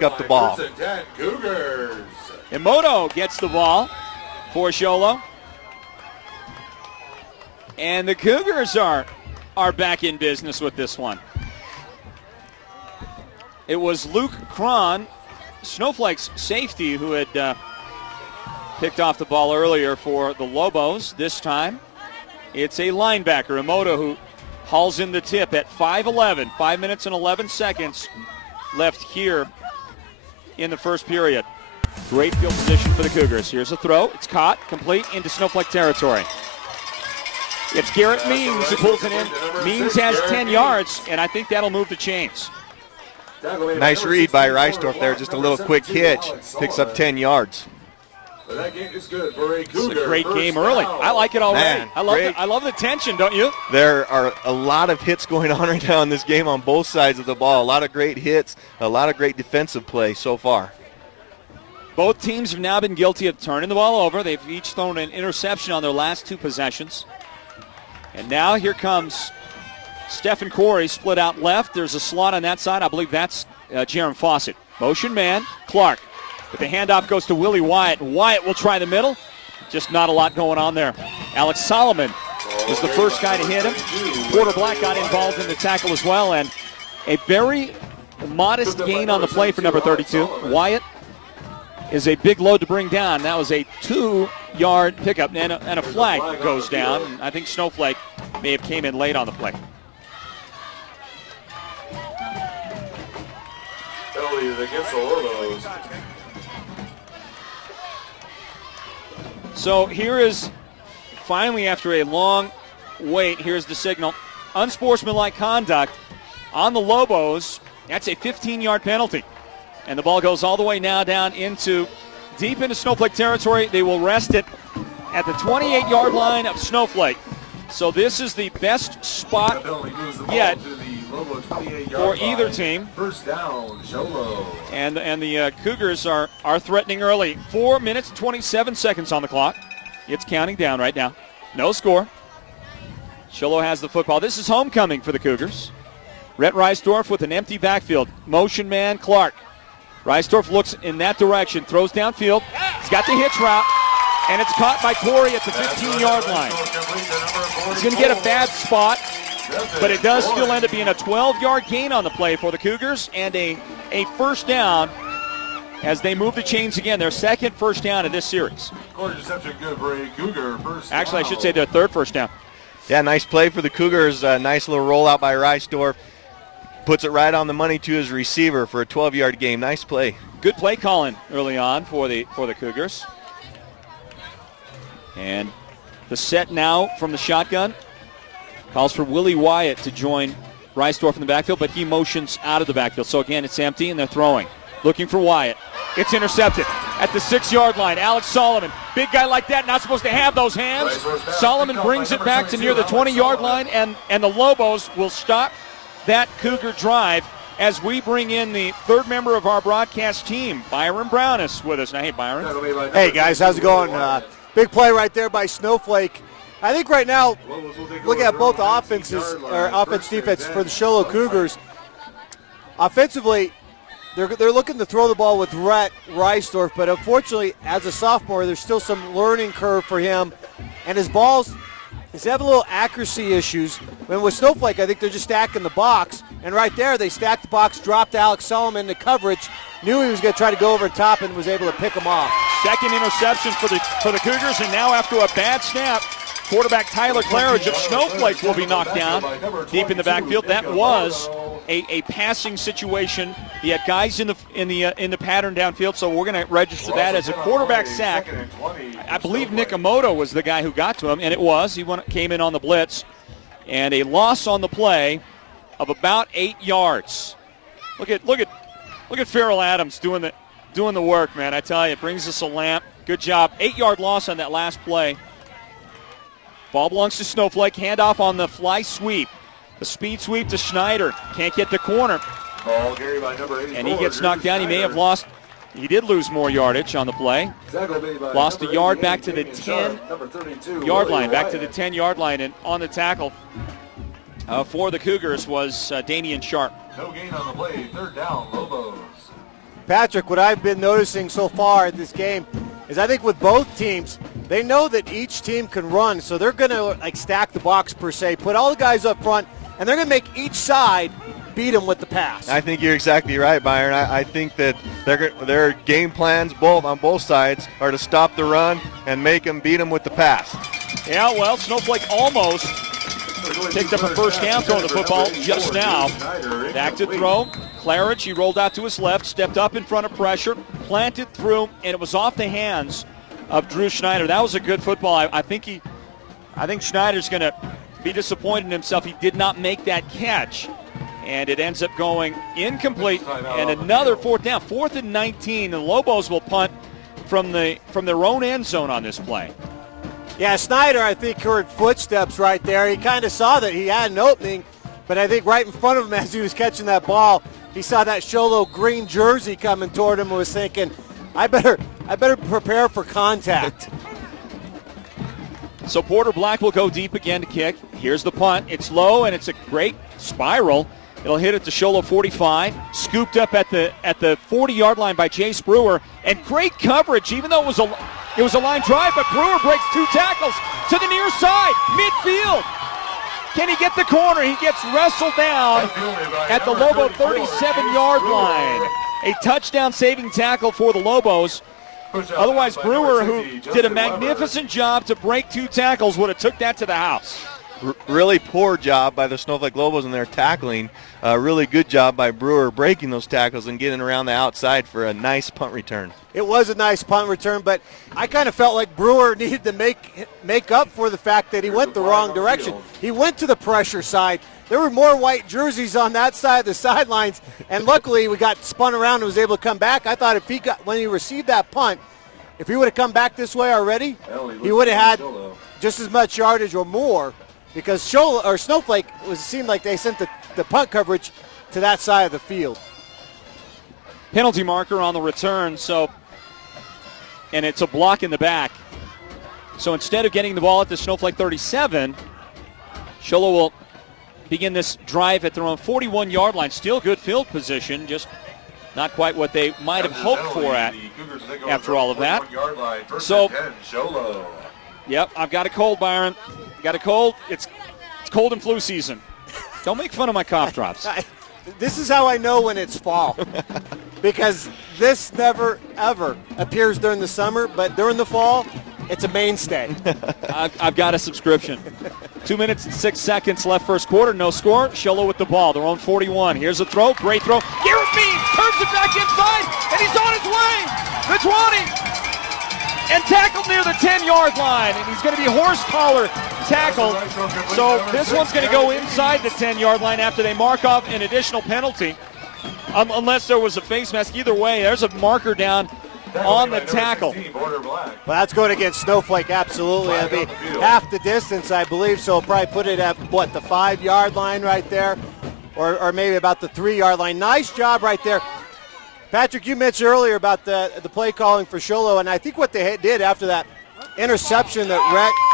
up the ball. Emoto gets the ball for Sholo. And the Cougars are back in business with this one. It was Luke Cron, Snowflake's safety, who had picked off the ball earlier for the Lobos. This time, it's a linebacker, Emoto, who hauls in the tip at 5:11. 5 minutes and 11 seconds left here in the first period. Great field position for the Cougars. Here's a throw. It's caught, complete into Snowflake territory. It's Garrett Means who pulls it in. Means has 10 yards, and I think that'll move the chains. Nice read by Reisdorf there. Just a little quick hitch. Picks up 10 yards. It's a great game early. I like it already. Man, I love the tension, don't you? There are a lot of hits going on right now in this game on both sides of the ball. A lot of great hits, a lot of great defensive play so far. Both teams have now been guilty of turning the ball over. They've each thrown an interception on their last two possessions. And now here comes Stephen Corey, split out left. There's a slot on that side. I believe that's Jaron Fawcett. Motion man, Clark. But the handoff goes to Willie Wyatt. Wyatt will try the middle. Just not a lot going on there. Alex Solomon was the first guy to hit him. Porter Black got involved in the tackle as well. And a very modest gain on the play for number 32. Wyatt is a big load to bring down. That was a 2-yard pickup, and a flag goes down. I think Snowflake may have came in late on the play. So here is, finally after a long wait, here's the signal. Unsportsmanlike conduct on the Lobos. That's a 15-yard penalty. And the ball goes all the way now down deep into Snowflake territory. They will rest it at the 28-yard line of Snowflake. So this is the best spot yet for either team. First down, Sholo. And the Cougars are threatening early. 4 minutes and 27 seconds on the clock. It's counting down right now. No score. Sholo has the football. This is homecoming for the Cougars. Rhett Reisdorf with an empty backfield. Motion man Clark. Reisdorf looks in that direction, throws downfield. He's got the hitch route, and it's caught by Corey at the 15-yard line. He's going to get a bad spot, but it does still end up being a 12-yard gain on the play for the Cougars and a first down as they move the chains again. Their second first down of this series. Actually, I should say their third first down. Yeah, nice play for the Cougars. Nice little rollout by Reisdorf. Puts it right on the money to his receiver for a 12-yard gain. Nice play. Good play calling early on for the Cougars. And the set now from the shotgun calls for Willie Wyatt to join Reisdorf in the backfield, but he motions out of the backfield. So again, it's empty and they're throwing. Looking for Wyatt. It's intercepted at the 6-yard line. Alex Solomon, big guy like that, not supposed to have those hands. Solomon brings it back to near the 20-yard line, and the Lobos will stop that Cougar drive as we bring in the third member of our broadcast team. Byron Brown is with us now. Hey, Byron. Hey, guys. How's it going? Big play right there by Snowflake. I think right now, looking at both offenses, or offense-defense for the Sholo Cougars, offensively, they're looking to throw the ball with Rhett Reisdorf, but unfortunately, as a sophomore, there's still some learning curve for him, and his balls – he's having a little accuracy issues. When with Snowflake, I think they're just stacking the box. And right there, they stacked the box, dropped Alex Solomon into coverage, knew he was going to try to go over the top and was able to pick him off. Second interception for the Cougars, and now after a bad snap, quarterback Tyler Claridge of Snowflake will be knocked down deep in the backfield. That was a passing situation. He had guys in the pattern downfield, so we're going to register that as a quarterback sack. I believe Nick Emoto was the guy who got to him, and it was. He came in on the blitz, and a loss on the play of about 8 yards. Look at Farrell Adams doing the work, man. I tell you, it brings us a lamp. Good job. 8-yard loss on that last play. Ball belongs to Snowflake. Handoff on the fly sweep. The speed sweep to Schneider. Can't get the corner. And he gets knocked down. He may have lost. He did lose more yardage on the play. Lost a yard back to the 10-yard line. Back to the 10-yard line. And on the tackle for the Cougars was Damian Sharp. No gain on the play. Third down, Lobos. Patrick, what I've been noticing so far at this game is I think with both teams, they know that each team can run, so they're going to stack the box per se, put all the guys up front, and they're going to make each side beat them with the pass. I think you're exactly right, Byron. I think that their game plans on both sides are to stop the run and make them beat them with the pass. Yeah, well, Snowflake almost picked up a first down throwing the football just now. Back to throw. Claridge, he rolled out to his left, stepped up in front of pressure, planted through, and it was off the hands of Drew Schneider. That was a good football. I think Schneider's going to be disappointed in himself. He did not make that catch, and it ends up going incomplete. And another fourth down, 4th and 19. The Lobos will punt from their own end zone on this play. Yeah, Snyder, I think, heard footsteps right there. He kind of saw that he had an opening, but I think right in front of him as he was catching that ball, he saw that Sholo green jersey coming toward him and was thinking, I better prepare for contact. So Porter Black will go deep again to kick. Here's the punt. It's low, and it's a great spiral. It'll hit at the Sholo 45. Scooped up at the 40-yard line by Jace Brewer, and great coverage, even though it was a line drive, but Brewer breaks 2 tackles to the near side, midfield. Can he get the corner? He gets wrestled down at the Lobo 37-yard line. A touchdown-saving tackle for the Lobos. Otherwise, Brewer, who did a magnificent job to break 2 tackles, would have took that to the house. Really poor job by the Snowflake Lobos in their tackling. Really good job by Brewer breaking those tackles and getting around the outside for a nice punt return. It was a nice punt return, but I kind of felt like Brewer needed to make up for the fact that he went the wrong direction. He went to the pressure side. There were more white jerseys on that side of the sidelines, and luckily we got spun around and was able to come back. I thought when he received that punt, if he would have come back this way already, he would have had just as much yardage or more, because Snowflake seemed like they sent the punt coverage to that side of the field. Penalty marker on the return, and it's a block in the back. So instead of getting the ball at the Snowflake 37, Sholo will begin this drive at their own 41-yard line. Still good field position, just not quite what they might have hoped for after all of that. So, yep, I've got a cold, Byron. Got a cold. It's cold and flu season. Don't make fun of my cough drops. This is how I know when it's fall, because this never, ever appears during the summer, but during the fall, it's a mainstay. I've got a subscription. 2 minutes and 6 seconds left first quarter. No score. Sholo with the ball. Their own 41. Here's a throw. Great throw. Garrett Beans turns it back inside, and he's on his way. The 20. And tackled near the 10-yard line. And he's going to be horse collar tackled. So this one's going to go inside the 10-yard line after they mark off an additional penalty. Unless there was a face mask. Either way, there's a marker down on the tackle. Well, that's going against Snowflake, absolutely. I mean, half the distance, I believe, so probably put it at, the 5-yard line right there, or maybe about the 3-yard line. Nice job right there. Patrick, you mentioned earlier about the play calling for Sholo, and I think what they did after that interception that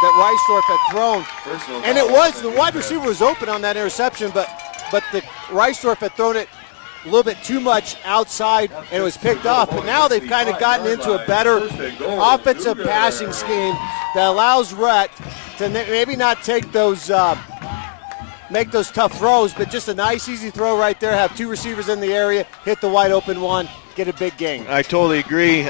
Reisdorf had thrown, and it was, the wide receiver was open on that interception, but the Reisdorf had thrown it a little bit too much outside, and it was picked off. But now they've kind of gotten into a better offensive passing scheme that allows Rhett to maybe not take those, make those tough throws, but just a nice, easy throw right there. Have 2 receivers in the area, hit the wide open one, get a big gain. I totally agree.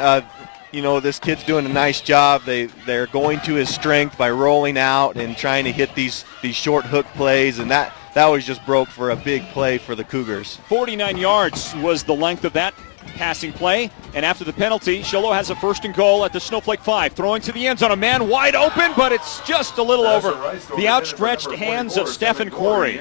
This kid's doing a nice job. They're going to his strength by rolling out and trying to hit these short hook plays, and that was just broke for a big play for the Cougars. 49 yards was the length of that passing play. And after the penalty, Sholo has a 1st and goal at the Snowflake 5. Throwing to the end zone, a man wide open, but it's just a little over the outstretched hands of Stephen Corey.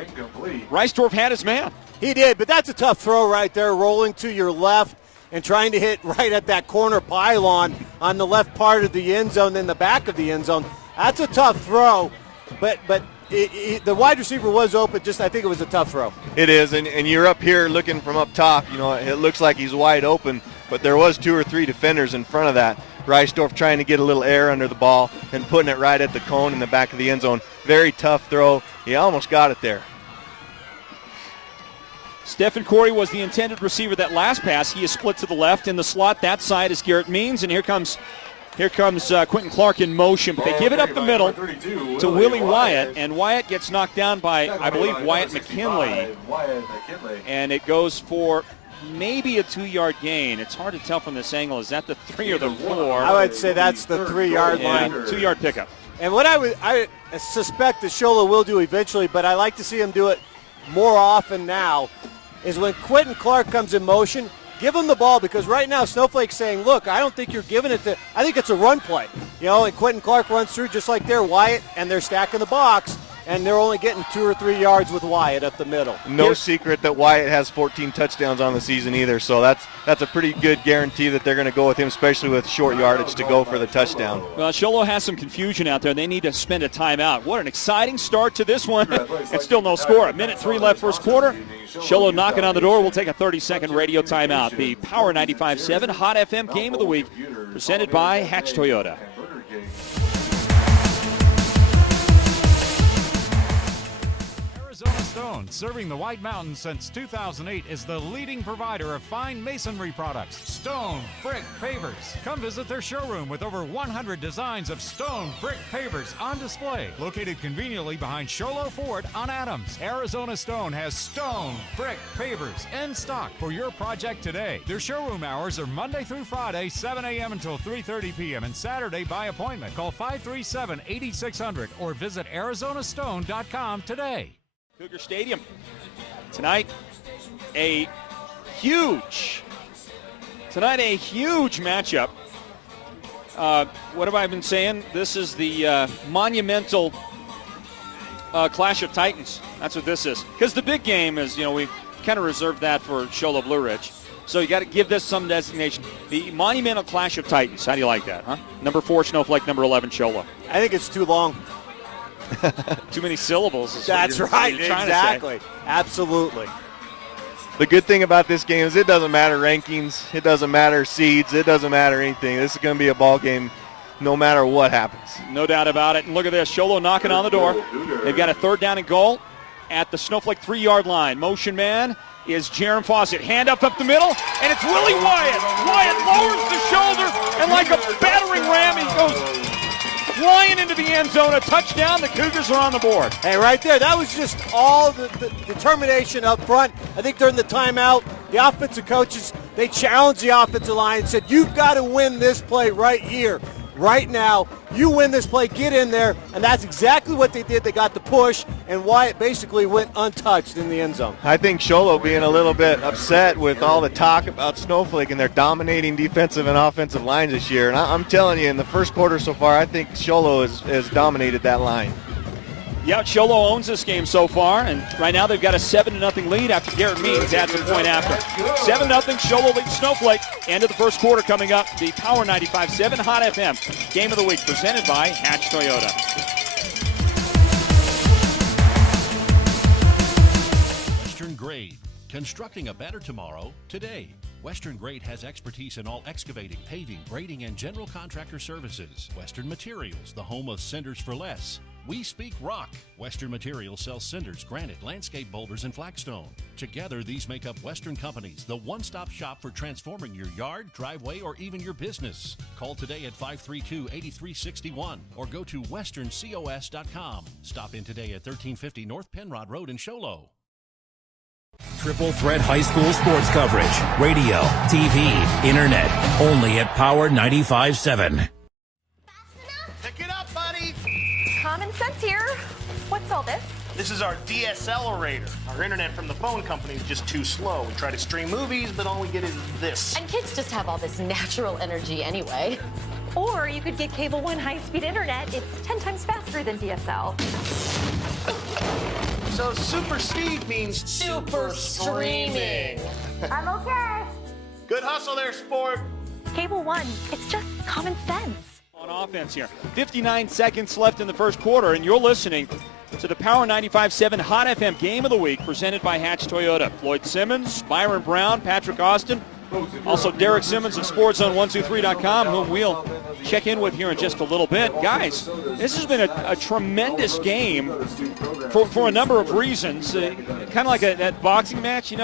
Reisdorf had his man. He did, but that's a tough throw right there, rolling to your left and trying to hit right at that corner pylon on the left part of the end zone, then the back of the end zone. That's a tough throw, but the wide receiver was open. I think it was a tough throw. It is, and you're up here looking from up top. It looks like he's wide open, but there was 2 or 3 defenders in front of that. Reisdorf trying to get a little air under the ball and putting it right at the cone in the back of the end zone. Very tough throw. He almost got it there. Stephen Corey was the intended receiver that last pass. He is split to the left in the slot. That side is Garrett Means, and here comes Quentin Clark in motion. But they give it up the middle to Willie Wyatt, and Wyatt gets knocked down by, I believe, Wyatt McKinley. And it goes for maybe a 2-yard gain. It's hard to tell from this angle. Is that the 3 or the 4? I would say that's the 3-yard line. 2-yard pickup. And what I suspect that Sholo will do eventually, but I like to see him do it more often now, is when Quentin Clark comes in motion, give him the ball, because right now Snowflake's saying, look, I don't think you're giving it to, I think it's a run play. And Quentin Clark runs through just like they're Wyatt, and they're stacking the box, and they're only getting 2 or 3 yards with Wyatt up the middle. No secret that Wyatt has 14 touchdowns on the season either, so that's a pretty good guarantee that they're going to go with him, especially with short yardage to go for the touchdown. Well, Sholo has some confusion out there. They need to spend a timeout. What an exciting start to this one. It's still no score. 1:03 left first quarter. Sholo knocking on the door. We'll take a 30-second radio timeout. The Power 95.7 Hot FM Game of the Week, presented by Hatch Toyota. Arizona Stone, serving the White Mountains since 2008, is the leading provider of fine masonry products. Stone Brick Pavers. Come visit their showroom with over 100 designs of stone brick pavers on display. Located conveniently behind Sholo Ford on Adams. Arizona Stone has stone brick pavers in stock for your project today. Their showroom hours are Monday through Friday, 7 a.m. until 3:30 p.m. and Saturday by appointment. Call 537-8600 or visit ArizonaStone.com today. Cougar Stadium. Tonight, a huge matchup. What have I been saying? This is the monumental Clash of Titans. That's what this is. Because the big game is, we kind of reserved that for Sholo Blue Ridge. So you got to give this some designation. The monumental Clash of Titans. How do you like that, huh? Number 4 Snowflake, number 11 Sholo. I think it's too long. Too many syllables. That's right. Exactly. Absolutely. The good thing about this game is it doesn't matter rankings, it doesn't matter seeds, it doesn't matter anything. This is going to be a ball game no matter what happens. No doubt about it. And look at this. Sholo knocking on the door. They've got a 3rd down and goal at the Snowflake 3-yard line. Motion man is Jaron Fawcett. Hand up the middle, and it's Willie Wyatt. Wyatt lowers the shoulder, and like a battering ram, he goes flying into the end zone. A touchdown. The Cougars are on the board. Hey, right there. That was just all the determination up front. I think during the timeout, the offensive coaches, they challenged the offensive line and said, you've got to win this play right here, right now. You win this play, get in there, and that's exactly what they did. They got the push, and Wyatt basically went untouched in the end zone. I think Sholo being a little bit upset with all the talk about Snowflake and their dominating defensive and offensive lines this year. And I'm telling you, in the first quarter so far, I think Sholo has dominated that line. Yeah, Sholo owns this game so far, and right now they've got a 7-0 lead after Garrett Means adds a point after. 7-0, Sholo leads Snowflake. End of the first quarter coming up. The Power 95.7 Hot FM Game of the Week presented by Hatch Toyota. Western Grade, constructing a better tomorrow today. Western Grade has expertise in all excavating, paving, grading, and general contractor services. Western Materials, the home of Cinders for Less. We speak rock. Western Materials sells cinders, granite, landscape boulders, and flagstone. Together, these make up Western Companies, the one-stop shop for transforming your yard, driveway, or even your business. Call today at 532-8361 or go to westerncos.com. Stop in today at 1350 North Penrod Road in Sholo. Triple threat high school sports coverage. Radio, TV, internet. Only at Power 95.7. Pick it up, buddy. Common sense here. What's all this? This is our DSLerator. Our internet from the phone company is just too slow. We try to stream movies, but all we get is this. And kids just have all this natural energy anyway. Or you could get Cable One high-speed internet. It's 10 times faster than DSL. So super speed means Super streaming. I'm okay. Good hustle there, sport. Cable One, it's just common sense. On offense here. 59 seconds left in the first quarter, and you're listening to the Power 95.7 Hot FM Game of the Week presented by Hatch Toyota. Floyd Simmons, Byron Brown, Patrick Austin, also Derek Simmons of SportsZone123.com, whom we'll check in with here in just a little bit. Guys, this has been a tremendous game for a number of reasons. Kind of like that boxing match, you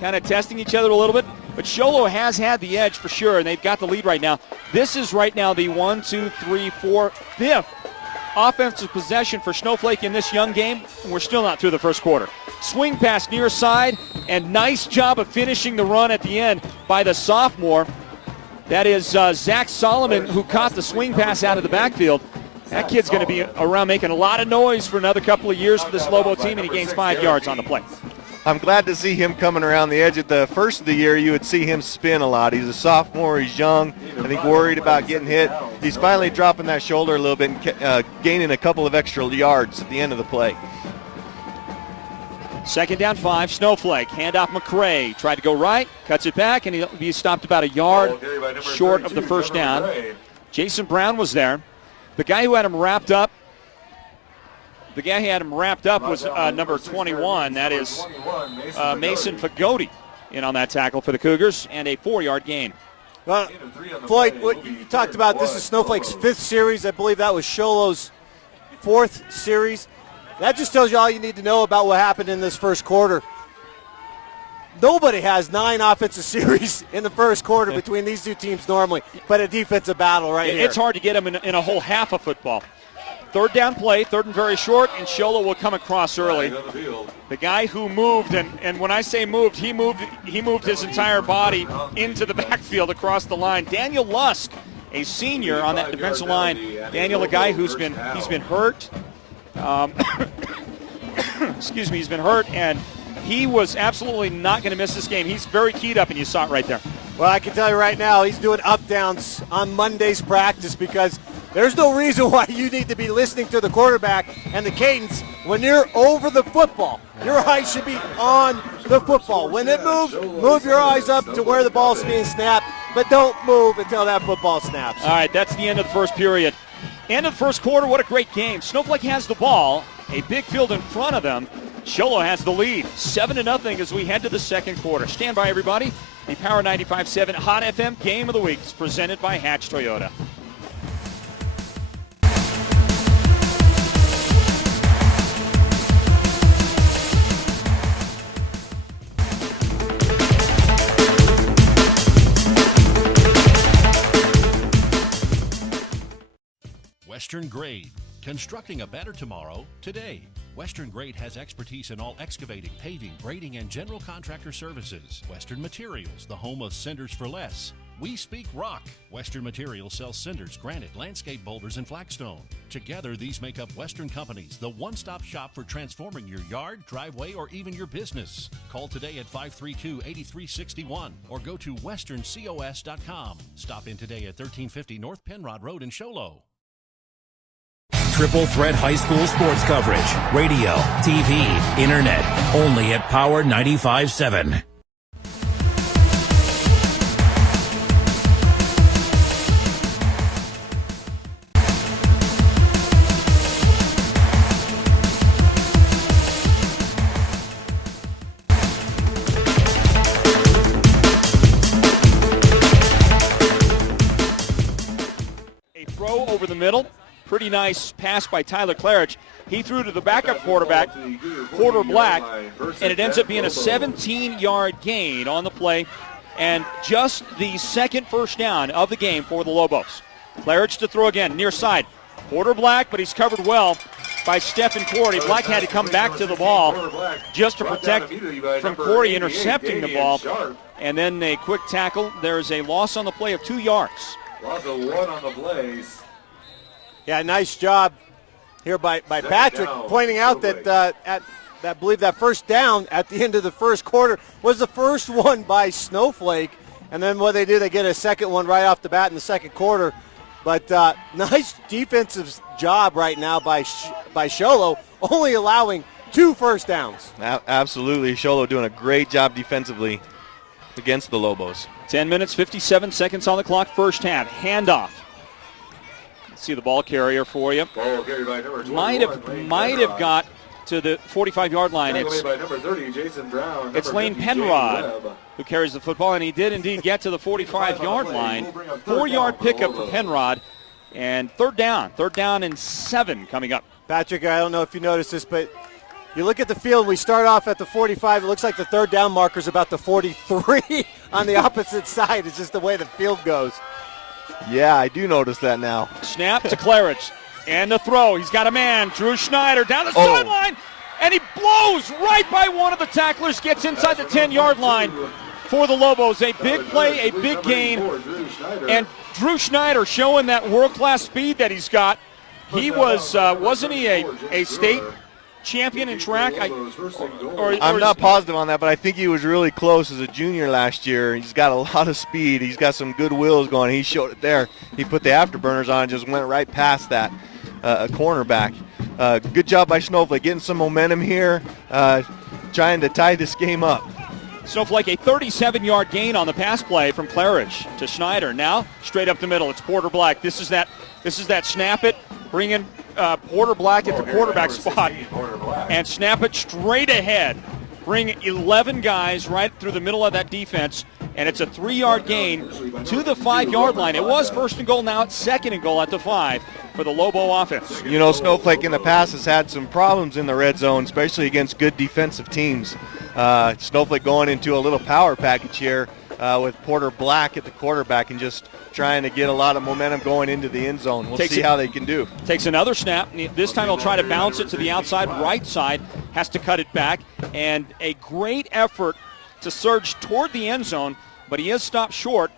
kind of testing each other a little bit. But Sholo has had the edge for sure, and they've got the lead right now. This is right now the 5th offensive possession for Snowflake in this young game, and we're still not through the first quarter. Swing pass near side, and nice job of finishing the run at the end by the sophomore. That is Zach Solomon, who caught the swing pass out of the backfield. That kid's going to be around making a lot of noise for another couple of years for this Lobo team, and he gains 5 yards on the play. I'm glad to see him coming around the edge. At the first of the year, you would see him spin a lot. He's a sophomore. He's young. I think worried about getting hit. He's finally dropping that shoulder a little bit and gaining a couple of extra yards at the end of the play. 2nd down 5, Snowflake. Handoff McCray. Tried to go right, cuts it back, and he'll be stopped about a yard short of the first down. Jason Brown was there. The guy who had him wrapped up was number 21. That is Mason Fagoti in on that tackle for the Cougars, and a 4-yard gain. Well, Floyd, what you talked about, this is Snowflake's 5th series. I believe that was Sholo's 4th series. That just tells you all you need to know about what happened in this first quarter. Nobody has 9 offensive series in the first quarter between these two teams normally, but a defensive battle right here. It's hard to get them in a whole half a football. 3rd down play, 3rd and very short, and Sholo will come across early. The guy who moved, and when I say moved, he moved his entire body into the backfield across the line. Daniel Lusk, a senior on that defensive line. Daniel, a guy he's been hurt. Excuse me, he's been hurt, and he was absolutely not going to miss this game. He's very keyed up, and you saw it right there. Well, I can tell you right now, he's doing up-downs on Monday's practice because there's no reason why you need to be listening to the quarterback and the cadence when you're over the football. Your eyes should be on the football. When it moves, move your eyes up to where the ball's being snapped, but don't move until that football snaps. All right, that's the end of the first period. End of the first quarter, what a great game. Snowflake has the ball, a big field in front of them. Sholo has the lead, 7-0 as we head to the second quarter. Stand by, everybody. The Power 95.7 Hot FM Game of the Week is presented by Hatch Toyota. Western Grade. Constructing a better tomorrow, today. Western Grade has expertise in all excavating, paving, grading, and general contractor services. Western Materials, the home of Cinders for Less. We speak rock. Western Materials sells cinders, granite, landscape boulders, and flagstone. Together, these make up Western Companies, the one-stop shop for transforming your yard, driveway, or even your business. Call today at 532-8361 or go to westerncos.com. Stop in today at 1350 North Penrod Road in Sholo. Triple threat high school sports coverage. Radio, TV, internet. Only at Power 95.7. A throw over the middle. Pretty nice pass by Tyler Claridge. He threw to the backup quarterback, Porter Black, and it ends up being a 17-yard gain on the play, and just the second first down of the game for the Lobos. Claridge to throw again, near side. Porter Black, but he's covered well by Stephen Corey. Black had to come back to the ball just to protect from Corey intercepting the ball. And then a quick tackle. There's a loss on the play of 2 yards. Loss of 1 on the plays. Yeah, nice job here by Patrick pointing out that I believe that first down at the end of the first quarter was the first one by Snowflake. And then what they do, they get a second one right off the bat in the second quarter. But nice defensive job right now by Sholo, only allowing 2 first downs. Absolutely. Sholo doing a great job defensively against the Lobos. 10 minutes, 57 seconds on the clock, first half. Handoff. See the ball carrier for you. Ball carried by number 21, might have got to the 45-yard line. It's by number 30, Jason Brown. It's Number Lane 50, Penrod James Webb. who carries the football, and he did indeed get to the 45-yard line. 4-yard pickup for Penrod, and third down and 7 coming up. Patrick, I don't know if you noticed this, but you look at the field, we start off at the 45. It looks like the third down marker's about the 43 on the opposite side. It's just the way the field goes. Yeah, I do notice that now. Snap to Claridge, and the throw. He's got a man, Drew Schneider, down the sideline, and he blows right by one of the tacklers, gets inside the 10-yard line for the Lobos. A big play, a big gain, and Drew Schneider showing that world-class speed that he's got. He was, wasn't he a state champion in track? I'm not positive on that, but I think he was really close as a junior last year. He's got a lot of speed. He's got some good wheels going. He showed it there. He put the afterburners on and just went right past that cornerback. Good job by Snowflake, getting some momentum here, trying to tie this game up. Snowflake, a 37-yard gain on the pass play from Claridge to Schneider. Now straight up the middle. It's Porter Black. This is that snap it, bring in Porter Black at the quarterback spot, and snap it straight ahead. Bring 11 guys right through the middle of that defense, and it's a 3-yard gain to the 5-yard line. It was first and goal. Now it's second and goal at the 5 for the Lobo offense. You know, Snowflake in the past has had some problems in the red zone, especially against good defensive teams. Snowflake going into a little power package here with Porter Black at the quarterback and just trying to get a lot of momentum going into the end zone. We'll see how they can do. Takes another snap. This time he'll try to bounce it to the outside right side. Has to cut it back. And a great effort to surge toward the end zone, but he is stopped short.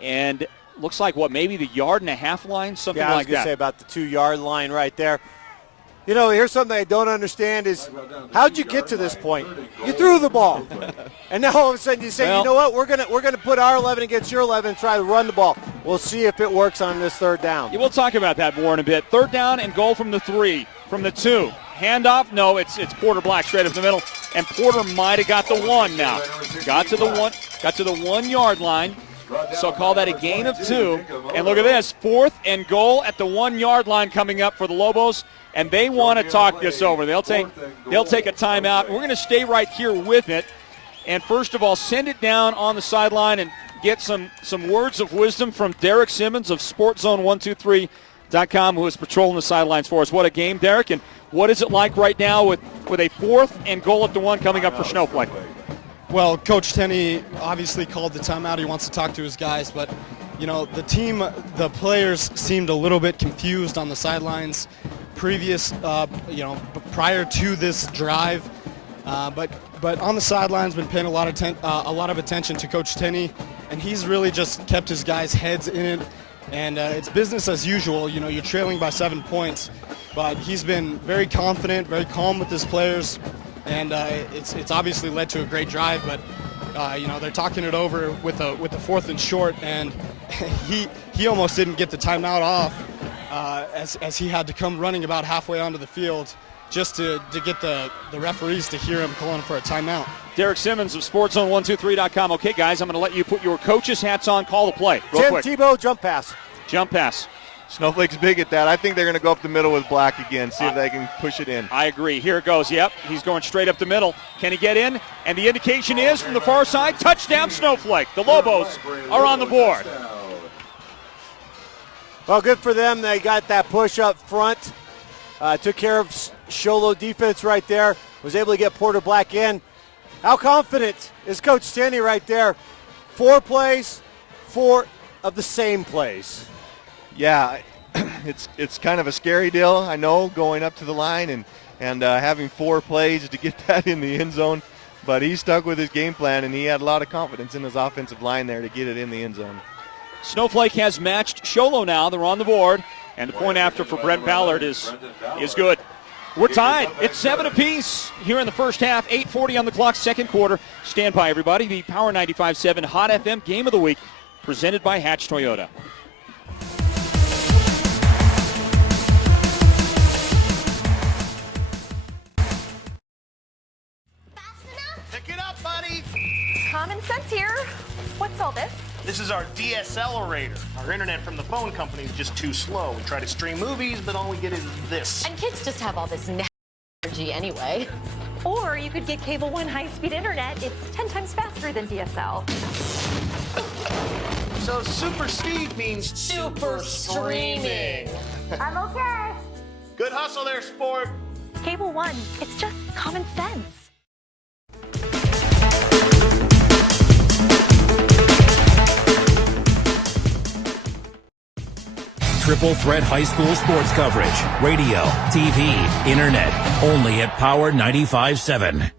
And looks like, maybe the 1.5 yard line, something like that. Yeah, I was going to say about the 2-yard line right there. You know, here's something I don't understand is how'd you get to this point? You threw the ball. And now all of a sudden you say, you know what, we're gonna put our 11 against your 11 and try to run the ball. We'll see if it works on this third down. Yeah, we'll talk about that more in a bit. Third down and goal from the 3, from the 2. Handoff, no, it's Porter Black straight up the middle, and Porter might have got the 1 now. Got to the 1 yard line. So call that a gain of 2. And look at this, 4th and goal at the 1 yard line coming up for the Lobos. And they want to talk this over. They'll take a timeout. We're going to stay right here with it. And first of all, send it down on the sideline and get some words of wisdom from Derek Simmons of SportsZone123.com, who is patrolling the sidelines for us. What a game, Derek. And what is it like right now with a 4th and goal at the 1 coming up for Snowflake? Well, Coach Tenney obviously called the timeout. He wants to talk to his guys, but you know, the players seemed a little bit confused on the sidelines prior to this drive, but on the sidelines been paying a lot of attention to Coach Tenney, and he's really just kept his guys' heads in it, and it's business as usual. You know, you're trailing by 7 points, but he's been very confident, very calm with his players, and it's obviously led to a great drive, but you know, they're talking it over with a 4th and short, and he almost didn't get the timeout off as he had to come running about halfway onto the field just to get the referees to hear him calling for a timeout. Derek Simmons of SportsZone123.com. Okay, guys, I'm going to let you put your coaches' hats on. Call the play. Real quick. Tebow, jump pass. Jump pass. Snowflake's big at that. I think they're going to go up the middle with Black again, see if they can push it in. I agree. Here it goes. Yep, he's going straight up the middle. Can he get in? And the indication is from the far side, touchdown Snowflake. The Lobos are on the board. Well, good for them. They got that push up front. Took care of Sholo defense right there. Was able to get Porter Black in. How confident is Coach Tenney right there? 4 plays, 4 of the same plays. Yeah, it's kind of a scary deal, I know, going up to the line and having 4 plays to get that in the end zone. But he stuck with his game plan, and he had a lot of confidence in his offensive line there to get it in the end zone. Snowflake has matched Sholo now. They're on the board. And the point after for Brent Ballard is good. We're tied. It's 7 apiece here in the first half. 8:40 on the clock, second quarter. Stand by, everybody. The Power 95.7 Hot FM Game of the Week presented by Hatch Toyota. Pick it up, buddy. Common sense here. What's all this? This is our DSLerator. Our internet from the phone company is just too slow. We try to stream movies, but all we get is this. And kids just have all this energy energy anyway. Or you could get Cable One high-speed internet. It's 10 times faster than DSL. So super speed means super streaming. I'm okay. Good hustle there, sport. Cable One, it's just common sense. Triple threat high school sports coverage. Radio, TV, internet. Only at Power 95.7.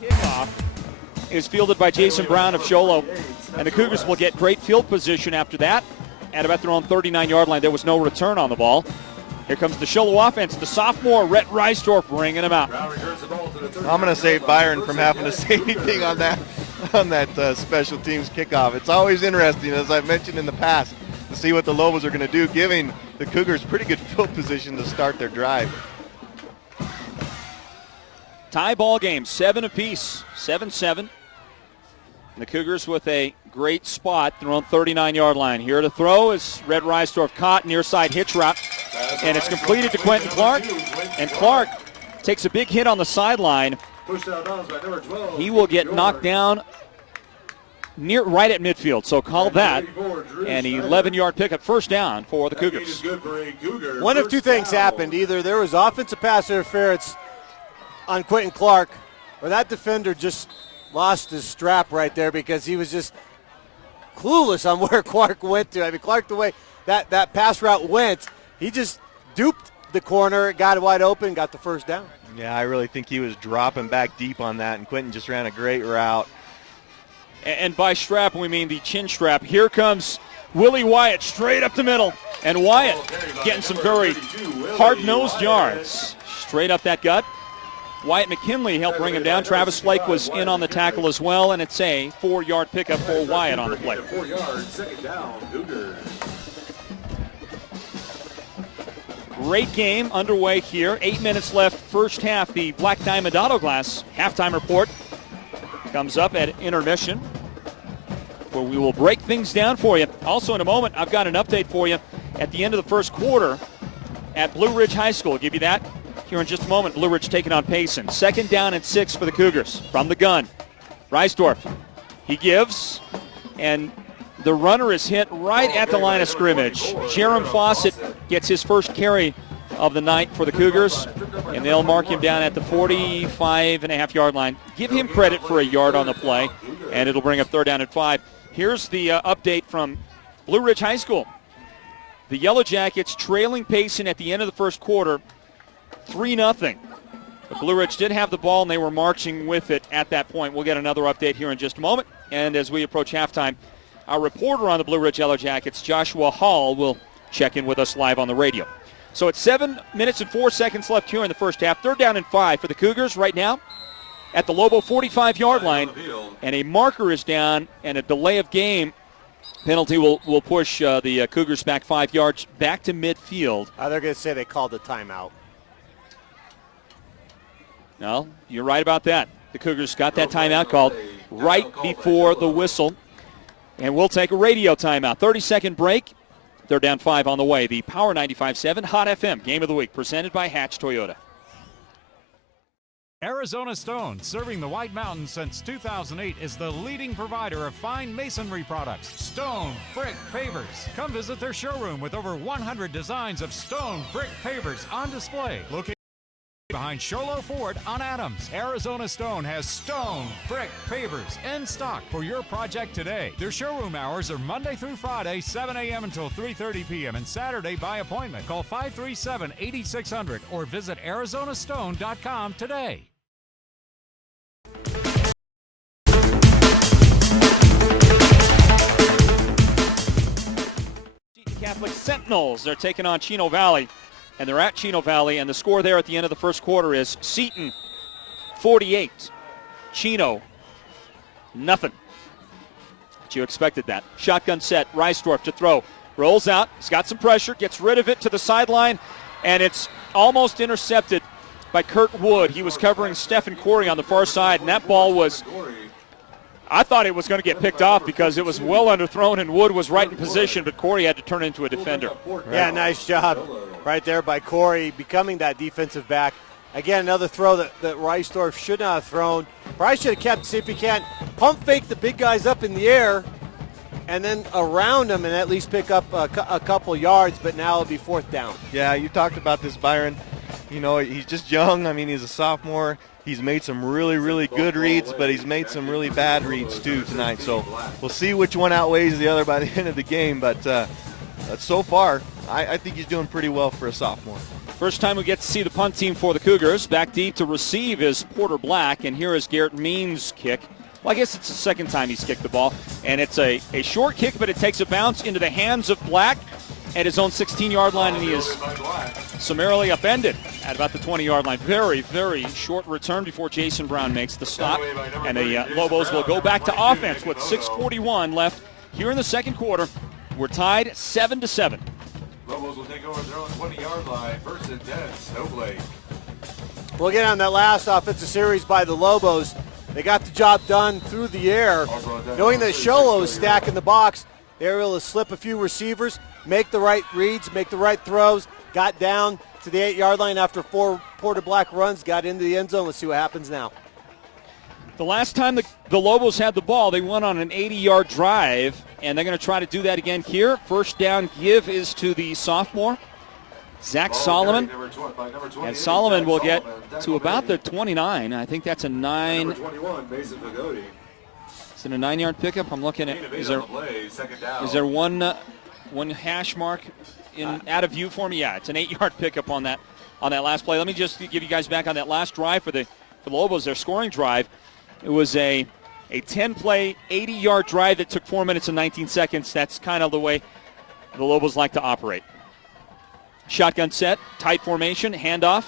Kickoff is fielded by Jason Brown of Sholo, and the Cougars will get great field position after that. At about their own 39-yard line, there was no return on the ball. Here comes the Sholo offense. The sophomore, Rhett Reisdorf, bringing him out. I'm going to save Byron from having to say anything on that special teams kickoff. It's always interesting, as I've mentioned in the past, to see what the Lobos are going to do, giving the Cougars pretty good field position to start their drive. Tie ball game, 7 apiece, 7-7. And the Cougars with a great spot, their own 39-yard line. Here to throw is Rhett Reisdorf, caught near side hitch route, and it's completed to Quentin Clark. And Clark takes a big hit on the sideline. He will get knocked down right at midfield, so call that an 11-yard pickup, first down for the Cougars. One of two things happened. Either there was offensive pass interference on Quentin Clark, or that defender just lost his strap right there because he was just clueless on where Clark went to. I mean, Clark, the way that pass route went, he just duped the corner, got it wide open, got the first down. Yeah, I really think he was dropping back deep on that, and Quentin just ran a great route. And by strap, we mean the chin strap. Here comes Willie Wyatt straight up the middle. And Wyatt getting some very hard-nosed yards. Straight up that gut. Wyatt McKinley helped bring him down. Travis Flake was in on the tackle as well, and it's a 4-yard pickup for Wyatt on the play. 4 yards, second down, Cougars. Great game underway here. 8 minutes left, first half. The Black Diamond Auto Glass halftime report comes up at intermission, where we will break things down for you. Also in a moment, I've got an update for you at the end of the first quarter at Blue Ridge High School. I'll give you that here in just a moment. Blue Ridge taking on Payson. 2nd down and 6 for the Cougars from the gun. Reisdorf, he gives, and the runner is hit right at the line of scrimmage. Jerem Fawcett gets his first carry of the night for the Cougars, and they'll mark him down at the 45.5-yard line. Give him credit for a yard on the play, and it'll bring up 3rd down and 5. Here's the update from Blue Ridge High School. The Yellow Jackets trailing Payson at the end of the first quarter, 3-0. But Blue Ridge did have the ball, and they were marching with it at that point. We'll get another update here in just a moment. And as we approach halftime, our reporter on the Blue Ridge Yellow Jackets, Joshua Hall, will check in with us live on the radio. So it's 7 minutes and 4 seconds left here in the first half. 3rd down and 5 for the Cougars right now at the Lobo 45-yard line. And a marker is down, and a delay of game penalty will push the Cougars back 5 yards back to midfield. They're going to say they called the timeout. No, you're right about that. The Cougars got that timeout called right before the whistle. And we'll take a radio timeout. 30-second break. 3rd down 5 on the way. The Power 95.7 Hot FM Game of the Week presented by Hatch Toyota. Arizona Stone, serving the White Mountains since 2008, is the leading provider of fine masonry products. Stone Brick Pavers. Come visit their showroom with over 100 designs of stone brick pavers on display. Located behind Sholo Ford on Adams. Arizona Stone has stone brick pavers in stock for your project today. Their showroom hours are Monday through Friday, 7 a.m. until 3:30 p.m. and Saturday by appointment. Call 537-8600 or visit ArizonaStone.com today. Catholic Sentinels, they're taking on Chino Valley. And they're at Chino Valley, and the score there at the end of the first quarter is Seton 48, Chino nothing. But you expected that. Shotgun set, Reisdorf to throw. Rolls out, he's got some pressure, gets rid of it to the sideline, and it's almost intercepted by Kurt Wood. He was covering Stephen Corey on the far side, and that ball was, I thought it was going to get picked off because it was well underthrown and Wood was right in position, but Corey had to turn into a defender. Yeah, nice job right there by Corey, becoming that defensive back. Again, another throw that Reisdorf should not have thrown. Probably should have kept, see if he can't pump fake the big guys up in the air and then around him and at least pick up a couple yards, but now it'll be fourth down. Yeah, you talked about this, Byron. You know, he's just young. I mean, he's a sophomore. He's made some really, really good reads, but he's made some really bad reads too tonight. So we'll see which one outweighs the other by the end of the game. But so far, I think he's doing pretty well for a sophomore. First time we get to see the punt team for the Cougars. Back deep to receive is Porter Black, and here is Garrett Means' kick. Well, I guess it's the second time he's kicked the ball, and it's a short kick, but it takes a bounce into the hands of Black at his own 16-yard line, and he is summarily upended at about the 20-yard line. Very, very short return before Jason Brown makes the stop, and the Lobos will go back to offense with 6:41 left here in the second quarter. We're tied 7-7. Lobos will take over their own 20-yard line. First and 10, Snowflake. We'll get on that last offensive series by the Lobos. They got the job done through the air. Knowing that Sholo is stacking the box, they were able to slip a few receivers, make the right reads, make the right throws, got down to the 8-yard line after 4 Porter Black runs, got into the end zone. Let's see what happens now. The last time the Lobos had the ball, they went on an 80-yard drive, and they're going to try to do that again here. First down give is to the sophomore, Zach Solomon. And Solomon will get to about the 29. I think that's a 9. Is it a 9-yard pickup? I'm looking at. Is there one hash mark out of view for me? Yeah, it's an 8-yard pickup on that last play. Let me just give you guys back on that last drive for the Lobos, their scoring drive. It was a 10-play, 80-yard drive that took 4 minutes and 19 seconds. That's kind of the way the Lobos like to operate. Shotgun set, tight formation, handoff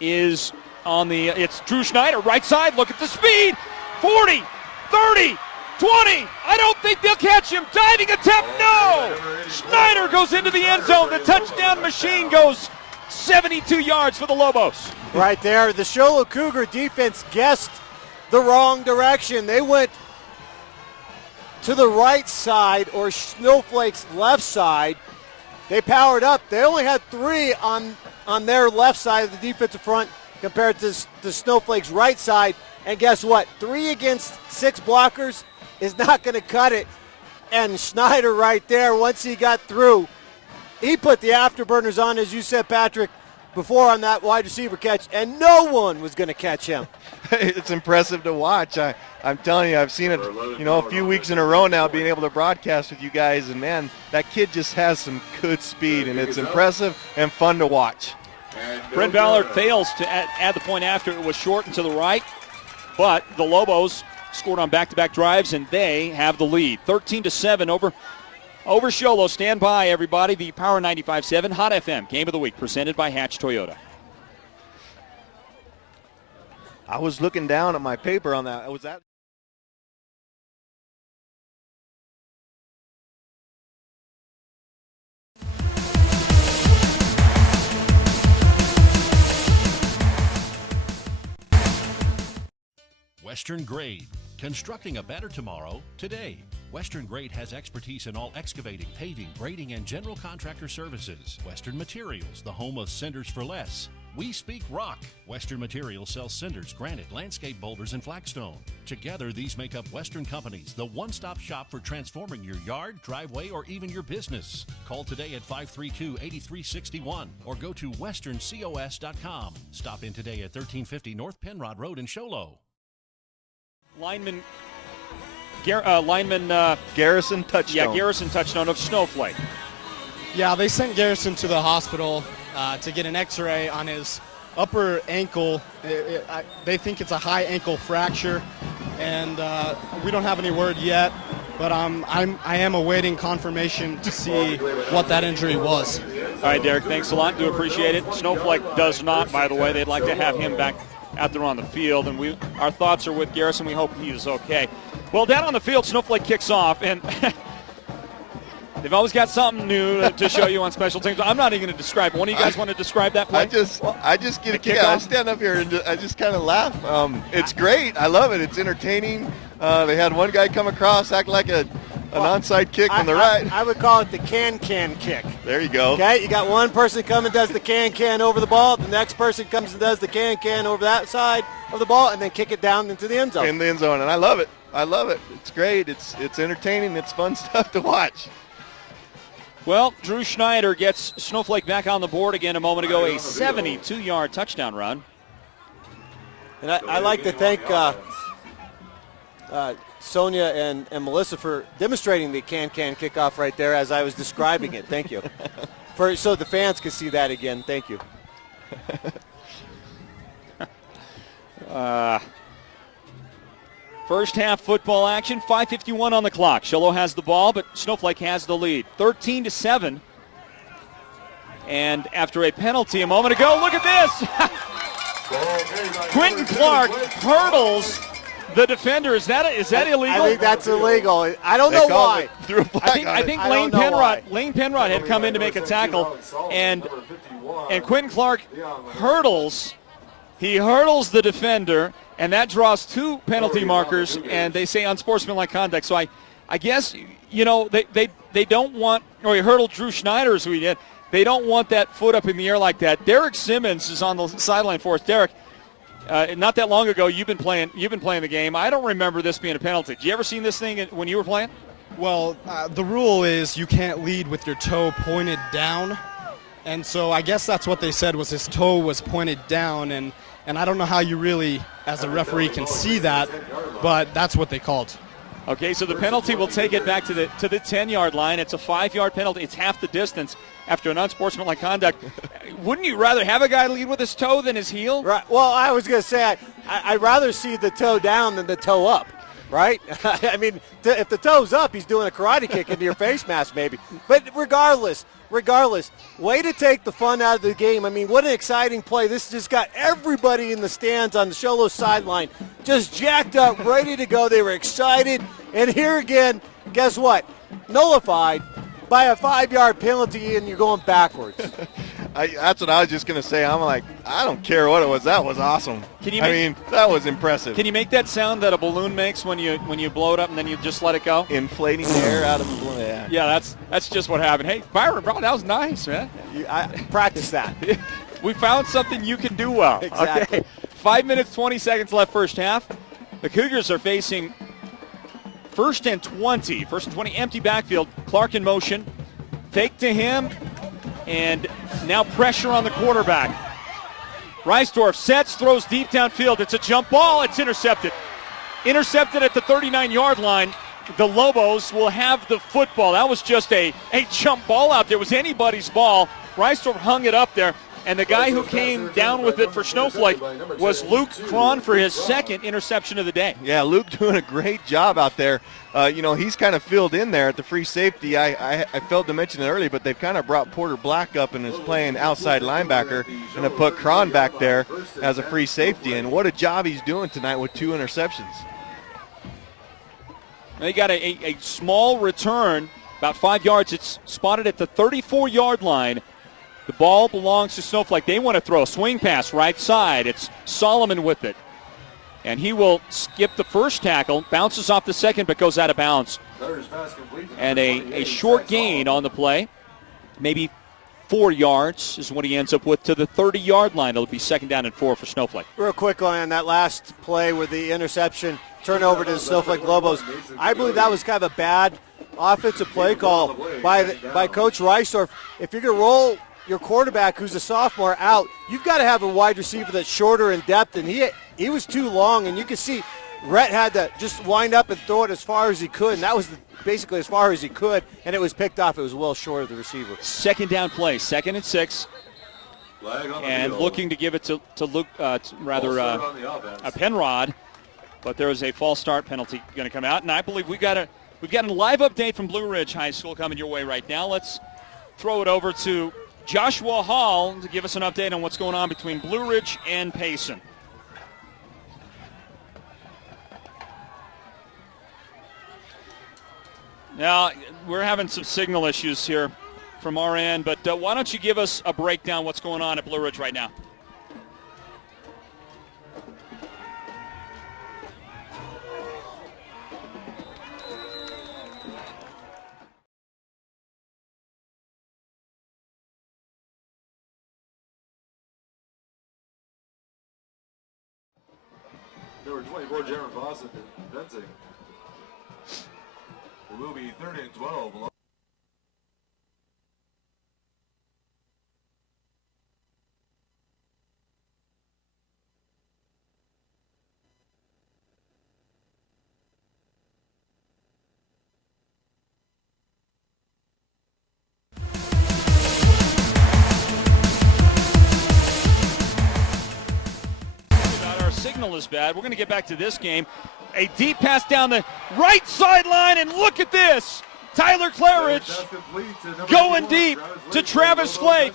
is on the, it's Drew Schneider, right side, look at the speed, 40, 30, 20, I don't think they'll catch him, diving attempt, no! Schneider goes into the end zone, the touchdown machine goes 72 yards for the Lobos. Right there, the Sholo Cougar defense guessed the wrong direction. They went to the right side, or Snowflake's left side. They powered up. They only had 3 on their left side of the defensive front compared to the Snowflake's right side. And guess what? 3 against 6 blockers is not going to cut it. And Schneider right there, once he got through, he put the afterburners on, as you said, Patrick, before on that wide receiver catch, and no one was going to catch him. It's impressive to watch. I'm telling you, I've seen it, a few weeks in a row now, being able to broadcast with you guys, and man, that kid just has some good speed, and it's impressive and fun to watch. Brent Ballard fails to add the point after. It was short and to the right, but the Lobos scored on back-to-back drives, and they have the lead. 13-7 over Sholo. Stand by, everybody. The Power 95.7 Hot FM Game of the Week presented by Hatch Toyota. I was looking down at my paper on that. Was that? Western Grade. Constructing a better tomorrow, today. Western Grade has expertise in all excavating, paving, grading, and general contractor services. Western Materials, the home of Cinders for Less. We speak rock. Western Materials sells cinders, granite, landscape boulders, and flagstone. Together, these make up Western Companies, the one-stop shop for transforming your yard, driveway, or even your business. Call today at 532-8361 or go to westerncos.com. Stop in today at 1350 North Penrod Road in Sholo. Lineman Garrison touchdown. Yeah, Garrison touchdown of Snowflake. Yeah, they sent Garrison to the hospital to get an x-ray on his upper ankle. They think it's a high ankle fracture, and we don't have any word yet, but I am awaiting confirmation to see what that injury was. All right, Derek, thanks a lot. Do appreciate it. Snowflake does not, by the way. They'd like to have him back out there on the field, and our thoughts are with Garrison. We hope he is okay. Well, down on the field, Snowflake kicks off, and They've always got something new to show you on special teams. I'm not even going to describe it. One of you guys want to describe that play? I just get a kick. I stand up here and I just kind of laugh. It's great. I love it. It's entertaining. They had one guy come across, act like an onside kick from the right. I would call it the can-can kick. There you go. Okay, you got one person come and does the can-can over the ball. The next person comes and does the can-can over that side of the ball, and then kick it down into the end zone. In the end zone, and I love it. I love it. It's great. It's entertaining. It's fun stuff to watch. Well, Drew Schneider gets Snowflake back on the board again a moment ago, a 72-yard touchdown run. And I like to thank Sonia and Melissa for demonstrating the can-can kickoff right there as I was describing it. Thank you. So the fans can see that again. Thank you. First half football action, 5:51 on the clock. Shiloh has the ball, but Snowflake has the lead, 13-7. And after a penalty a moment ago, look at this. Quentin Clark hurdles the defender. Is that illegal? I think that's illegal. I don't know why. I think Lane Penrod had come in to make a tackle, and Quentin Clark hurdles. He hurdles the defender, and that draws 2 penalty markers, and they say unsportsmanlike conduct. So I guess, they don't want, or he hurdled Drew Schneider as we did. They don't want that foot up in the air like that. Derek Simmons is on the sideline for us. Derek, not that long ago, you've been playing the game. I don't remember this being a penalty. Did you ever seen this thing when you were playing? Well, the rule is you can't lead with your toe pointed down. And so I guess that's what they said, was his toe was pointed down, and I don't know how you really, as a referee, can see that, but that's what they called. Okay, so the penalty will take it back to the 10-yard line. It's a 5-yard penalty. It's half the distance after an unsportsmanlike conduct. Wouldn't you rather have a guy lead with his toe than his heel? Right. Well, I was going to say I'd rather see the toe down than the toe up, right? I mean, if the toe's up, he's doing a karate kick into your face mask maybe. But regardless, way to take the fun out of the game. I mean, what an exciting play. This just got everybody in the stands on the Shiloh sideline just jacked up, ready to go. They were excited. And here again, guess what? Nullified by a 5-yard penalty, and you're going backwards. That's what I was just going to say. I'm like, I don't care what it was. That was awesome. That was impressive. Can you make that sound that a balloon makes when you blow it up and then you just let it go? Inflating air out of the balloon. Yeah, that's just what happened. Hey, Byron, bro, that was nice, man. I practice that. We found something you can do well. Exactly. Okay. 5 minutes, 20 seconds left first half. The Cougars are facing first and 20, empty backfield. Clark in motion. Fake to him. And now pressure on the quarterback. Reisdorf sets, throws deep downfield. It's a jump ball. It's intercepted. Intercepted at the 39-yard line. The Lobos will have the football. That was just a jump ball out there. It was anybody's ball. Reisdorf hung it up there. And the guy who came down with it for Snowflake was Luke Cron for his second interception of the day. Yeah, Luke doing a great job out there. He's kind of filled in there at the free safety. I failed to mention it earlier, but they've kind of brought Porter Black up and is playing outside linebacker and have put Cron back there as a free safety. And what a job he's doing tonight with 2 interceptions. They got a small return, about 5 yards. It's spotted at the 34-yard line. The ball belongs to Snowflake. They want to throw a swing pass right side. It's Solomon with it. And he will skip the first tackle, bounces off the second, but goes out of bounds. And a short gain on the play. Maybe 4 yards is what he ends up with to the 30-yard line. It'll be 2nd down and 4 for Snowflake. Real quick on that last play with the interception, turnover to the Snowflake Lobos. I believe that was kind of a bad offensive play call by Coach Reisdorf. If you're going to roll your quarterback, who's a sophomore, out, you've got to have a wide receiver that's shorter in depth, and he was too long, and you can see Rhett had to just wind up and throw it as far as he could, and that was basically as far as he could, and it was picked off. It was well short of the receiver. 2nd down play, 2nd and 6, and looking to give it to Luke, a Penrod, but there is a false start penalty going to come out, and I believe we've got a live update from Blue Ridge High School coming your way right now. Let's throw it over to Joshua Hall to give us an update on what's going on between Blue Ridge and Payson. Now, we're having some signal issues here from our end, but why don't you give us a breakdown what's going on at Blue Ridge right now? Number 24, Jeremy Boston, fencing. It will be 3rd and 12. Signal is bad. We're going to get back to this game. A deep pass down the right sideline, and look at this. Tyler Claridge going deep to Travis Flake.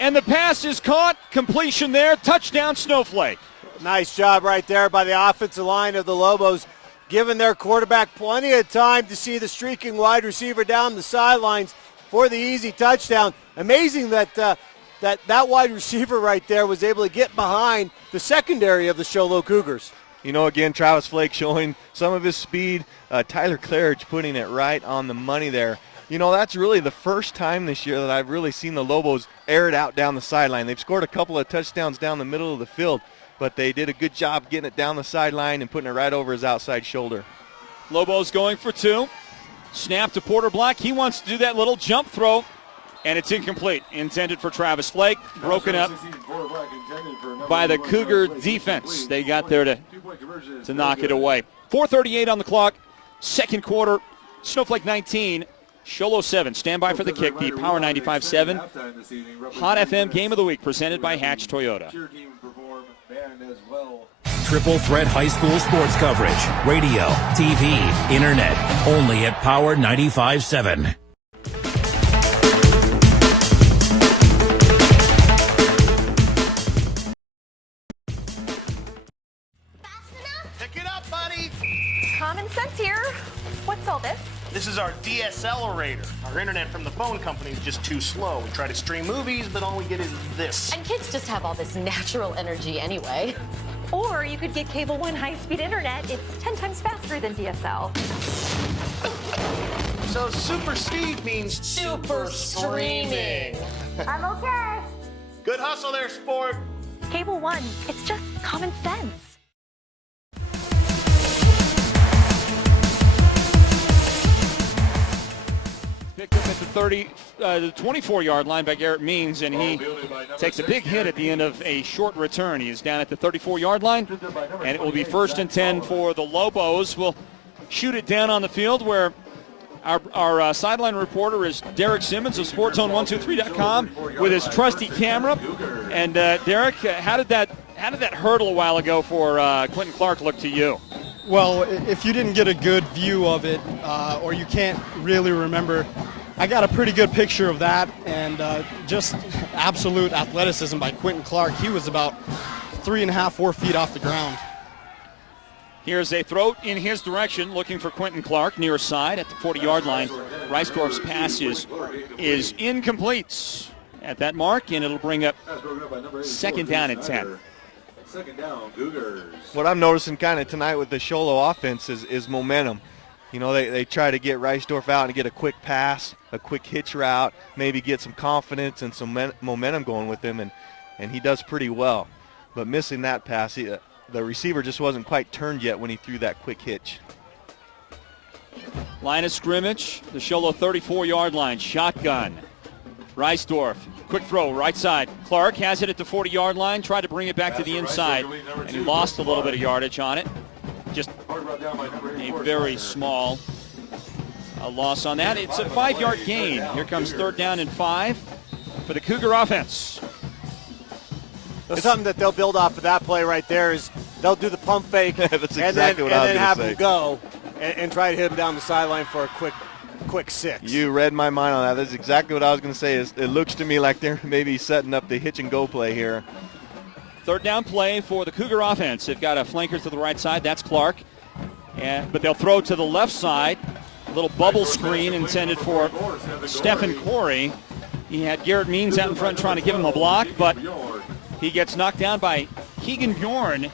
And the pass is caught. Completion there. Touchdown, Snowflake. Nice job right there by the offensive line of the Lobos, giving their quarterback plenty of time to see the streaking wide receiver down the sidelines for the easy touchdown. Amazing that that wide receiver right there was able to get behind the secondary of the Show Low Cougars. You know, again, Travis Flake showing some of his speed. Tyler Claridge putting it right on the money there. You know, that's really the first time this year that I've really seen the Lobos air it out down the sideline. They've scored a couple of touchdowns down the middle of the field, but they did a good job getting it down the sideline and putting it right over his outside shoulder. Lobos going for 2. Snap to Porter Black. He wants to do that little jump throw. And it's incomplete, intended for Travis Flake, broken up by the Cougar defense. They got there to knock it away. 4:38 on the clock, second quarter, Snowflake 19, Sholo 7. Stand by for the kick, the Power 95.7 Hot FM Game of the Week, presented by Hatch Toyota. Triple threat high school sports coverage, radio, TV, internet, only at Power 95.7. Common sense here. What's all this? This is our DSLerator. Our internet from the phone company is just too slow. We try to stream movies, but all we get is this. And kids just have all this natural energy anyway. Or you could get Cable One high-speed internet. It's 10 times faster than DSL. So super speed means super streaming. I'm okay. Good hustle there, sport. Cable One, it's just common sense. Picked up at the 24-yard line by Garrett Means, and he takes a big hit at the end of a short return. He is down at the 34-yard line, and it will be 1st and 10 for the Lobos. We'll shoot it down on the field where our sideline reporter is Derek Simmons of SportsZone123.com with his trusty camera. And Derek, how did that hurdle a while ago for Quentin Clark look to you? Well, if you didn't get a good view of it, or you can't really remember, I got a pretty good picture of that, and just absolute athleticism by Quentin Clark. He was about 3.5, 4 feet off the ground. Here's a throw in his direction, looking for Quentin Clark, near side at the 40-yard line. Reisdorf's pass is incomplete at that mark, and it'll bring up 2nd down and 10. Second down, Cougars. What I'm noticing kind of tonight with the Sholo offense is momentum. You know, they try to get Reisdorf out and get a quick pass, a quick hitch route, maybe get some confidence and some momentum going with him, and he does pretty well. But missing that pass, the receiver just wasn't quite turned yet when he threw that quick hitch. Line of scrimmage, the Sholo 34-yard line, shotgun. Reisdorf, quick throw, right side. Clark has it at the 40-yard line, tried to bring it back to the inside, and he lost a little bit of yardage on it. Just a very small loss on that. It's a 5-yard gain. Here comes 3rd down and 5 for the Cougar offense. That's something that they'll build off of that play right there is they'll do the pump fake That's and exactly then have him go and try to hit him down the sideline for a quick 6. You read my mind on that. That's exactly what I was going to say. It looks to me like they're maybe setting up the hitch and go play here. 3rd down play for the Cougar offense. They've got a flanker to the right side. That's Clark. But they'll throw to the left side. A little bubble screen intended for Stephen Corey. He had Garrett Means out in front trying to give him a block, but he gets knocked down by Keegan Bjorn,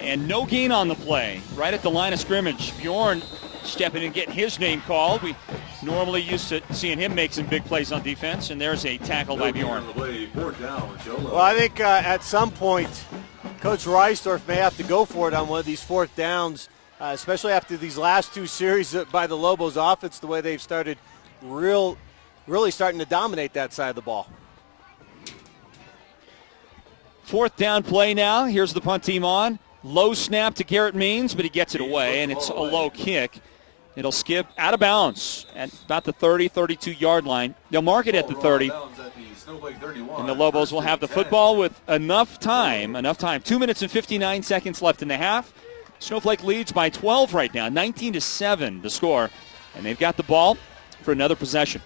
and no gain on the play. Right at the line of scrimmage, Bjorn stepping in and getting his name called. We normally used to seeing him make some big plays on defense, and there's a tackle by Bjorn. Well, I think at some point, Coach Reisdorf may have to go for it on one of these fourth downs, especially after these last two series by the Lobos offense, the way they've started really starting to dominate that side of the ball. Fourth down play now. Here's the punt team on. Low snap to Garrett Means, but he gets it away, and it's a low kick. It'll skip out of bounds at about the 30, 32-yard line. They'll mark it at the 30. And the Lobos will have the football with enough time. 2 minutes and 59 seconds left in the half. Snowflake leads by 12 right now, 19-7 the score. And they've got the ball for another possession.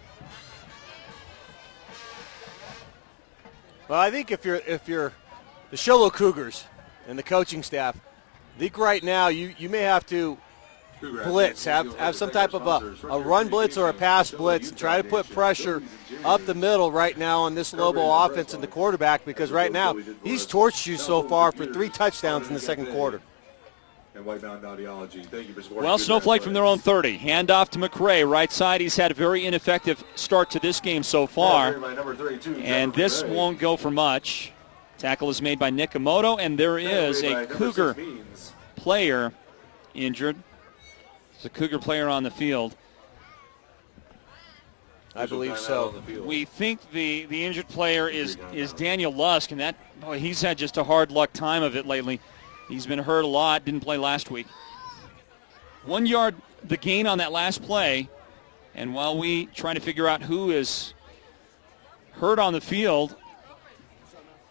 Well, I think if you're the Sholo Cougars and the coaching staff, I think right now you may have to blitz, have some type of a run blitz or a pass blitz, and try to put pressure up the middle right now on this Lobo offense and the quarterback, because right now he's torched you so far for 3 touchdowns in the second quarter. Well, Snowflake from their own 30. Handoff to McRae. Right side, he's had a very ineffective start to this game so far. And this won't go for much. Tackle is made by Nick Emoto, and there is a Cougar player injured. There's a Cougar player on the field. I believe so. We think the injured player is Daniel Lusk, and he's had just a hard luck time of it lately. He's been hurt a lot, didn't play last week. 1 yard the gain on that last play, and while we try to figure out who is hurt on the field,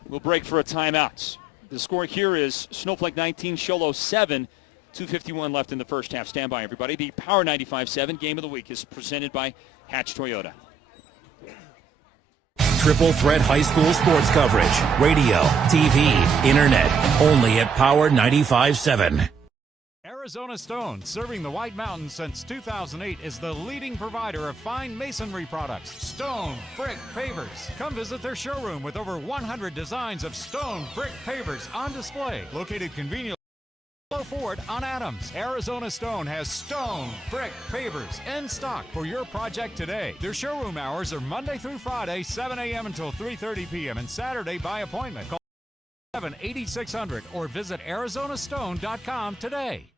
we'll break for a timeout. The score here is Snowflake 19, Sholo 7, 2:51 left in the first half. Stand by, everybody. The Power 95.7 Game of the Week is presented by Hatch Toyota. Triple threat high school sports coverage. Radio, TV, internet. Only at Power 95.7. Arizona Stone, serving the White Mountains since 2008, is the leading provider of fine masonry products. Stone Brick Pavers. Come visit their showroom with over 100 designs of stone brick pavers on display. Located conveniently Ford on Adams. Arizona Stone has stone brick pavers in stock for your project today. Their showroom hours are Monday through Friday, 7 a.m. until 3:30 p.m. and Saturday by appointment. Call 7-8600 or visit ArizonaStone.com today.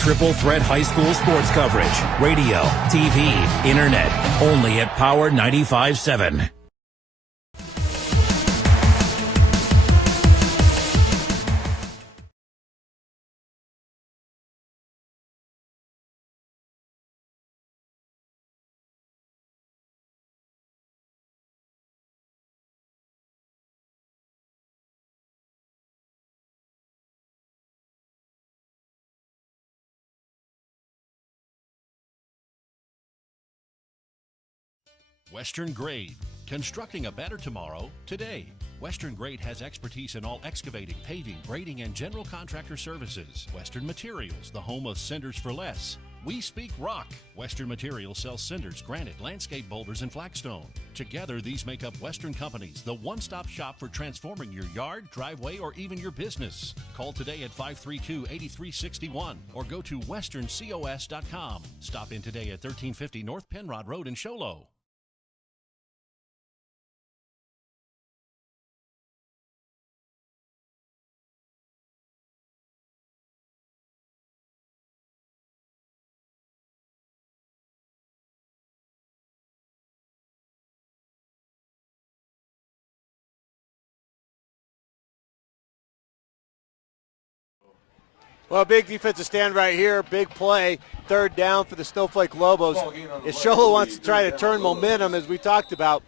Triple threat high school sports coverage. Radio, TV, internet. Only at Power 95.7. Western Grade, constructing a better tomorrow today. Western Grade has expertise in all excavating, paving, grading, and general contractor services. Western Materials, the home of Cinders for Less. We speak rock. Western Materials sells cinders, granite, landscape boulders, and flagstone. Together, these make up Western Companies, the one-stop shop for transforming your yard, driveway, or even your business. Call today at 532-8361 or go to westerncos.com. Stop in today at 1350 North Penrod Road in Sholo. Well, big defensive stand right here, big play, third down for the Snowflake Lobos. If Sholo wants to try to turn momentum, as we talked about,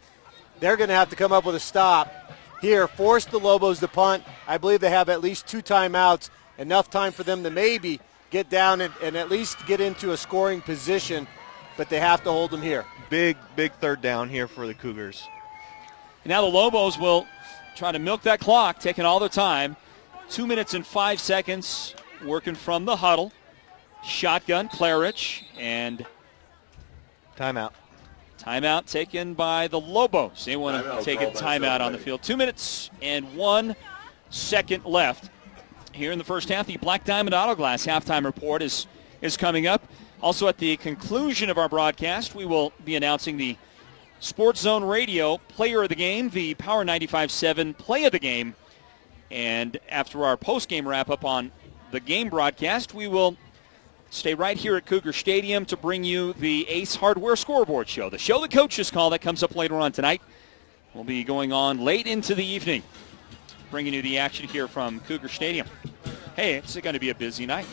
they're going to have to come up with a stop here, force the Lobos to punt. I believe they have at least 2 timeouts, enough time for them to maybe get down and at least get into a scoring position, but they have to hold them here. Big third down here for the Cougars. Now the Lobos will try to milk that clock, taking all their time. 2 minutes and 5 seconds working from the huddle. Shotgun, Claridge, and timeout. Timeout taken by the Lobos. They want to take a timeout on the field. 2 minutes and 1 second left here in the first half. The Black Diamond Auto Glass halftime report is coming up. Also at the conclusion of our broadcast, we will be announcing the Sports Zone Radio Player of the Game, the Power 95.7 Play of the Game. And after our post-game wrap-up on the game broadcast, we will stay right here at Cougar Stadium to bring you the Ace Hardware Scoreboard Show. The show the coaches call that comes up later on tonight. Will be going on late into the evening, bringing you the action here from Cougar Stadium. Hey, it's going to be a busy night.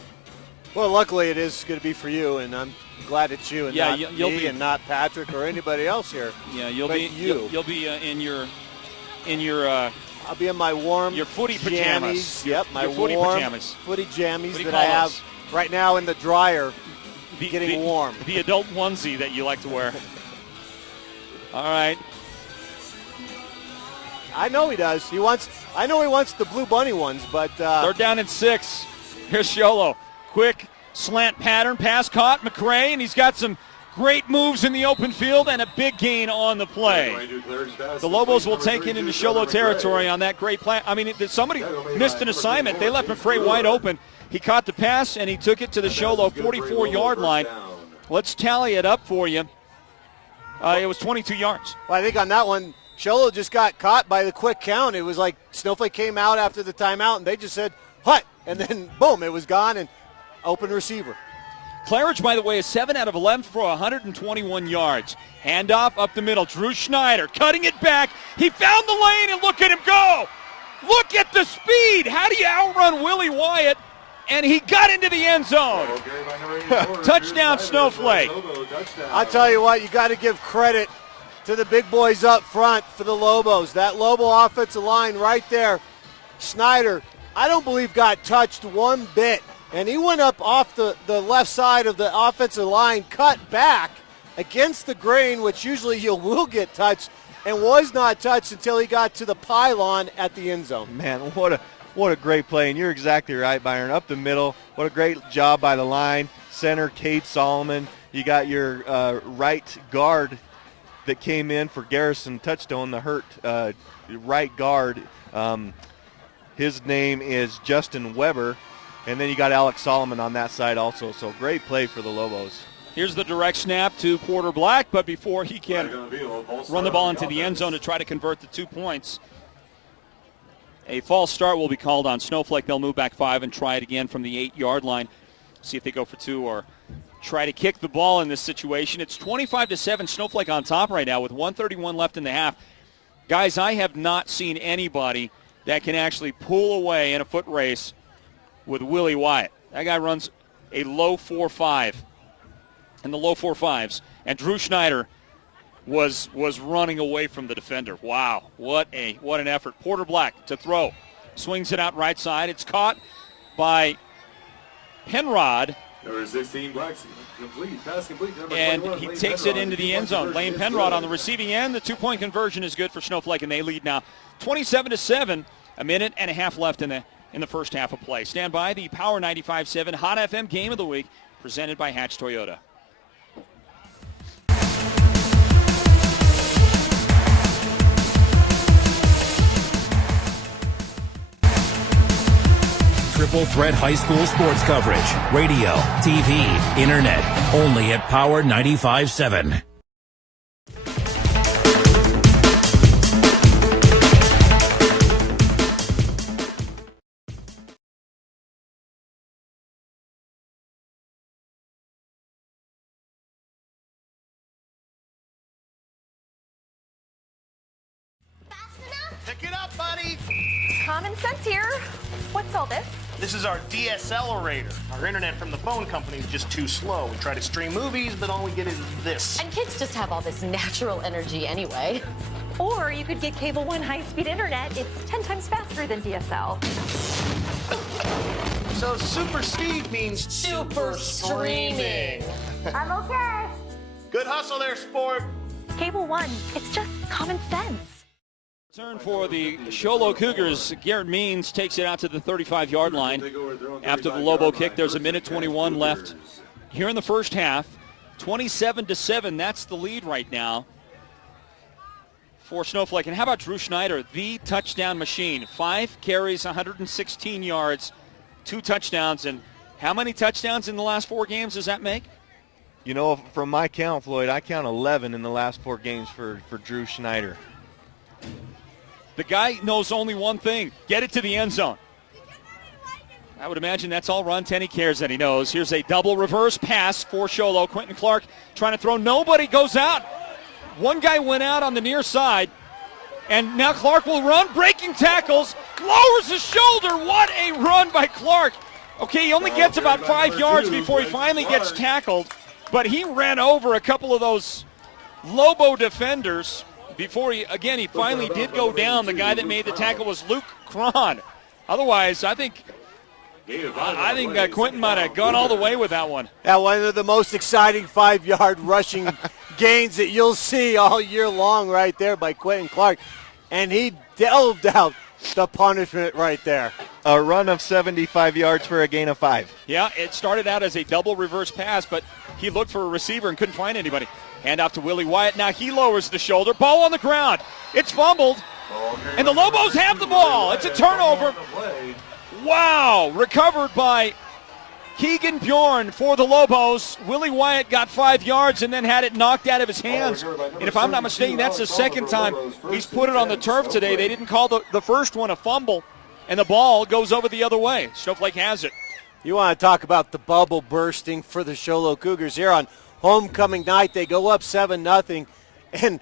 Well, luckily it is going to be for you, and I'm glad it's you and not me and not Patrick or anybody else here. Yeah, you'll be in your I'll be in my warm your footy pajamas. Yep, my footy warm pajamas. Footy jammies that I have right now in the dryer, getting warm. The adult onesie that you like to wear. All right. I know he does. I know he wants the Blue Bunny ones, but they're down in 6. Here's Sholo. Quick slant pattern, pass caught, McRae, and he's got some great moves in the open field and a big gain on the play. The Lobos will take it into Sholo territory on that great play. I mean, somebody missed an assignment. They left McRae wide open. He caught the pass, and he took it to the Sholo 44-yard line. Let's tally it up for you. It was 22 yards. Well, I think on that one, Sholo just got caught by the quick count. It was like Snowflake came out after the timeout, and they just said, hut, and then boom, it was gone, and open receiver. Claridge, by the way, is 7 out of 11 for 121 yards. Handoff up the middle. Drew Schneider cutting it back. He found the lane, and look at him go. Look at the speed. How do you outrun Willie Wyatt? And he got into the end zone. Touchdown, Snowflake. I'll tell you what, you got to give credit to the big boys up front for the Lobos. That Lobo offensive line right there. Schneider, I don't believe got touched one bit. And he went up off the left side of the offensive line, cut back against the grain, which usually you will get touched, and was not touched until he got to the pylon at the end zone. Man, what a great play, and you're exactly right, Byron. Up the middle, what a great job by the line. Center, Cade Solomon. You got your right guard that came in for Garrison Touchstone, the hurt right guard. His name is Justin Weber. And then you got Alex Solomon on that side also. So great play for the Lobos. Here's the direct snap to Porter Black, but before he can run the ball into the end zone to try to convert the 2 points, a false start will be called on Snowflake. They'll move back 5 and try it again from the 8-yard line. See if they go for 2 or try to kick the ball in this situation. It's 25-7, Snowflake on top right now with 1:31 left in the half. Guys, I have not seen anybody that can actually pull away in a foot race with Willie Wyatt. That guy runs a low 4.5 in the low 4.5s. And Drew Schneider was running away from the defender. Wow, what an effort. Porter Black to throw. Swings it out right side. It's caught by Penrod. Number 16, Black, complete, pass complete. And he takes it into the end zone. Lane Penrod on the receiving end. The 2-point conversion is good for Snowflake, and they lead now 27-7. A minute and a half left in the first half of play. Stand by. The Power 95.7 Hot FM Game of the Week, presented by Hatch Toyota. Triple threat high school sports coverage. Radio, TV, internet. Only at Power 95.7. Pick it up, buddy. Common sense here. What's all this? This is our DSLerator. Our internet from the phone company is just too slow. We try to stream movies, but all we get is this. And kids just have all this natural energy anyway. Or you could get Cable One high-speed internet. It's 10 times faster than DSL. So Super Steve means super streaming. I'm okay. Good hustle there, sport. Cable One, it's just common sense. Turn for the Sholo Cougars. Garrett Means takes it out to the 35-yard line. After the Lobo kick, there's a minute 21 left here in the first half. 27-7, that's the lead right now for Snowflake. And how about Drew Schneider, the touchdown machine? 5 carries, 116 yards, 2 touchdowns. And how many touchdowns in the last 4 games does that make? You know, from my count, Floyd, I count 11 in the last 4 games for Drew Schneider. The guy knows only one thing, get it to the end zone. I would imagine that's all Ron Tenney cares that he knows. Here's a double reverse pass for Sholo. Quentin Clark trying to throw. Nobody goes out. One guy went out on the near side, and now Clark will run, breaking tackles, lowers his shoulder. What a run by Clark. Okay, he only gets about 5 yards before he finally gets tackled, but he ran over a couple of those Lobo defenders before he finally did go down. The guy that made the tackle was Luke Cron. Otherwise, I think Quentin might have gone all the way with that one. Yeah, one of the most exciting 5-yard rushing gains that you'll see all year long right there by Quentin Clark. And he delved out the punishment right there. A run of 75 yards for a gain of 5. Yeah, it started out as a double reverse pass, but he looked for a receiver and couldn't find anybody. Hand off to Willie Wyatt. Now he lowers the shoulder. Ball on the ground. It's fumbled. And the Lobos have the ball. It's a turnover. Wow. Recovered by Keegan Bjorn for the Lobos. Willie Wyatt got 5 yards and then had it knocked out of his hands. And if I'm not mistaken, that's the second time he's put it on the turf today. They didn't call the first one a fumble, and the ball goes over the other way. Snowflake has it. You want to talk about the bubble bursting for the Sholo Cougars here on homecoming night. They go up 7-0, and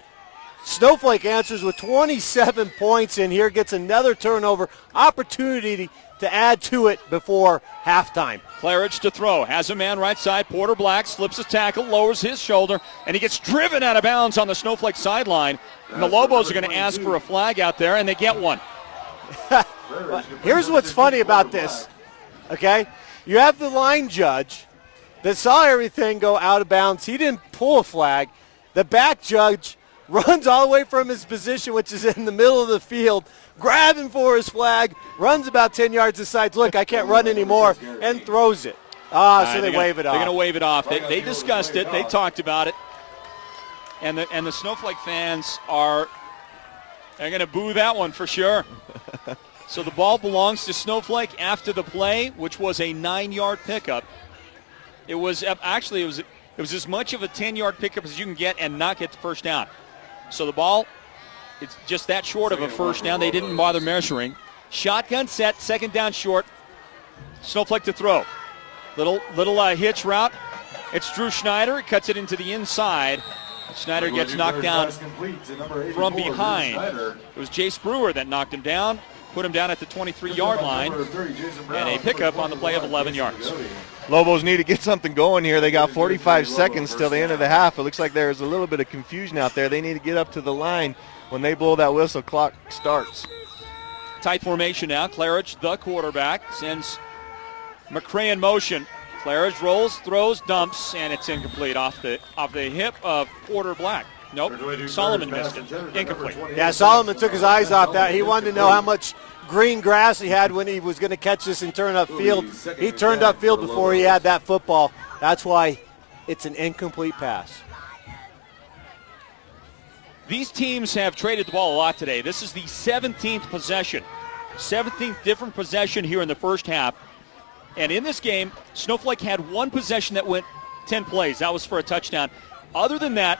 Snowflake answers with 27 points in here, gets another turnover, opportunity to add to it before halftime. Claridge to throw, has a man right side. Porter Black slips a tackle, lowers his shoulder, and he gets driven out of bounds on the Snowflake sideline. And the Lobos are going to ask for a flag out there, and they get one. Here's what's funny about this, okay? You have the line judge that saw everything go out of bounds. He didn't pull a flag. The back judge runs all the way from his position, which is in the middle of the field, grabbing for his flag, runs about 10 yards and decides, look, I can't run anymore, and throws it. So they wave it off. They're going to wave it off. They discussed it. They talked about it. And the Snowflake fans they're going to boo that one for sure. So the ball belongs to Snowflake after the play, which was a 9-yard pickup. It was as much of a 10-yard pickup as you can get and not get the first down. So the ball, it's just that short of a first down. They didn't bother measuring. Shotgun set, second down short. Snowflake to throw. Little hitch route. It's Drew Schneider. He cuts it into the inside. Schneider gets knocked down from behind. It was Jace Brewer that knocked him down, put him down at the 23-yard line, and a pickup on the play of 11 yards. Lobos need to get something going here. They got 45 seconds till the end of the half. It looks like there's a little bit of confusion out there. They need to get up to the line. When they blow that whistle, clock starts. Tight formation now. Claridge, the quarterback, sends McCray in motion. Claridge rolls, throws, dumps, and it's incomplete off the hip of Porter Black. Nope, Solomon missed it. Incomplete. Yeah, Solomon took his eyes off that. He wanted to know how much green grass he had when he was going to catch this and turn upfield. He turned upfield before he had that football. That's why it's an incomplete pass. These teams have traded the ball a lot today. This is the 17th possession. 17th different possession here in the first half. And in this game, Snowflake had one possession that went 10 plays. That was for a touchdown. Other than that,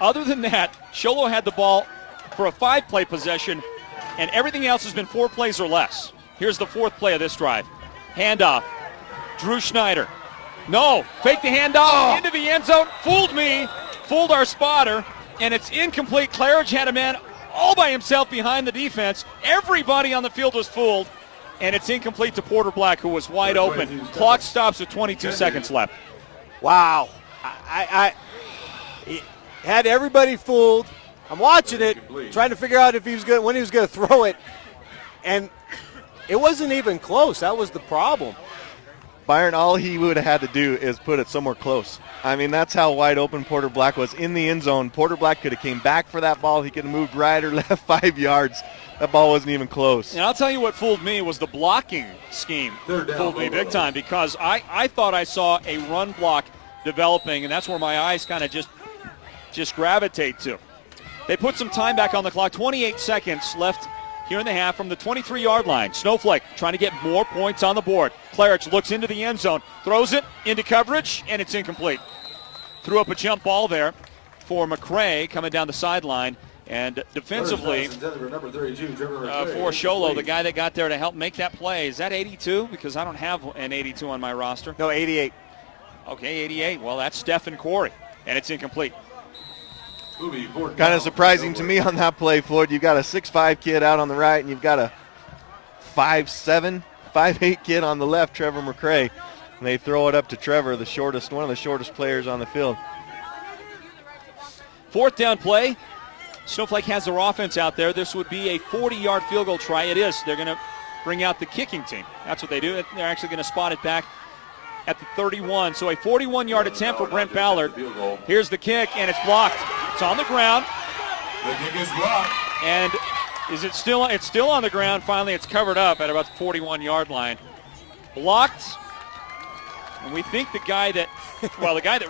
Sholo had the ball for a 5-play possession, and everything else has been 4 plays or less. Here's the 4th play of this drive. Handoff. Drew Schneider. No. Fake the handoff into the end zone. Fooled me. Fooled our spotter. And it's incomplete. Claridge had a man all by himself behind the defense. Everybody on the field was fooled. and it's incomplete to Porter Black, who was wide open. Clock stops with 22 seconds left. Wow. I had everybody fooled. I'm watching it, trying to figure out if when he was going to throw it, and it wasn't even close. That was the problem. Byron, all he would have had to do is put it somewhere close. I mean, that's how wide open Porter Black was in the end zone. Porter Black could have came back for that ball. He could have moved right or left 5 yards. That ball wasn't even close. And I'll tell you what fooled me was the blocking scheme. Fooled me big time because I thought I saw a run block developing, and that's where my eyes kind of just gravitate to. They put some time back on the clock. 28 seconds left here in the half from the 23-yard line. Snowflake trying to get more points on the board. Claridge looks into the end zone, throws it into coverage, and it's incomplete. Threw up a jump ball there for McCray coming down the sideline. And defensively, for Sholo, the guy that got there to help make that play, is that 82? Because I don't have an 82 on my roster. No, 88. Okay, 88. Well, that's Stephen Corey, and it's incomplete. Kind of surprising to me on that play, Floyd. You've got a 6'5" kid out on the right, and you've got a 5'7", 5'8" kid on the left, Trevor McCray. And they throw it up to Trevor, one of the shortest players on the field. Fourth down play. Snowflake has their offense out there. This would be a 40-yard field goal try. It is. They're going to bring out the kicking team. That's what they do. They're actually going to spot it back at the 31. So a 41-yard attempt for Brent Ballard. Here's the kick, and it's blocked. It's on the ground. The kick is blocked. And it's still on the ground. Finally, it's covered up at about the 41-yard line. Blocked. And we think the guy that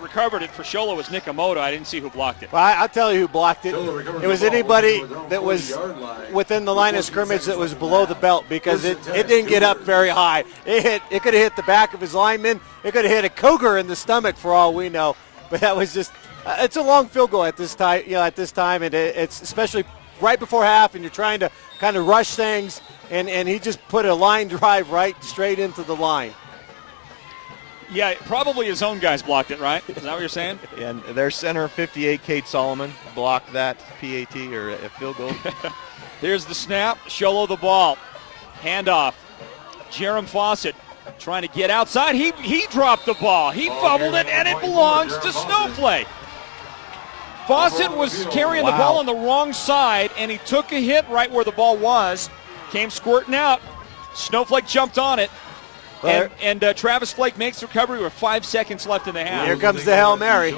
recovered it for Sholo was Nikamoto. I didn't see who blocked it. Well, I'll tell you who blocked it. It was anybody that was within the line of scrimmage that was below the belt because it didn't get up very high. It could have hit the back of his lineman. It could have hit a Cougar in the stomach for all we know. But that was just it's a long field goal at this time. And it's especially right before half, and you're trying to kind of rush things. And he just put a line drive right straight into the line. Yeah, probably his own guys blocked it, right? Is that what you're saying? And their center, 58, Kate Solomon, blocked that PAT or a field goal. Here's the snap. Sholo the ball. Handoff. Jerem Fawcett trying to get outside. He dropped the ball. He fumbled it, and it belongs to Snowflake. Fawcett was carrying the ball on the wrong side, and he took a hit right where the ball was. Came squirting out. Snowflake jumped on it. And Travis Flake makes the recovery with 5 seconds left in the half. Here comes the Hail Mary.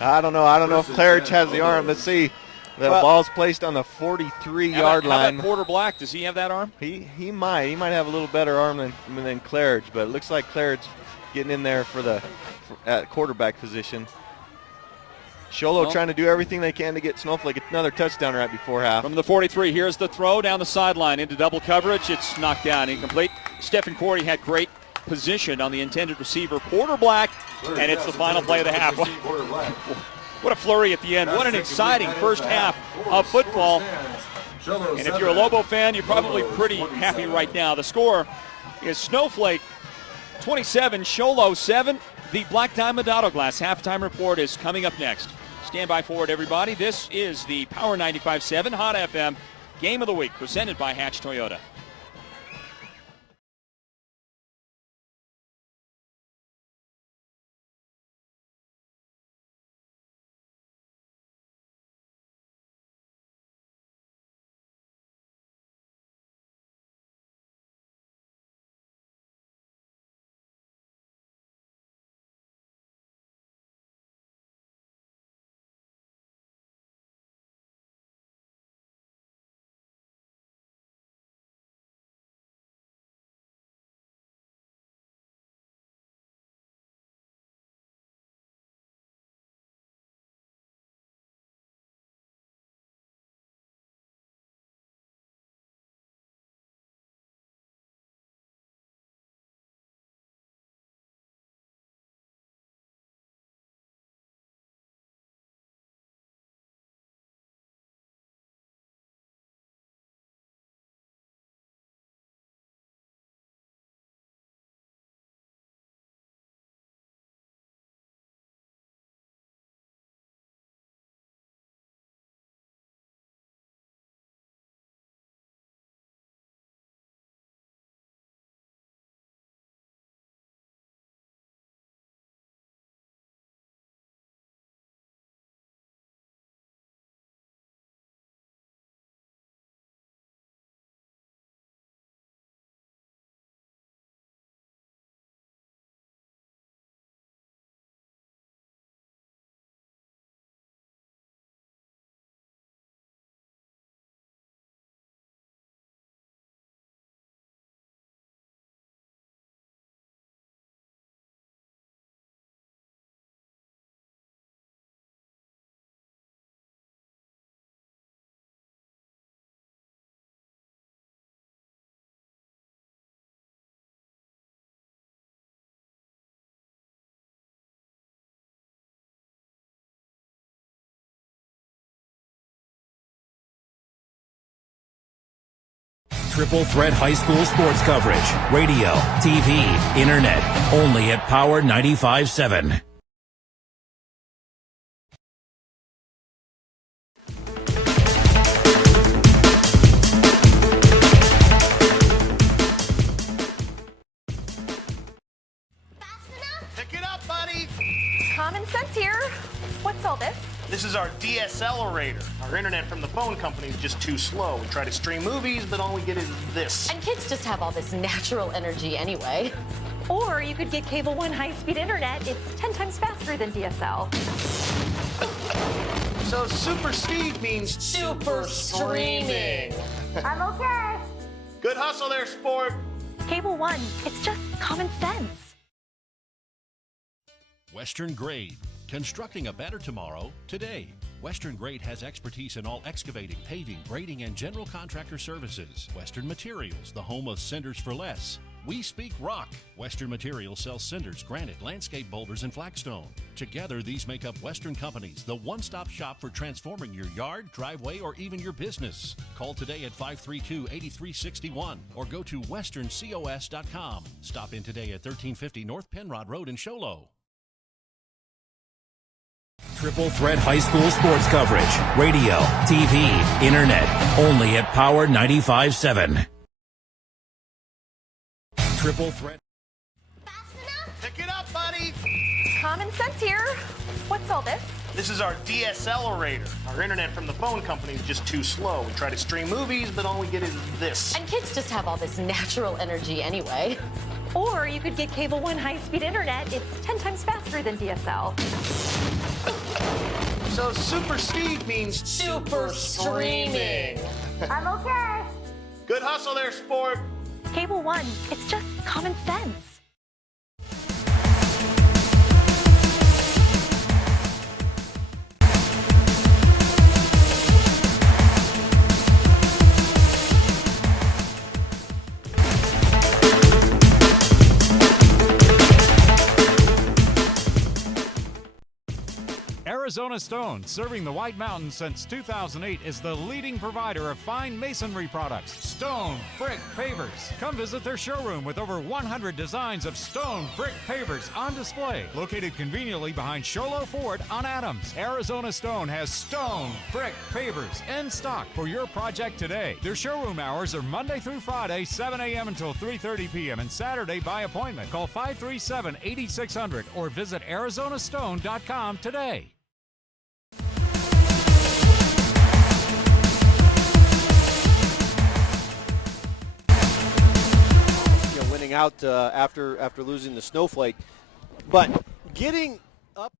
I don't know if Claridge has the arm. Let's see. The ball's placed on the 43-yard line. How about Porter Black? Does he have that arm? He might. He might have a little better arm than Claridge, but it looks like Claridge getting in there at quarterback position. Sholo trying to do everything they can to get Snowflake another touchdown right before half. From the 43, here's the throw down the sideline into double coverage. It's knocked down, incomplete. Stephen Corey had great position on the intended receiver, Porter Black, and it's the final play of the half. What a flurry at the end. What an exciting first half of football. And if you're a Lobo fan, you're probably pretty happy right now. The score is Snowflake 27, Sholo 7. The Black Diamond Auto Glass halftime report is coming up next. Stand by for it, everybody. This is the Power 95.7 Hot FM Game of the Week presented by Hatch Toyota. Triple threat high school sports coverage. Radio, TV, internet. Only at Power 95.7. Pick it up, buddy. Common sense here. What's all this? This is our DSLerator. Our internet from the phone company is just too slow. We try to stream movies, but all we get is this. And kids just have all this natural energy anyway. Or you could get Cable One high-speed internet. It's 10 times faster than DSL. So super speed means super streaming. I'm okay. Good hustle there, sport. Cable One, it's just common sense. Western Grade. Constructing a better tomorrow, today. Western Grade has expertise in all excavating, paving, grading, and general contractor services. Western Materials, the home of cinders for less. We speak rock. Western Materials sells cinders, granite, landscape boulders, and flagstone. Together, these make up Western Companies, the one-stop shop for transforming your yard, driveway, or even your business. Call today at 532-8361 or go to westerncos.com. Stop in today at 1350 North Penrod Road in Show Low. Triple threat high school sports coverage. Radio, TV, internet. Only at Power 95.7. Triple threat. Pick it up, buddy. Common sense here. What's all this? This is our DSLerator. Our internet from the phone company is just too slow. We try to stream movies, but all we get is this. And kids just have all this natural energy anyway. Or you could get Cable One high-speed internet. It's 10 times faster than DSL. So super speed means super streaming. I'm okay. Good hustle there, sport. Cable One, it's just common sense. Arizona Stone, serving the White Mountains since 2008, is the leading provider of fine masonry products. Stone Brick Pavers. Come visit their showroom with over 100 designs of stone brick pavers on display. Located conveniently behind Sholo Ford on Adams. Arizona Stone has stone brick pavers in stock for your project today. Their showroom hours are Monday through Friday, 7 a.m. until 3:30 p.m. and Saturday by appointment. Call 537-8600 or visit ArizonaStone.com today. Winning out after losing the Snowflake, but getting up.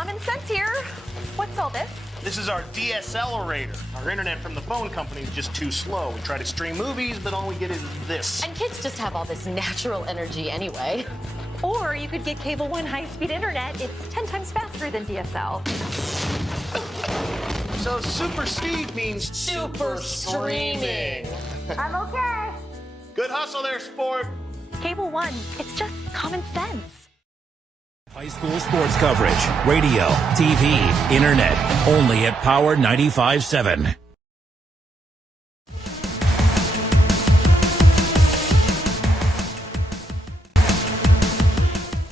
common sense here. What's all this? This is our DSLerator. Our internet from the phone company is just too slow. We try to stream movies, but all we get is this. And kids just have all this natural energy anyway. Or you could get Cable One high-speed internet. It's 10 times faster than DSL. So super speed means Super streaming. I'm okay. Good hustle there, sport. Cable One, it's just common sense. High school sports coverage, radio, TV, internet, only at Power 95.7.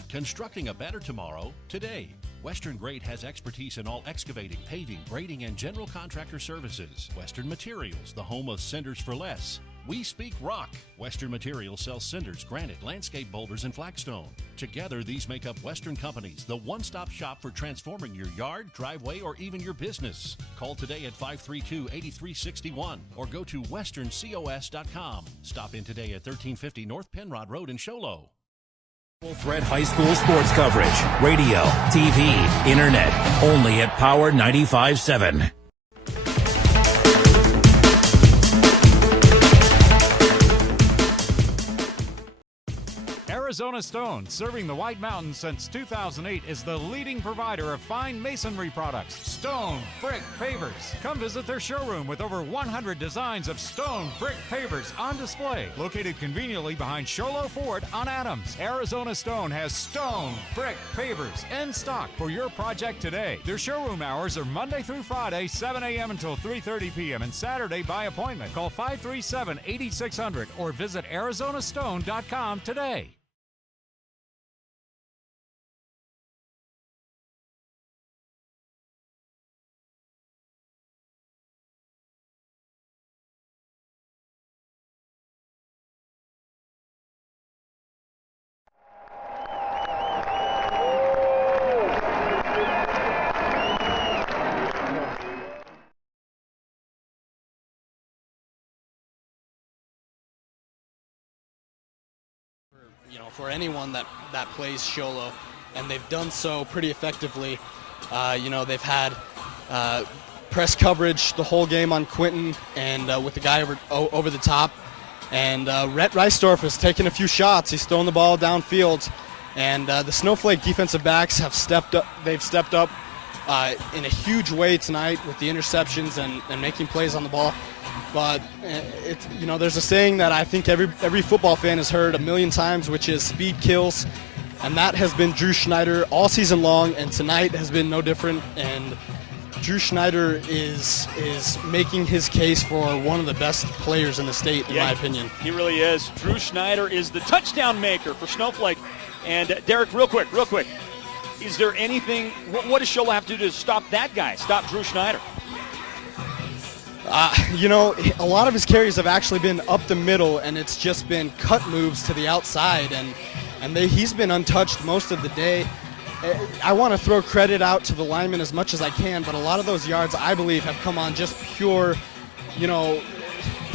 Constructing a better tomorrow today. Western Grade has expertise in all excavating, paving, grading, and general contractor services. Western Materials, the home of Cinders for Less. We speak rock. Western Materials sells cinders, granite, landscape boulders, and flagstone. Together, these make up Western Companies, the one-stop shop for transforming your yard, driveway, or even your business. Call today at 532-8361 or go to westerncos.com. Stop in today at 1350 North Penrod Road in Show Low. Full thread high school sports coverage, radio, TV, internet, only at Power 95.7. Arizona Stone, serving the White Mountains since 2008, is the leading provider of fine masonry products. Stone Brick Pavers. Come visit their showroom with over 100 designs of stone brick pavers on display. Located conveniently behind Sholo Ford on Adams. Arizona Stone has stone brick pavers in stock for your project today. Their showroom hours are Monday through Friday, 7 a.m. until 3:30 p.m. and Saturday by appointment. Call 537-8600 or visit ArizonaStone.com today. For anyone that plays Sholo, and they've done so pretty effectively. They've had press coverage the whole game on Quinton and with the guy over the top. And Rhett Reisdorf has taken a few shots. He's thrown the ball downfield. And the Snowflake defensive backs have stepped up. They've stepped up in a huge way tonight with the interceptions and making plays on the ball. But there's a saying that I think every football fan has heard a million times, which is speed kills, and that has been Drew Schneider all season long, and tonight has been no different. And Drew Schneider is making his case for one of the best players in the state, in my opinion. He really is. Drew Schneider is the touchdown maker for Snowflake. And Derek, real quick, is there anything? What does Sholo have to do to stop that guy? Stop Drew Schneider? A lot of his carries have actually been up the middle, and it's just been cut moves to the outside, and he's been untouched most of the day. I want to throw credit out to the linemen as much as I can, but a lot of those yards, I believe, have come on just pure,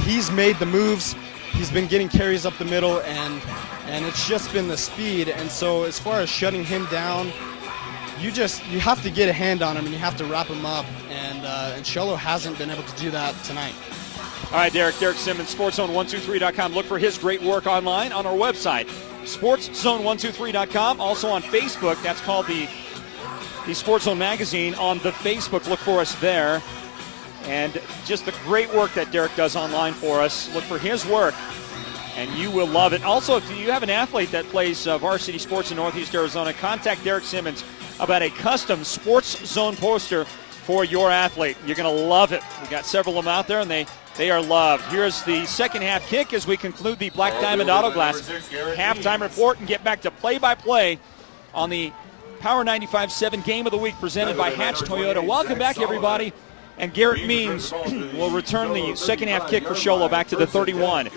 he's made the moves, he's been getting carries up the middle, and it's just been the speed. And so as far as shutting him down, you have to get a hand on him, and you have to wrap him up, and Sholo hasn't been able to do that tonight. All right, Derek Simmons, SportsZone123.com. Look for his great work online on our website, SportsZone123.com. Also on Facebook, that's called the Sports Zone magazine. On the Facebook, look for us there. And just the great work that Derek does online for us. Look for his work, and you will love it. Also, if you have an athlete that plays varsity sports in Northeast Arizona, contact Derek Simmons about a custom Sports Zone poster for your athlete. You're going to love it. We've got several of them out there, and they are loved. Here's the second half kick as we conclude the Black Diamond Auto Glass halftime report and get back to play-by-play on the Power 95.7 Game of the Week presented by Hatch Toyota. Welcome back, everybody. And Garrett Means will return the second half kick for Sholo back to the 31.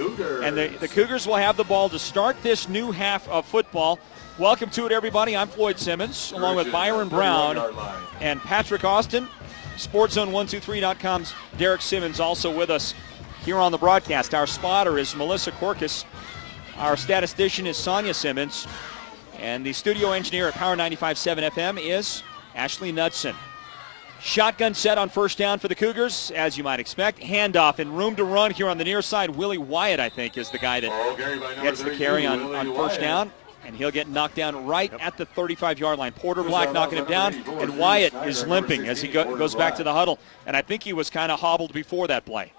And the Cougars will have the ball to start this new half of football. Welcome to it, everybody. I'm Floyd Simmons, along with Byron Brown and Patrick Austin. SportsZone123.com's Derek Simmons also with us here on the broadcast. Our spotter is Melissa Korkus. Our statistician is Sonia Simmons. And the studio engineer at Power 95.7 FM is Ashley Knudsen. Shotgun set on first down for the Cougars, as you might expect. Handoff and room to run here on the near side. Willie Wyatt, I think, is the guy that gets the carry on first down. And he'll get knocked down right at the 35-yard line. Porter Black knocking him down, and Wyatt is limping as he goes back to the huddle. And I think he was kind of hobbled before that play.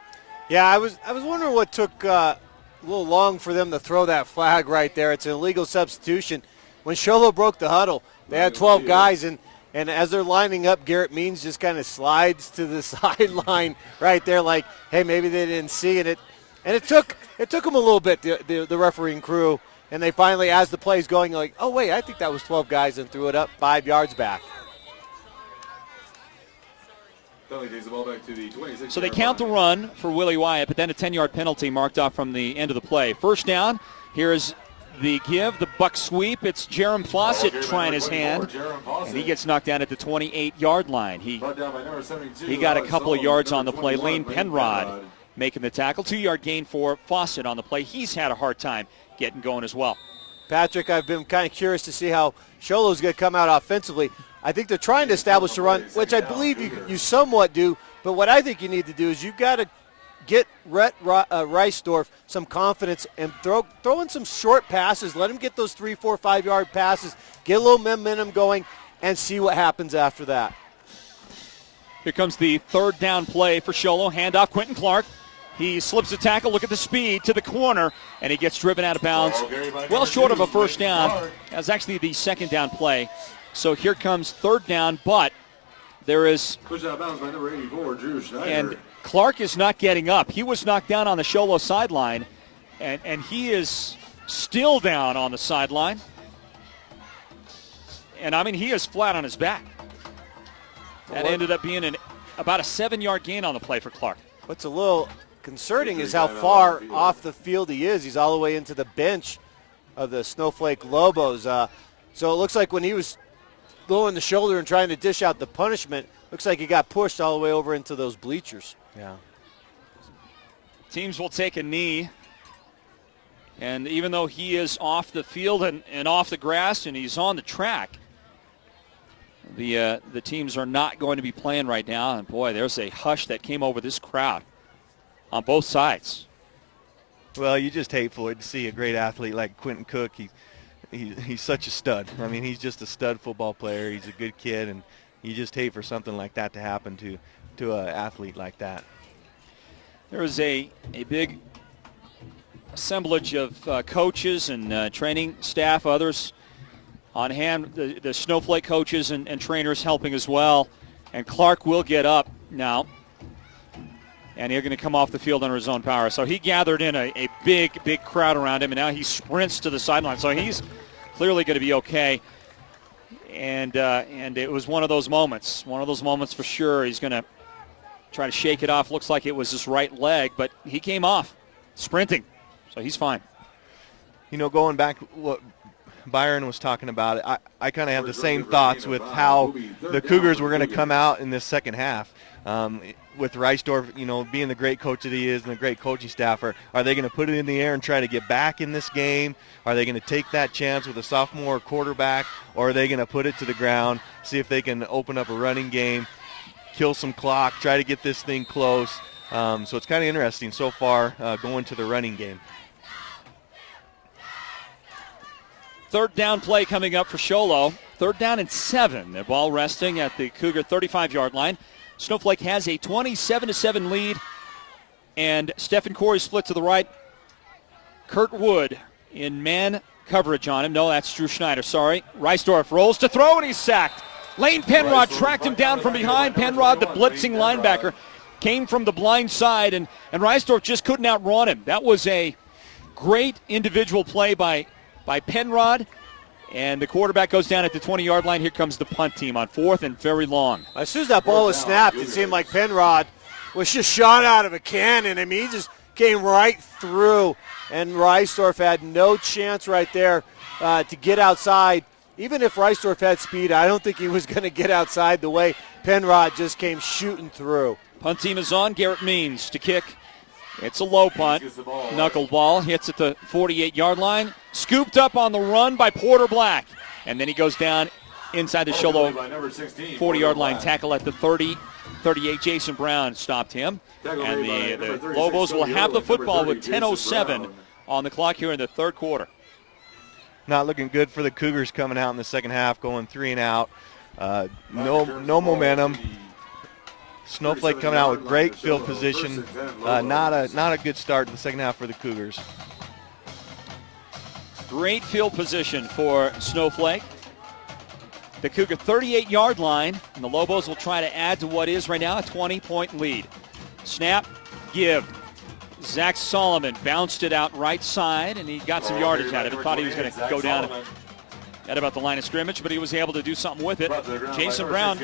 Yeah, I was wondering what took a little long for them to throw that flag right there. It's an illegal substitution. When Sholo broke the huddle, they had 12 guys, and as they're lining up, Garrett Means just kind of slides to the sideline right there like, hey, maybe they didn't see it. And it took them a little bit, the refereeing crew. And they finally, as the play's going, like, oh, wait, I think that was 12 guys, and threw it up 5 yards back. So they count the run for Willie Wyatt, but then a 10-yard penalty marked off from the end of the play. First down, here is the give, the buck sweep. It's Jerem Fawcett trying his hand, and he gets knocked down at the 28-yard line. He got a couple of yards on the play. Lane Penrod making the tackle. 2-yard gain for Fawcett on the play. He's had a hard time getting going as well. Patrick, I've been kind of curious to see how Sholo's going to come out offensively. I think they're trying to establish a run, which I believe you somewhat do, but what I think you need to do is you've got to get Rhett Reisdorf some confidence and throw in some short passes. Let him get those 3, 4, 5-yard passes, get a little momentum going, and see what happens after that. Here comes the third down play for Sholo. Handoff, Quentin Clark. He slips a tackle, look at the speed, to the corner, and he gets driven out of bounds. Well short of a first down. That was actually the second down play. So here comes third down, but there is... Pushed out of bounds by number 84, Drew Schneider. And Clark is not getting up. He was knocked down on the Sholo sideline, and he is still down on the sideline. And, I mean, he is flat on his back. That ended up being about a 7-yard gain on the play for Clark. What's a little concerning is how far off the field he is. He's all the way into the bench of the Snowflake Lobos. So it looks like when he was lowering the shoulder and trying to dish out the punishment, looks like he got pushed all the way over into those bleachers. Yeah. Teams will take a knee. And even though he is off the field and off the grass and he's on the track, the teams are not going to be playing right now. And, boy, there's a hush that came over this crowd on both sides. Well, you just hate for it to see a great athlete like Quentin Cook. He's such a stud. I mean, he's just a stud football player. He's a good kid, and you just hate for something like that to happen to an athlete like that. There was a big assemblage of coaches and training staff, others on hand, the Snowflake coaches and trainers helping as well. And Clark will get up now. And he's going to come off the field under his own power. So he gathered in a big crowd around him, and now he sprints to the sideline. So he's clearly going to be okay. And it was one of those moments for sure. He's going to try to shake it off. Looks like it was his right leg, but he came off sprinting. So he's fine. You know, going back what Byron was talking about, I kind of have the same thoughts with how the Cougars were going to come out in this second half. With Reisdorf, you know, being the great coach that he is and the great coaching staff, are they going to put it in the air and try to get back in this game? Are they going to take that chance with a sophomore quarterback, or are they going to put it to the ground, see if they can open up a running game, kill some clock, try to get this thing close? So it's kind of interesting so far going to the running game. Third down play coming up for Sholo. 3rd down and 7. The ball resting at the Cougar 35-yard line. Snowflake has a 27-7 lead, and Stephen Corey split to the right. Kurt Wood in man coverage on him. No, that's Drew Schneider, sorry. Reisdorf rolls to throw, and he's sacked. Lane Penrod tracked him down from behind. Penrod, the blitzing linebacker, came from the blind side, and Reisdorf just couldn't outrun him. That was a great individual play by Penrod. And the quarterback goes down at the 20-yard line. Here comes the punt team on 4th and very long. As soon as that ball was snapped, it seemed like Penrod was just shot out of a cannon. I mean, he just came right through, and Reisdorf had no chance right there to get outside. Even if Reisdorf had speed, I don't think he was going to get outside the way Penrod just came shooting through. Punt team is on. Garrett Means to kick. It's a low punt. Knuckleball hits at the 48-yard line. Scooped up on the run by Porter Black. And then he goes down inside the Sholo 40-yard line. Tackle at the 30, 38. Jason Brown stopped him. And the Lobos will have the football with 10:07 on the clock here in the third quarter. Not looking good for the Cougars coming out in the second half, going 3 and out. No momentum. Snowflake coming out with great field position. Not a good start to the second half for the Cougars. Great field position for Snowflake. The Cougar 38-yard line, and the Lobos will try to add to what is right now a 20-point lead. Snap, give. Zach Solomon bounced it out right side, and he got some yardage out of it. Thought he was going to go down at about the line of scrimmage, but he was able to do something with it. Jason Brown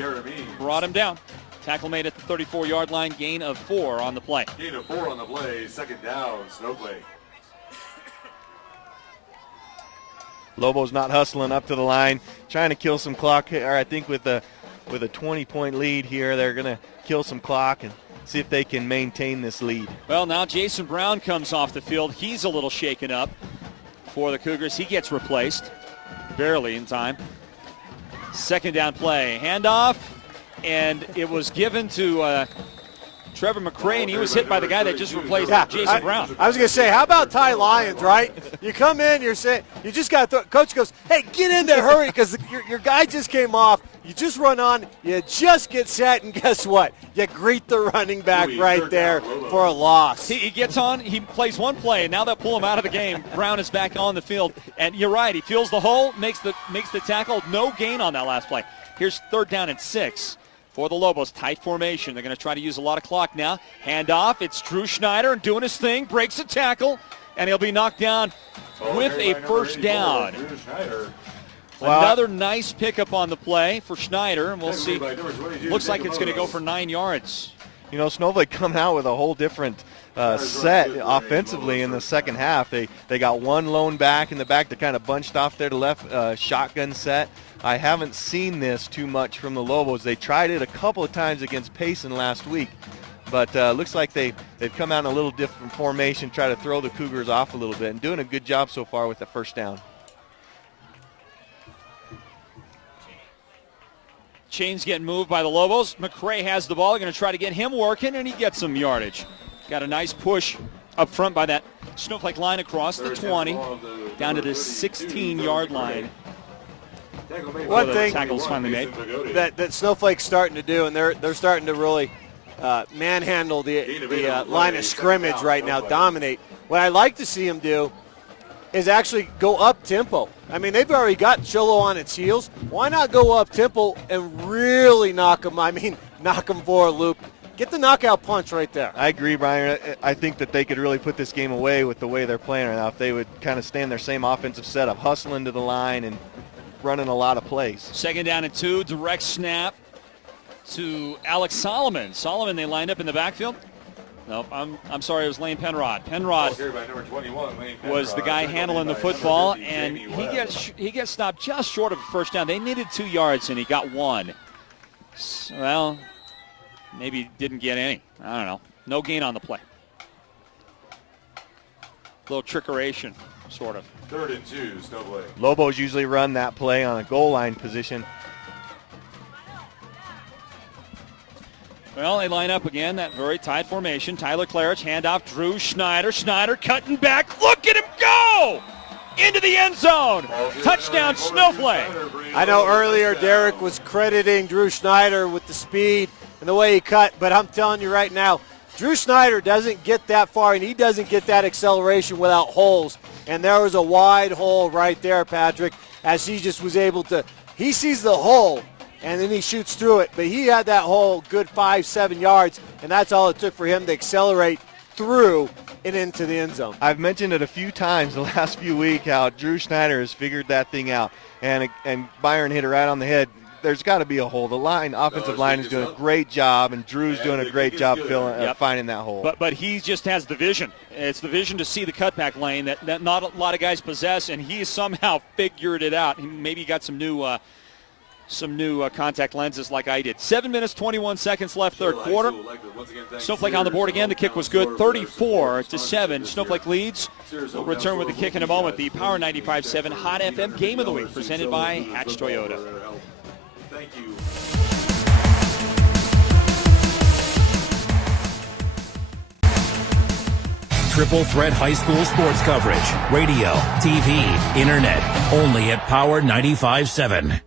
brought him down. Tackle made at the 34-yard line, gain of 4 on the play. Gain of 4 on the play, second down, Snowflake. Lobos not hustling up to the line, trying to kill some clock here. I think with a 20-point lead here, they're going to kill some clock and see if they can maintain this lead. Well, now Jason Brown comes off the field. He's a little shaken up for the Cougars. He gets replaced, barely in time. Second down play, handoff, and it was given to Trevor McCray, and he was hit by the guy that just replaced Jason Brown. I was going to say, how about Ty Lyons, right? You come in, you're saying, you just got to Coach goes, hey, get in there, hurry, because your guy just came off. You just run on, you just get set, and guess what? You greet the running back right there for a loss. He gets on, he plays one play, and now they'll pull him out of the game. Brown is back on the field, and you're right, he feels the hole, makes the tackle, no gain on that last play. Here's 3rd down and 6. For the Lobos, tight formation. They're going to try to use a lot of clock now. Hand off. It's Drew Schneider doing his thing. Breaks a tackle, and he'll be knocked down with a first down. Another nice pickup on the play for Schneider, and we'll see. Looks like it's going to go for 9 yards. You know, Snowflake coming out with a whole different set offensively in the second half. They got one lone back in the back. They're kind of bunched off there to left, shotgun set. I haven't seen this too much from the Lobos. They tried it a couple of times against Payson last week, but looks like they've come out in a little different formation, try to throw the Cougars off a little bit, and doing a good job so far with the first down. Chains getting moved by the Lobos. McCray has the ball. They're going to try to get him working, and he gets some yardage. Got a nice push up front by that Snowflake line across the 20, down to the 16-yard line. One thing tackles finally made. that Snowflake's starting to do, and they're starting to really manhandle the line of scrimmage right now, dominate. What I like to see them do is actually go up tempo. I mean, they've already got Sholo on its heels. Why not go up tempo and really knock them? I mean, knock them for a loop. Get the knockout punch right there. I agree, Brian. I think that they could really put this game away with the way they're playing right now if they would kind of stay in their same offensive setup, hustling to the line and running a lot of plays. 2nd down and 2, direct snap to Alex Solomon. Solomon, they lined up in the backfield. Nope, I'm sorry, it was Lane Penrod. Penrod was the guy handling the football, and he gets stopped just short of a first down. They needed 2 yards, and he got 1. Well, maybe didn't get any. I don't know. No gain on the play. Little trickeration, sort of. 3rd and 2, Snowflake. Lobos usually run that play on a goal line position. Well, they line up again, that very tight formation. Tyler Claridge, handoff, Drew Schneider. Schneider cutting back. Look at him go! Into the end zone. Touchdown, Snowflake. I know earlier Derek was crediting Drew Schneider with the speed and the way he cut, but I'm telling you right now, Drew Schneider doesn't get that far, and he doesn't get that acceleration without holes. And there was a wide hole right there, Patrick, as he just was able to – he sees the hole, and then he shoots through it. But he had that hole good 5-7 yards, and that's all it took for him to accelerate through and into the end zone. I've mentioned it a few times the last few weeks how Drew Schneider has figured that thing out, and Byron hit it right on the head. There's got to be a hole. The offensive line is doing a great job, and Drew's doing a great job finding that hole. But he just has the vision. It's the vision to see the cutback lane that not a lot of guys possess, and he somehow figured it out. He maybe got some new contact lenses like I did. 7 minutes, 21 seconds left, third quarter. Snowflake on the board again. The kick was good, 34-7. Snowflake leads. We'll return with the kick in a moment. The Power 95.7 Hot FM Game of the Week presented by Hatch Toyota. Thank you. Triple Threat High School sports coverage. Radio, TV, internet. Only at Power 95.7.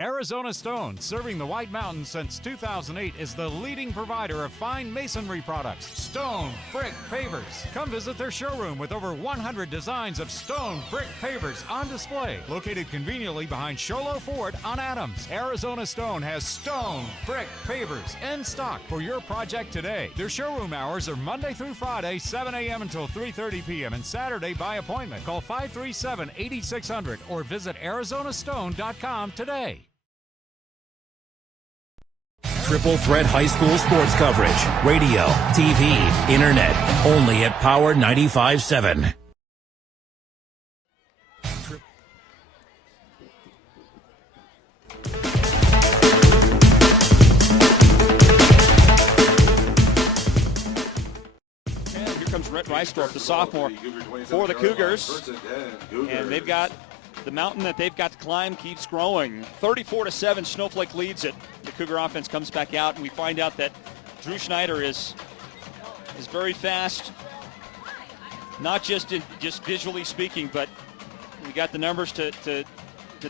Arizona Stone, serving the White Mountains since 2008, is the leading provider of fine masonry products. Stone Brick Pavers. Come visit their showroom with over 100 designs of stone brick pavers on display. Located conveniently behind Sholo Ford on Adams. Arizona Stone has Stone Brick Pavers in stock for your project today. Their showroom hours are Monday through Friday, 7 a.m. until 3:30 p.m. and Saturday by appointment. Call 537-8600 or visit ArizonaStone.com today. Triple Threat High School sports coverage. Radio, TV, internet. Only at Power 95.7. And here comes Rhett Reisdorf, the sophomore, for the Cougars. And they've got the mountain that they've got to climb keeps growing. 34-7, Snowflake leads it. The Cougar offense comes back out, and we find out that Drew Schneider is very fast, not just visually speaking, but we got the numbers to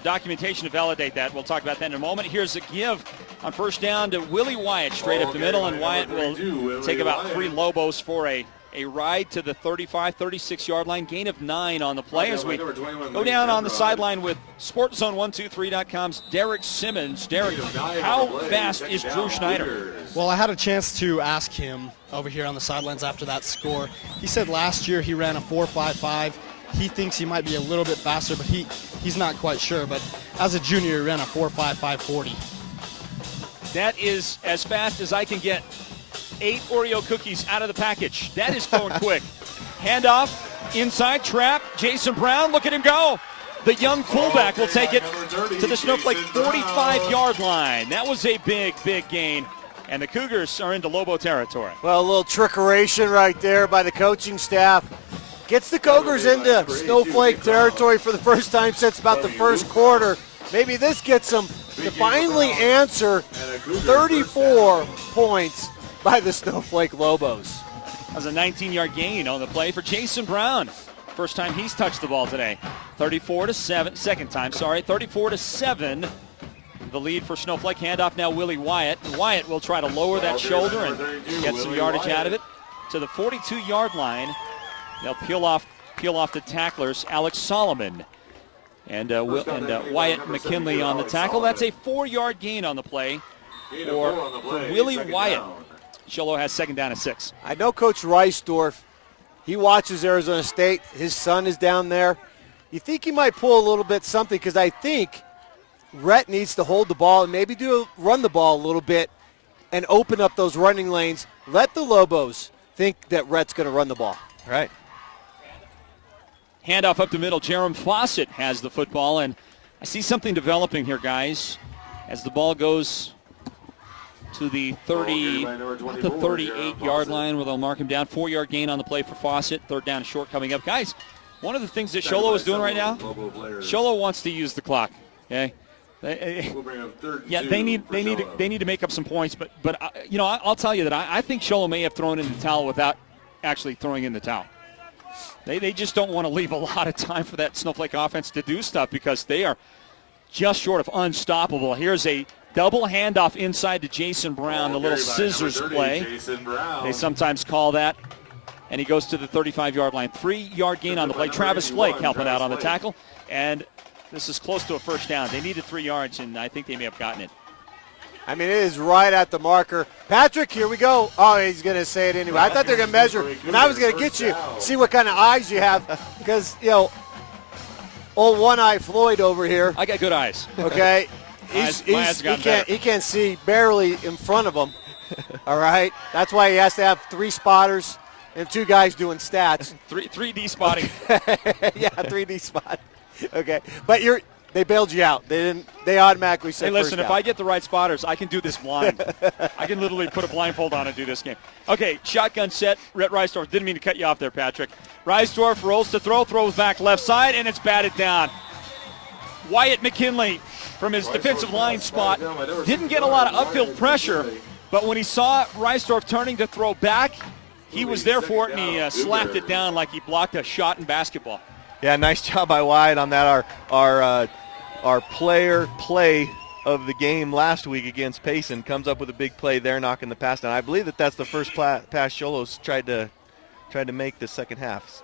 documentation to validate that. We'll talk about that in a moment. Here's a give on first down to Willie Wyatt, straight up the middle, and Wyatt will take about 3 Lobos for a ride to the 35, 36-yard line, gain of 9 on the play as we go down on the sideline with SportsZone123.com's Derek Simmons. Derek, how fast is Drew Schneider? Well, I had a chance to ask him over here on the sidelines after that score. He said last year he ran a 4.55. He thinks he might be a little bit faster, but he's not quite sure. But as a junior, he ran a 4.55 40. That is as fast as I can get 8 Oreo cookies out of the package. That is going quick. Handoff, inside, trap, Jason Brown, look at him go. The young fullback will take it to the Snowflake 45-yard line. That was a big, big gain, and the Cougars are into Lobo territory. Well, a little trickeration right there by the coaching staff. Gets the Cougars into Snowflake territory for the first time since about the first quarter. Maybe this gets them to finally answer 34 points by the Snowflake Lobos. That was a 19-yard gain on the play for Jason Brown. First time he's touched the ball today. 34-7, second time, sorry. 34-7, the lead for Snowflake. Handoff now Willie Wyatt. Wyatt will try to lower that shoulder and get some yardage out of it to the 42-yard line. They'll peel off the tacklers, Alex Solomon and Wyatt McKinley on the tackle. That's a 4-yard gain on the play for Willie Wyatt. Sholo has second down and 6. I know Coach Reisdorf. He watches Arizona State. His son is down there. You think he might pull a little bit something, because I think Rhett needs to hold the ball and maybe run the ball a little bit and open up those running lanes. Let the Lobos think that Rhett's going to run the ball. Right. Handoff up the middle. Jerem Fawcett has the football, and I see something developing here, guys, as the ball goes to the 38-yard line where they'll mark him down. 4-yard gain on the play for Fawcett. Third down short coming up. Guys, one of the things that Sholo is doing right now, Sholo wants to use the clock. Okay, yeah, they need to make up some points. But I'll tell you that I think Sholo may have thrown in the towel without actually throwing in the towel. They just don't want to leave a lot of time for that Snowflake offense to do stuff, because they are just short of unstoppable. Here's a double handoff inside to Jason Brown, the little scissors play. They sometimes call that. And he goes to the 35-yard line. 3-yard gain on the play. Travis Flake helping out on the tackle. And this is close to a first down. They needed 3 yards, and I think they may have gotten it. I mean, it is right at the marker. Patrick, here we go. Oh, he's going to say it anyway. I thought they were going to measure, and I was going to get you, see what kind of eyes you have, because, old one-eye Floyd over here. I got good eyes. Okay. He can't see barely in front of him. All right. That's why he has to have 3 spotters and 2 guys doing stats. 3D spotting. Yeah, 3D spot. Okay. But they bailed you out. They automatically said hey, listen, first if down. I get the right spotters, I can do this blind. I can literally put a blindfold on and do this game. Okay, shotgun set. Rhett Reisdorf. Didn't mean to cut you off there, Patrick. Reisdorf rolls to throw, throws back left side, and it's batted down. Wyatt McKinley from his defensive line spot didn't get a lot of upfield pressure, but when he saw Reisdorf turning to throw back, he was there for it, and he slapped it down like he blocked a shot in basketball. Yeah, nice job by Wyatt on that. Our player play of the game last week against Payson comes up with a big play there, knocking the pass down. I believe that's the first pass Sholos tried to make the second half.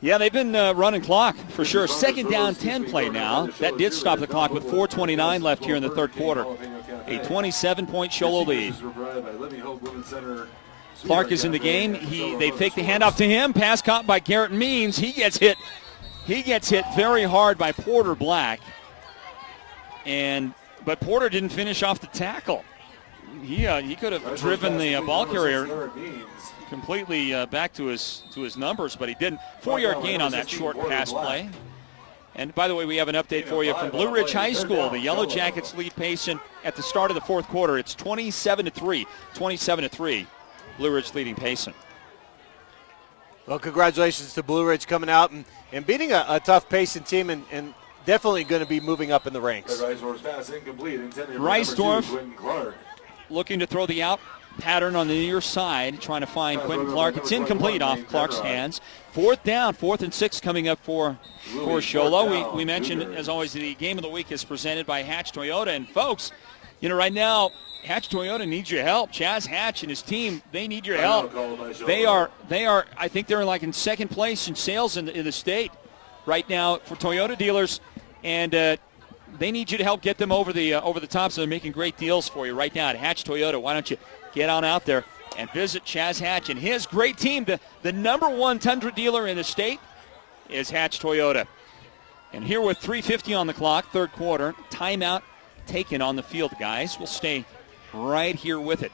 Yeah, they've been running clock for sure. Second down 10 play now. That did stop the clock with 4:29 left here in the third quarter. A 27-point Sholo lead. Clark is in the game. They fake the handoff to him. Pass caught by Garrett Means. He gets hit very hard by Porter Black. But Porter didn't finish off the tackle. He could have driven the ball carrier completely back to his numbers, but he didn't. 4-yard gain on that short pass play. And by the way, we have an update for you from Blue Ridge High School. The Yellow Jackets lead Payson at the start of the fourth quarter. It's 27-3. 27-3. Blue Ridge leading Payson. Well, congratulations to Blue Ridge coming out and beating a tough Payson team and definitely going to be moving up in the ranks. Reisdorf looking to throw the out pattern on the near side, trying to find Quentin Clark. It's incomplete off Clark's hands. Fourth down, 4th and 6 coming up for Sholo. We mentioned, as always, the game of the week is presented by Hatch Toyota. And folks, right now, Hatch Toyota needs your help. Chaz Hatch and his team, they need your help. They are. I think they're in second place in sales in the state right now for Toyota dealers, and they need you to help get them over the top. So they're making great deals for you right now at Hatch Toyota. Why don't you get on out there and visit Chaz Hatch and his great team. The number one Tundra dealer in the state is Hatch Toyota. And here with 3:50 on the clock, third quarter, timeout taken on the field, guys. We'll stay right here with it.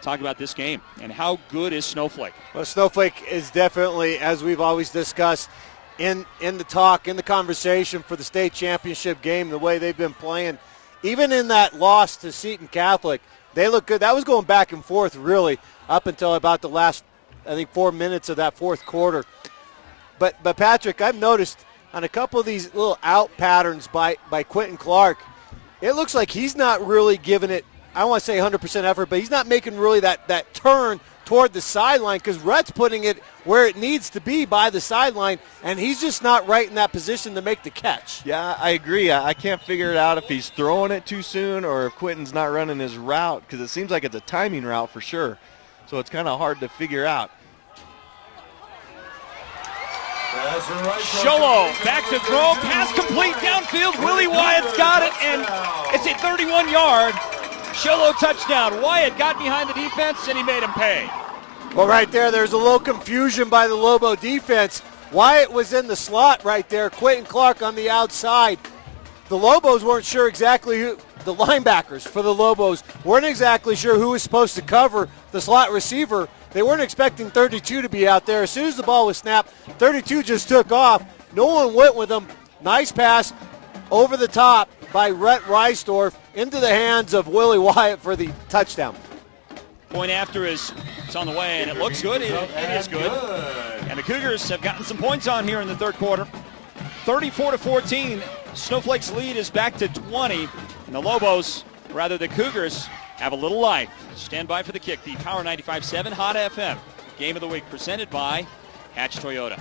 Talk about this game and how good is Snowflake. Well, Snowflake is definitely, as we've always discussed, in the conversation for the state championship game, the way they've been playing. Even in that loss to Seton Catholic, they look good. That was going back and forth, really, up until about the last, 4 minutes of that fourth quarter. But Patrick, I've noticed on a couple of these little out patterns by Quentin Clark, it looks like he's not really giving it, I don't want to say 100% effort, but he's not making really that turn toward the sideline because Rhett's putting it where it needs to be by the sideline, and he's just not right in that position to make the catch. Yeah, I agree. I can't figure it out if he's throwing it too soon or if Quentin's not running his route because it seems like it's a timing route for sure. So it's kind of hard to figure out. Sholo back to throw, pass complete downfield. Willie Wyatt's got it, and it's a 31-yard Sholo touchdown. Wyatt got behind the defense, and he made him pay. Well, right there's a little confusion by the Lobo defense. Wyatt was in the slot right there. Quentin Clark on the outside. The Lobos weren't sure exactly who, the linebackers for the Lobos weren't exactly sure who was supposed to cover the slot receiver. They weren't expecting 32 to be out there. As soon as the ball was snapped, 32 just took off. No one went with him. Nice pass over the top by Rhett Reisdorf into the hands of Willie Wyatt for the touchdown. Point after it's on the way, and it looks good. It is good. And the Cougars have gotten some points on here in the third quarter. 34-14. Snowflake's lead is back to 20. And the Lobos, rather the Cougars, have a little life. Stand by for the kick. The Power 95.7 Hot FM Game of the Week presented by Hatch Toyota.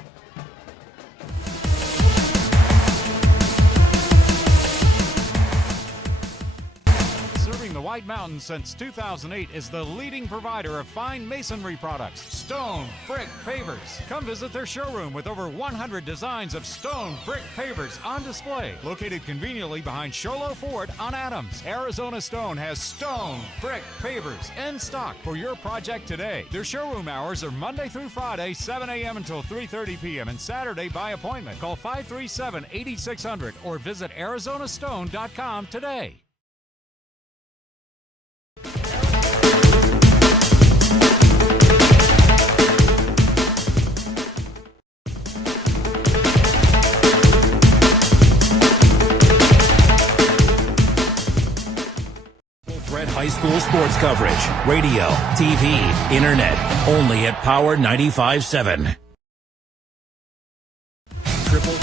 Serving the White Mountains since 2008 is the leading provider of fine masonry products, stone, brick, pavers. Come visit their showroom with over 100 designs of stone, brick, pavers on display. Located conveniently behind Sholo Ford on Adams, Arizona Stone has stone, brick, pavers in stock for your project today. Their showroom hours are Monday through Friday, 7 a.m. until 3:30 p.m. and Saturday by appointment. Call 537-8600 or visit ArizonaStone.com today. coverage. Radio, TV, internet. Only at Power 95.7. Triple.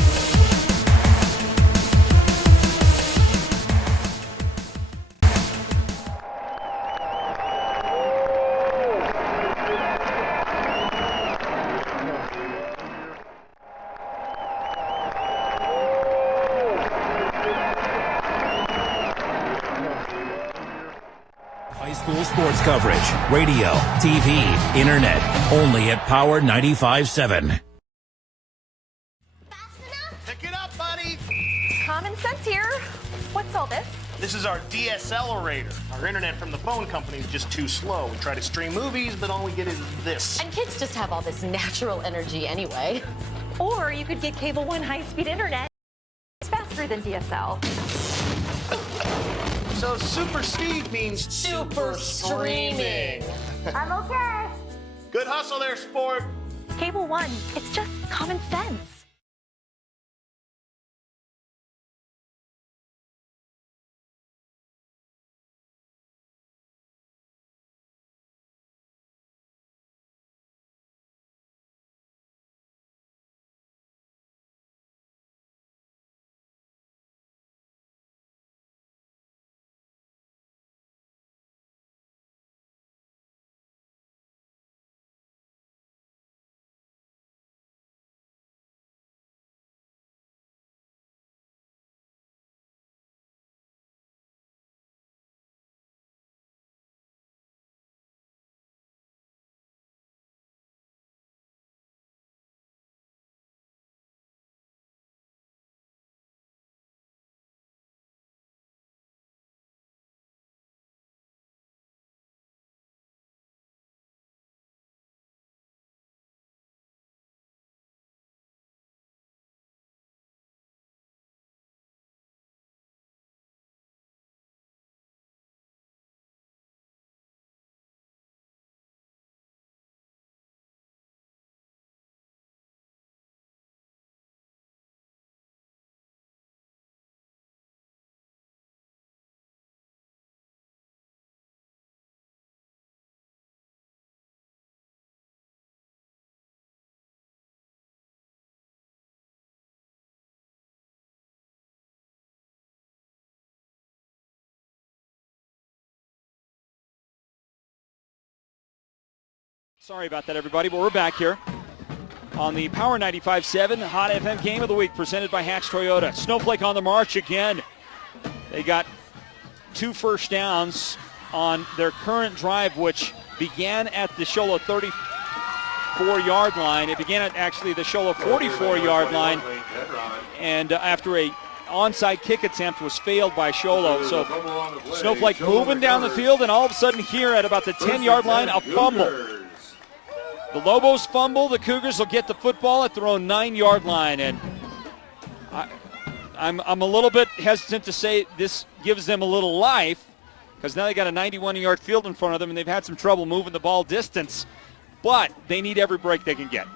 High school sports coverage. Radio, TV, internet. Only at Power 95.7. Pick it up, buddy. Common sense here. What's all this? This is our DSLerator. Our internet from the phone company is just too slow. We try to stream movies, but all we get is this. And kids just have all this natural energy anyway. Or you could get Cable One high-speed internet. It's faster than DSL. So super speed means super streaming. I'm okay. Good hustle there, sport. Cable One, it's just common sense. Sorry about that, everybody, but we're back here on the Power 95.7 Hot FM Game of the Week presented by Hatch Toyota. Snowflake on the march again. They got 2 first downs on their current drive, which began at the Sholo 34-yard line. It began at actually the Sholo 44-yard line, and after a onside kick attempt was failed by Sholo. So Snowflake moving down the field, and all of a sudden here at about the 10-yard line, a fumble. The Lobos fumble. The Cougars will get the football at their own 9-yard line, and I'm a little bit hesitant to say this gives them a little life, because now they got a 91-yard field in front of them, and they've had some trouble moving the ball distance. But they need every break they can get.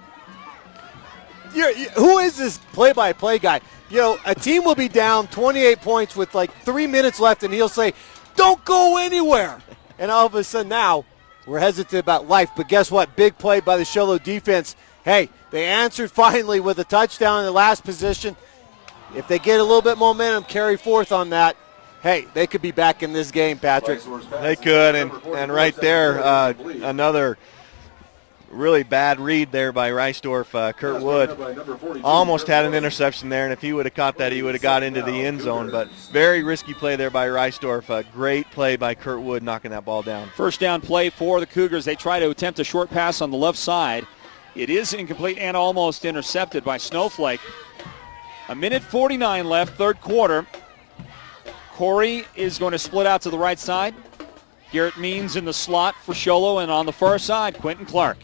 Who is this play-by-play guy? You know, a team will be down 28 points with like 3 minutes left, and he'll say, "Don't go anywhere." And all of a sudden now, we're hesitant about life, but guess what? Big play by the Sholo defense. Hey, they answered finally with a touchdown in the last position. If they get a little bit momentum, carry forth on that, hey, they could be back in this game, Patrick. They could, and right there, another really bad read there by Reisdorf. Kurt Wood almost had an interception there, and if he would have caught that, he would have got into the end zone. But very risky play there by Reisdorf. Great play by Kurt Wood knocking that ball down. First down play for the Cougars. They try to attempt a short pass on the left side. It is incomplete and almost intercepted by Snowflake. 1:49 left, third quarter. Corey is going to split out to the right side. Garrett Means in the slot for Sholo, and on the far side, Quentin Clark.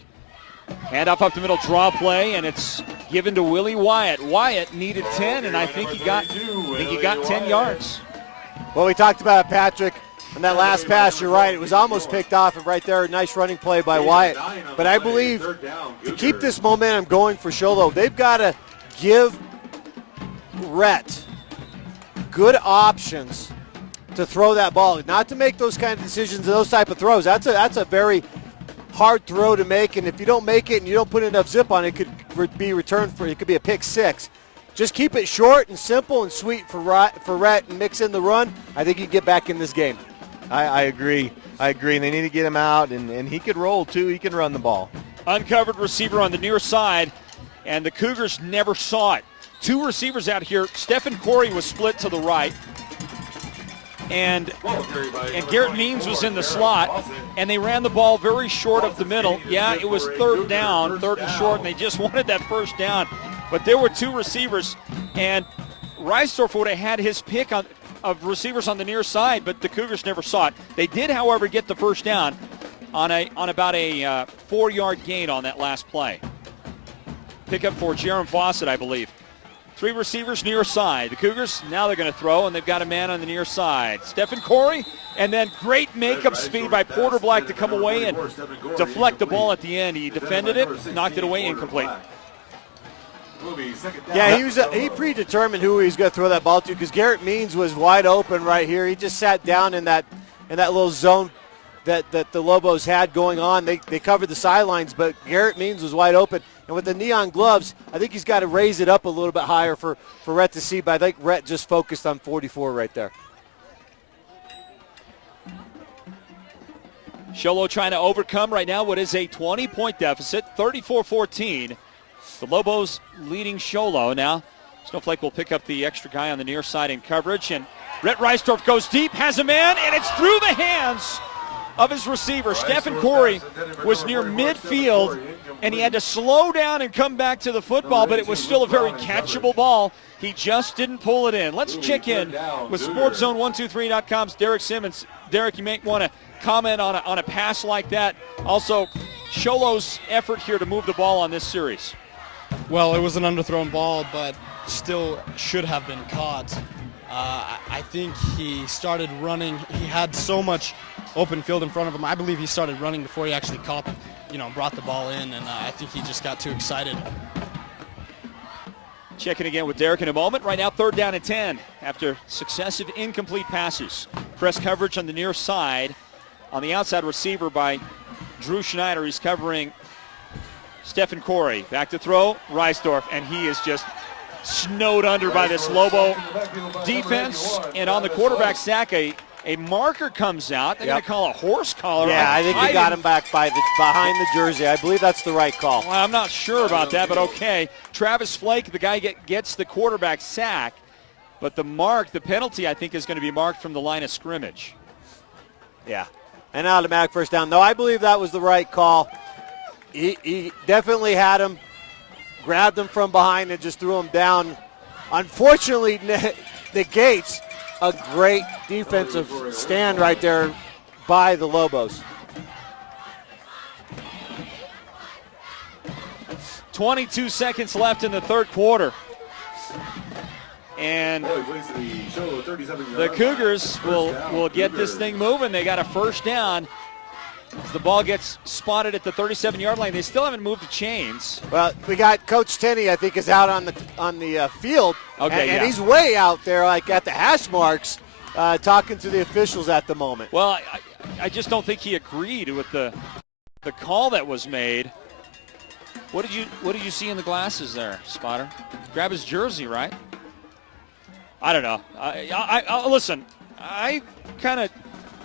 Handoff up the middle, draw play, and it's given to Willie Wyatt. Wyatt needed 10, and I think he got 10 yards. Well, we talked about it, Patrick. On that last pass, you're right. It was almost picked off, and right there, a nice running play by Wyatt. But I believe to keep this momentum going for Sholo, they've got to give Rhett good options to throw that ball, not to make those kind of decisions and those type of throws. That's a very hard throw to make, and if you don't make it and you don't put enough zip on it, it could be returned for, it could be a pick six. Just keep it short and simple and sweet for Rhett and mix in the run. I think you get back in this game. I agree. They need to get him out, and he could roll too. He can run the ball. Uncovered receiver on the near side, and the Cougars never saw it. Two receivers out here. Stephen Corey was split to the right, and Garrett Means was in the slot, and they ran the ball very short of the middle. Yeah, it was third down, third and short, and they just wanted that first down. But there were two receivers, and Reisdorf would have had his pick of receivers on the near side, but the Cougars never saw it. They did, however, get the first down on about a 4-yard gain on that last play. Pickup for Jerem Fawcett, I believe. Three receivers near side. The Cougars, now they're going to throw, and they've got a man on the near side. Stephen Corey, and then great makeup speed by Porter Black to come away and deflect the ball at the end. He defended it, knocked it away incomplete. Yeah, he predetermined who he was going to throw that ball to because Garrett Means was wide open right here. He just sat down in that little zone that the Lobos had going on. They covered the sidelines, but Garrett Means was wide open. And with the neon gloves, I think he's got to raise it up a little bit higher for Rhett to see, but I think Rhett just focused on 44 right there. Sholo trying to overcome right now what is a 20-point deficit, 34-14. The Lobos leading Sholo now. Snowflake will pick up the extra guy on the near side in coverage, and Rhett Reisdorf goes deep, has a man, and it's through the hands of his receiver. Stephen Corey was near midfield, and he had to slow down and come back to the football, but it was still a very catchable ball. He just didn't pull it in. Let's check in with SportsZone123.com's Derek Simmons. Derek, you may want to comment on a pass like that. Also, Sholo's effort here to move the ball on this series. Well, it was an underthrown ball, but still should have been caught. I think he started running. He had so much open field in front of him. I believe he started running before he actually caught, brought the ball in, and I think he just got too excited. Checking again with Derek in a moment. Right now, 3rd down and 10 after successive incomplete passes. Press coverage on the near side. On the outside receiver by Drew Schneider. He's covering Stephen Corey. Back to throw, Reisdorf, and he is just snowed under by this Lobo defense. And on the quarterback sack, a marker comes out. They're going to call a horse collar. Yeah, I think he got him back behind the jersey. I believe that's the right call. Well, I'm not sure about that, but okay. Travis Flake, the guy gets the quarterback sack, but the penalty, I think, is going to be marked from the line of scrimmage. Yeah, an automatic first down. No, I believe that was the right call. He definitely had him, grabbed him from behind and just threw him down. Unfortunately, negates a great defensive stand right there by the Lobos. 22 seconds left in the third quarter. And the Cougars will get this thing moving. They got a first down. The ball gets spotted at the 37-yard line. They still haven't moved the chains. Well, we got Coach Tenney, I think, is out on the field. Okay, and he's way out there, like at the hash marks, talking to the officials at the moment. Well, I just don't think he agreed with the call that was made. What did you see in the glasses there, Spotter? Grab his jersey, right? I don't know. I listen. I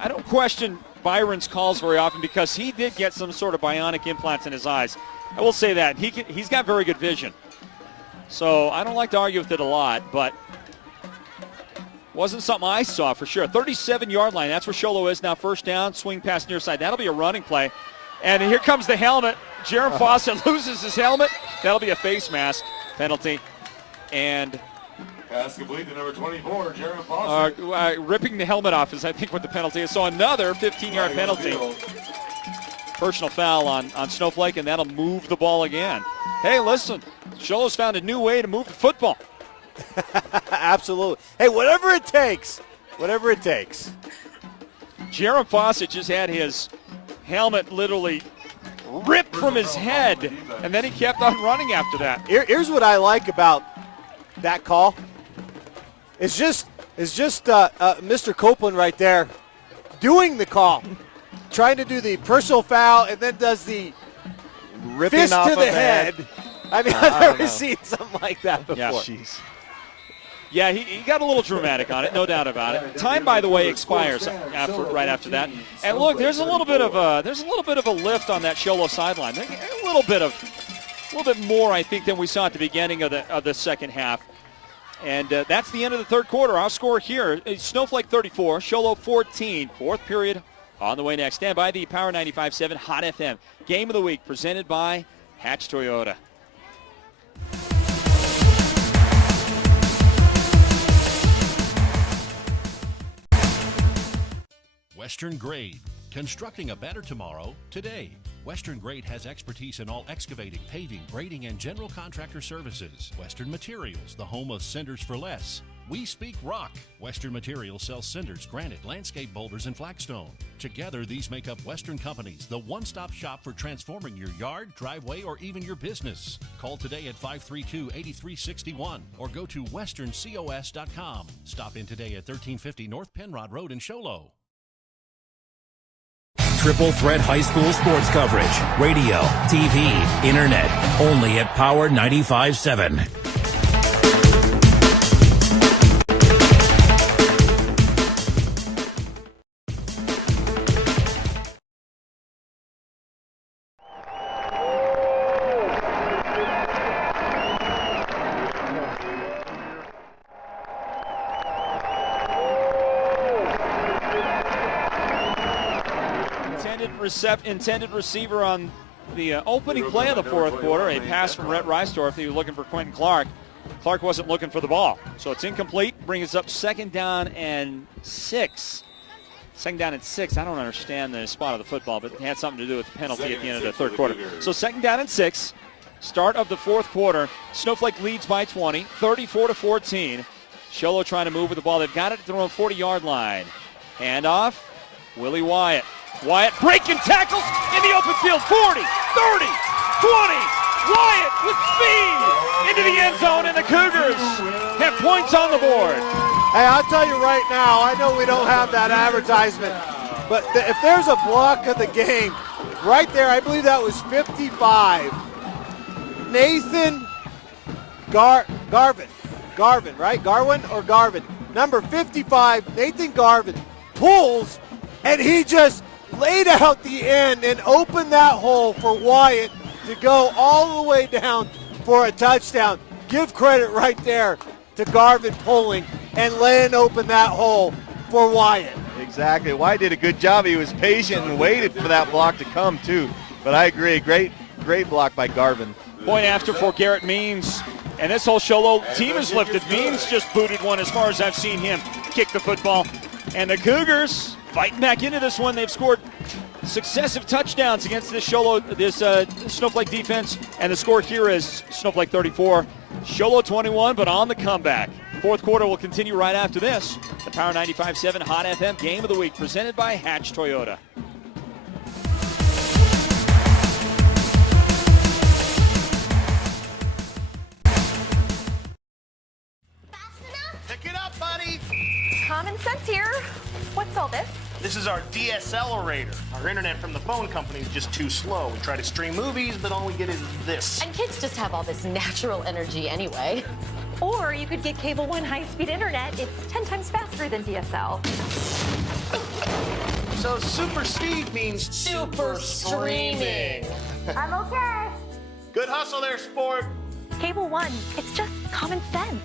don't question Byron's calls very often because he did get some sort of bionic implants in his eyes. I will say that. He's got very good vision. So I don't like to argue with it a lot, but wasn't something I saw for sure. 37-yard line. That's where Sholo is now. First down, swing pass near side. That'll be a running play. And here comes the helmet. Jerem Fawcett loses his helmet. That'll be a face mask penalty. And pass complete to number 24, Jerem Fawcett. Ripping the helmet off is, I think, what the penalty is. So another 15-yard penalty. Personal foul on Snowflake, and that'll move the ball again. Hey, listen, Sholo's found a new way to move the football. Absolutely. Hey, whatever it takes. Whatever it takes. Jerem Fawcett just had his helmet literally ripped from his head, and then he kept on running after that. Here's what I like about that call. It's just is just Mr. Copeland right there doing the call, trying to do the personal foul and then does the Ripping fist off to of the head. I mean, I've don't never know. seen something like that before. Yeah. Jeez. Yeah, he got a little dramatic on it, no doubt about it. Time, by the way, expires right after that. And look, there's a little bit of a lift on that Sholo sideline. A little bit more, I think, than we saw at the beginning of the second half. And that's the end of the third quarter. Our score here is Snowflake 34, Sholo 14. Fourth period on the way next. Stand by the Power 95.7 Hot FM Game of the Week presented by Hatch Toyota. Western Grade. Constructing a better tomorrow, today. Western Grade has expertise in all excavating, paving, grading, and general contractor services. Western Materials, the home of Cinders for Less. We speak rock. Western Materials sells cinders, granite, landscape boulders, and flagstone. Together, these make up Western Companies, the one-stop shop for transforming your yard, driveway, or even your business. Call today at 532-8361 or go to westerncos.com. Stop in today at 1350 North Penrod Road in Sholo. Triple threat high school sports coverage. Radio, TV, internet. Only at Power 95.7. Intended receiver on the opening play of the fourth quarter, a pass from Rhett Reisdorf. He was looking for Quentin Clark. Clark wasn't looking for the ball, so it's incomplete. Brings us up second down and 6. Second down and 6. I don't understand the spot of the football, but it had something to do with the penalty at the end of the third quarter. So second down and 6. Start of the fourth quarter. Snowflake leads by 20, 34-14. Sholo trying to move with the ball. They've got it at their own 40-yard line. Handoff, Willie Wyatt. Wyatt breaking tackles in the open field. 40, 30, 20. Wyatt with speed into the end zone, and the Cougars have points on the board. Hey, I'll tell you right now, I know we don't have that advertisement, but if there's a block of the game, right there, I believe that was 55. Nathan Garvin, right? Garwin or Garvin? Number 55, Nathan Garvin pulls, and he just laid out the end and opened that hole for Wyatt to go all the way down for a touchdown. Give credit right there to Garvin pulling and laying open that hole for Wyatt. Exactly. Wyatt did a good job. He was patient and waited for that block to come, too. But I agree. Great block by Garvin. Point after for Garrett Means. And this whole Sholo team is lifted. Means just booted one as far as I've seen him kick the football. And the Cougars fighting back into this one. They've scored successive touchdowns against this Snowflake defense. And the score here is Snowflake 34, Sholo 21, but on the comeback. Fourth quarter will continue right after this. The Power 95.7 Hot FM Game of the Week presented by Hatch Toyota. Pick it up, buddy. Common sense here. What's all this? This is our DSLerator. Our internet from the phone company is just too slow. We try to stream movies, but all we get is this. And kids just have all this natural energy anyway. Or you could get Cable One high-speed internet. It's 10 times faster than DSL. So super speed means super streaming. I'm okay. Good hustle there, sport. Cable One, it's just common sense.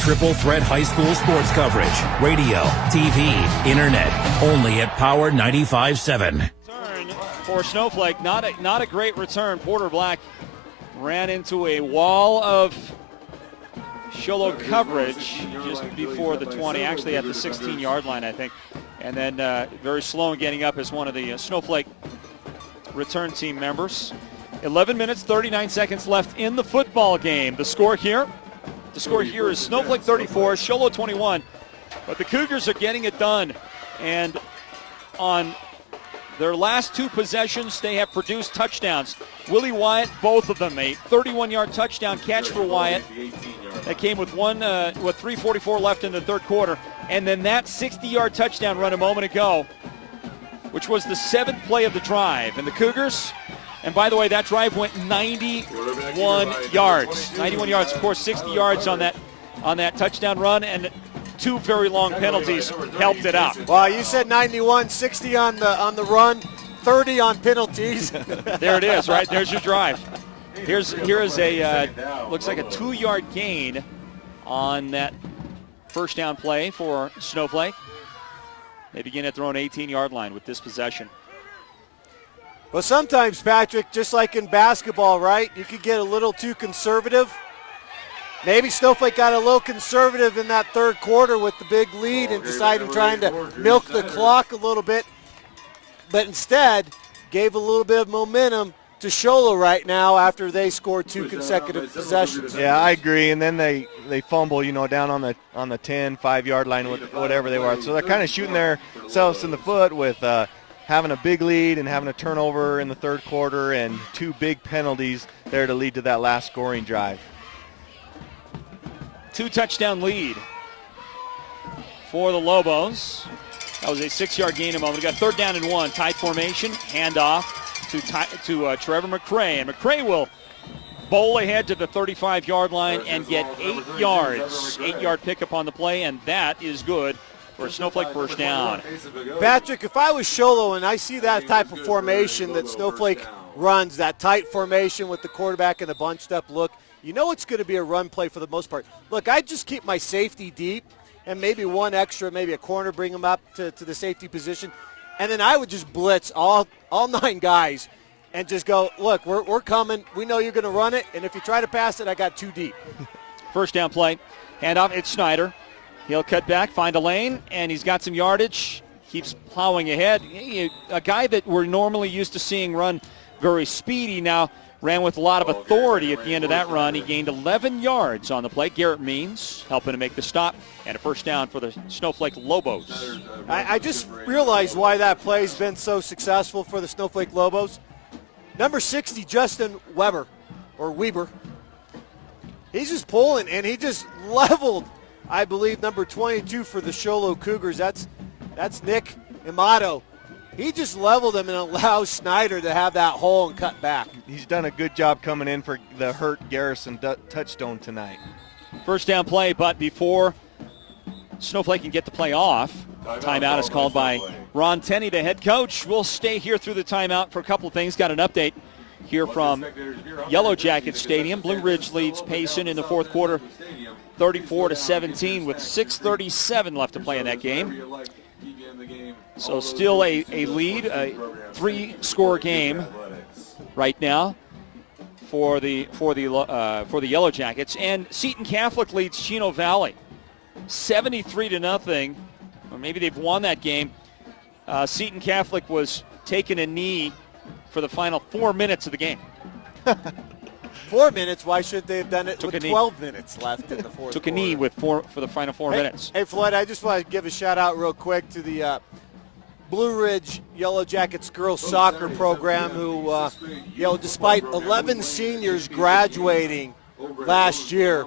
Triple threat high school sports coverage. Radio, TV, internet. Only at Power 95.7. Return for Snowflake. Not a great return. Porter Black ran into a wall of Sholo coverage just before the 20, actually at the 16-yard line, I think. And then very slow in getting up as one of the Snowflake return team members. 11 minutes, 39 seconds left in the football game. The score here is Snowflake 34, Sholo 21. But the Cougars are getting it done. And on their last 2 possessions, they have produced touchdowns. Willie Wyatt, both of them, a 31-yard touchdown catch for Wyatt. That came with 3:44 left in the third quarter. And then that 60-yard touchdown run a moment ago, which was the 7th play of the drive. And the Cougars, and by the way, that drive went 91 yards. 91 yards, of course, 60 yards on that touchdown run, and 2 very long penalties helped it out. Well, you said 91, 60 on the run, 30 on penalties. There it is, right? There's your drive. Here is a looks like a 2-yard gain on that first down play for Snowflake. They begin at their own 18-yard line with this possession. Well, sometimes, Patrick, just like in basketball, right, you could get a little too conservative. Maybe Snowflake got a little conservative in that third quarter with the big lead and decided trying to milk the clock a little bit, but instead gave a little bit of momentum to Sholo right now after they scored 2 consecutive possessions. Yeah, I agree. And then they fumble, down on the 10, 5-yard line, whatever they were. So they're kind of shooting themselves in the foot with having a big lead and having a turnover in the third quarter and 2 big penalties there to lead to that last scoring drive. 2-touchdown lead for the Lobos. That was a 6-yard gain a moment ago. 3rd down and 1, tight formation, handoff to Trevor McCray. And McCray will bowl ahead to the 35-yard line and get 8 yards. 8-yard pickup on the play, and that is good for a Snowflake first down. Patrick, if I was Sholo and I see that type of formation that Snowflake runs, that tight formation with the quarterback and the bunched up look, you know it's going to be a run play for the most part. Look, I'd just keep my safety deep and maybe one extra, maybe a corner, bring them up to the safety position. And then I would just blitz all 9 guys and just go, look, we're coming. We know you're going to run it, and if you try to pass it, I got 2 deep. First down play. Handoff, it's Snyder. He'll cut back, find a lane, and he's got some yardage. Keeps plowing ahead. A guy that we're normally used to seeing run very speedy now ran with a lot of authority at the end of that run. He gained 11 yards on the play. Garrett Means helping to make the stop, and a first down for the Snowflake Lobos. I just realized why that play's been so successful for the Snowflake Lobos. Number 60, Justin Weber, he's just pulling, and he just leveled, I believe, number 22 for the Sholo Cougars. That's Nick Amato. He just leveled him and allows Snyder to have that hole and cut back. He's done a good job coming in for the hurt Garrison touchstone tonight. First down play, but before Snowflake can get the play off, timeout is called by Ron Tenney, the head coach. We'll stay here through the timeout for a couple of things. Got an update here from Yellow Jacket Stadium. Blue Ridge leads Payson in the fourth quarter, 34-17, with 6:37 left to play in that game. So still a lead, a 3-score game right now for the Yellow Jackets. And Seton Catholic leads Chino Valley 73-0, or maybe they've won that game. Seton Catholic was taking a knee for the final 4 minutes of the game. 4 minutes? Why should they have done it with 12 minutes left in the fourth Took a knee for the final 4 minutes. Hey, Floyd, I just want to give a shout-out real quick to the Blue Ridge Yellow Jackets girls soccer program who, despite 11 seniors graduating last year,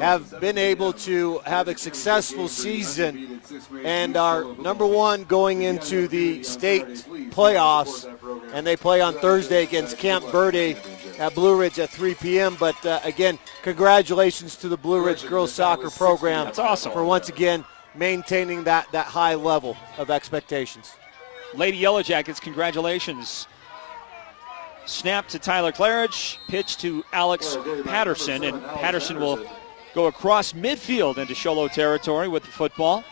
have been able to have a successful season and are number 1 going into the state playoffs. And they play on Thursday against Camp Verde at Blue Ridge at 3 p.m. But, again, congratulations to the Blue Ridge girls soccer program. That's awesome. For once again maintaining that high level of expectations. Lady Yellow Jackets, congratulations. Snap to Tyler Claridge, pitch to Alex Patterson, and Patterson will go across midfield into Sholo territory with the football.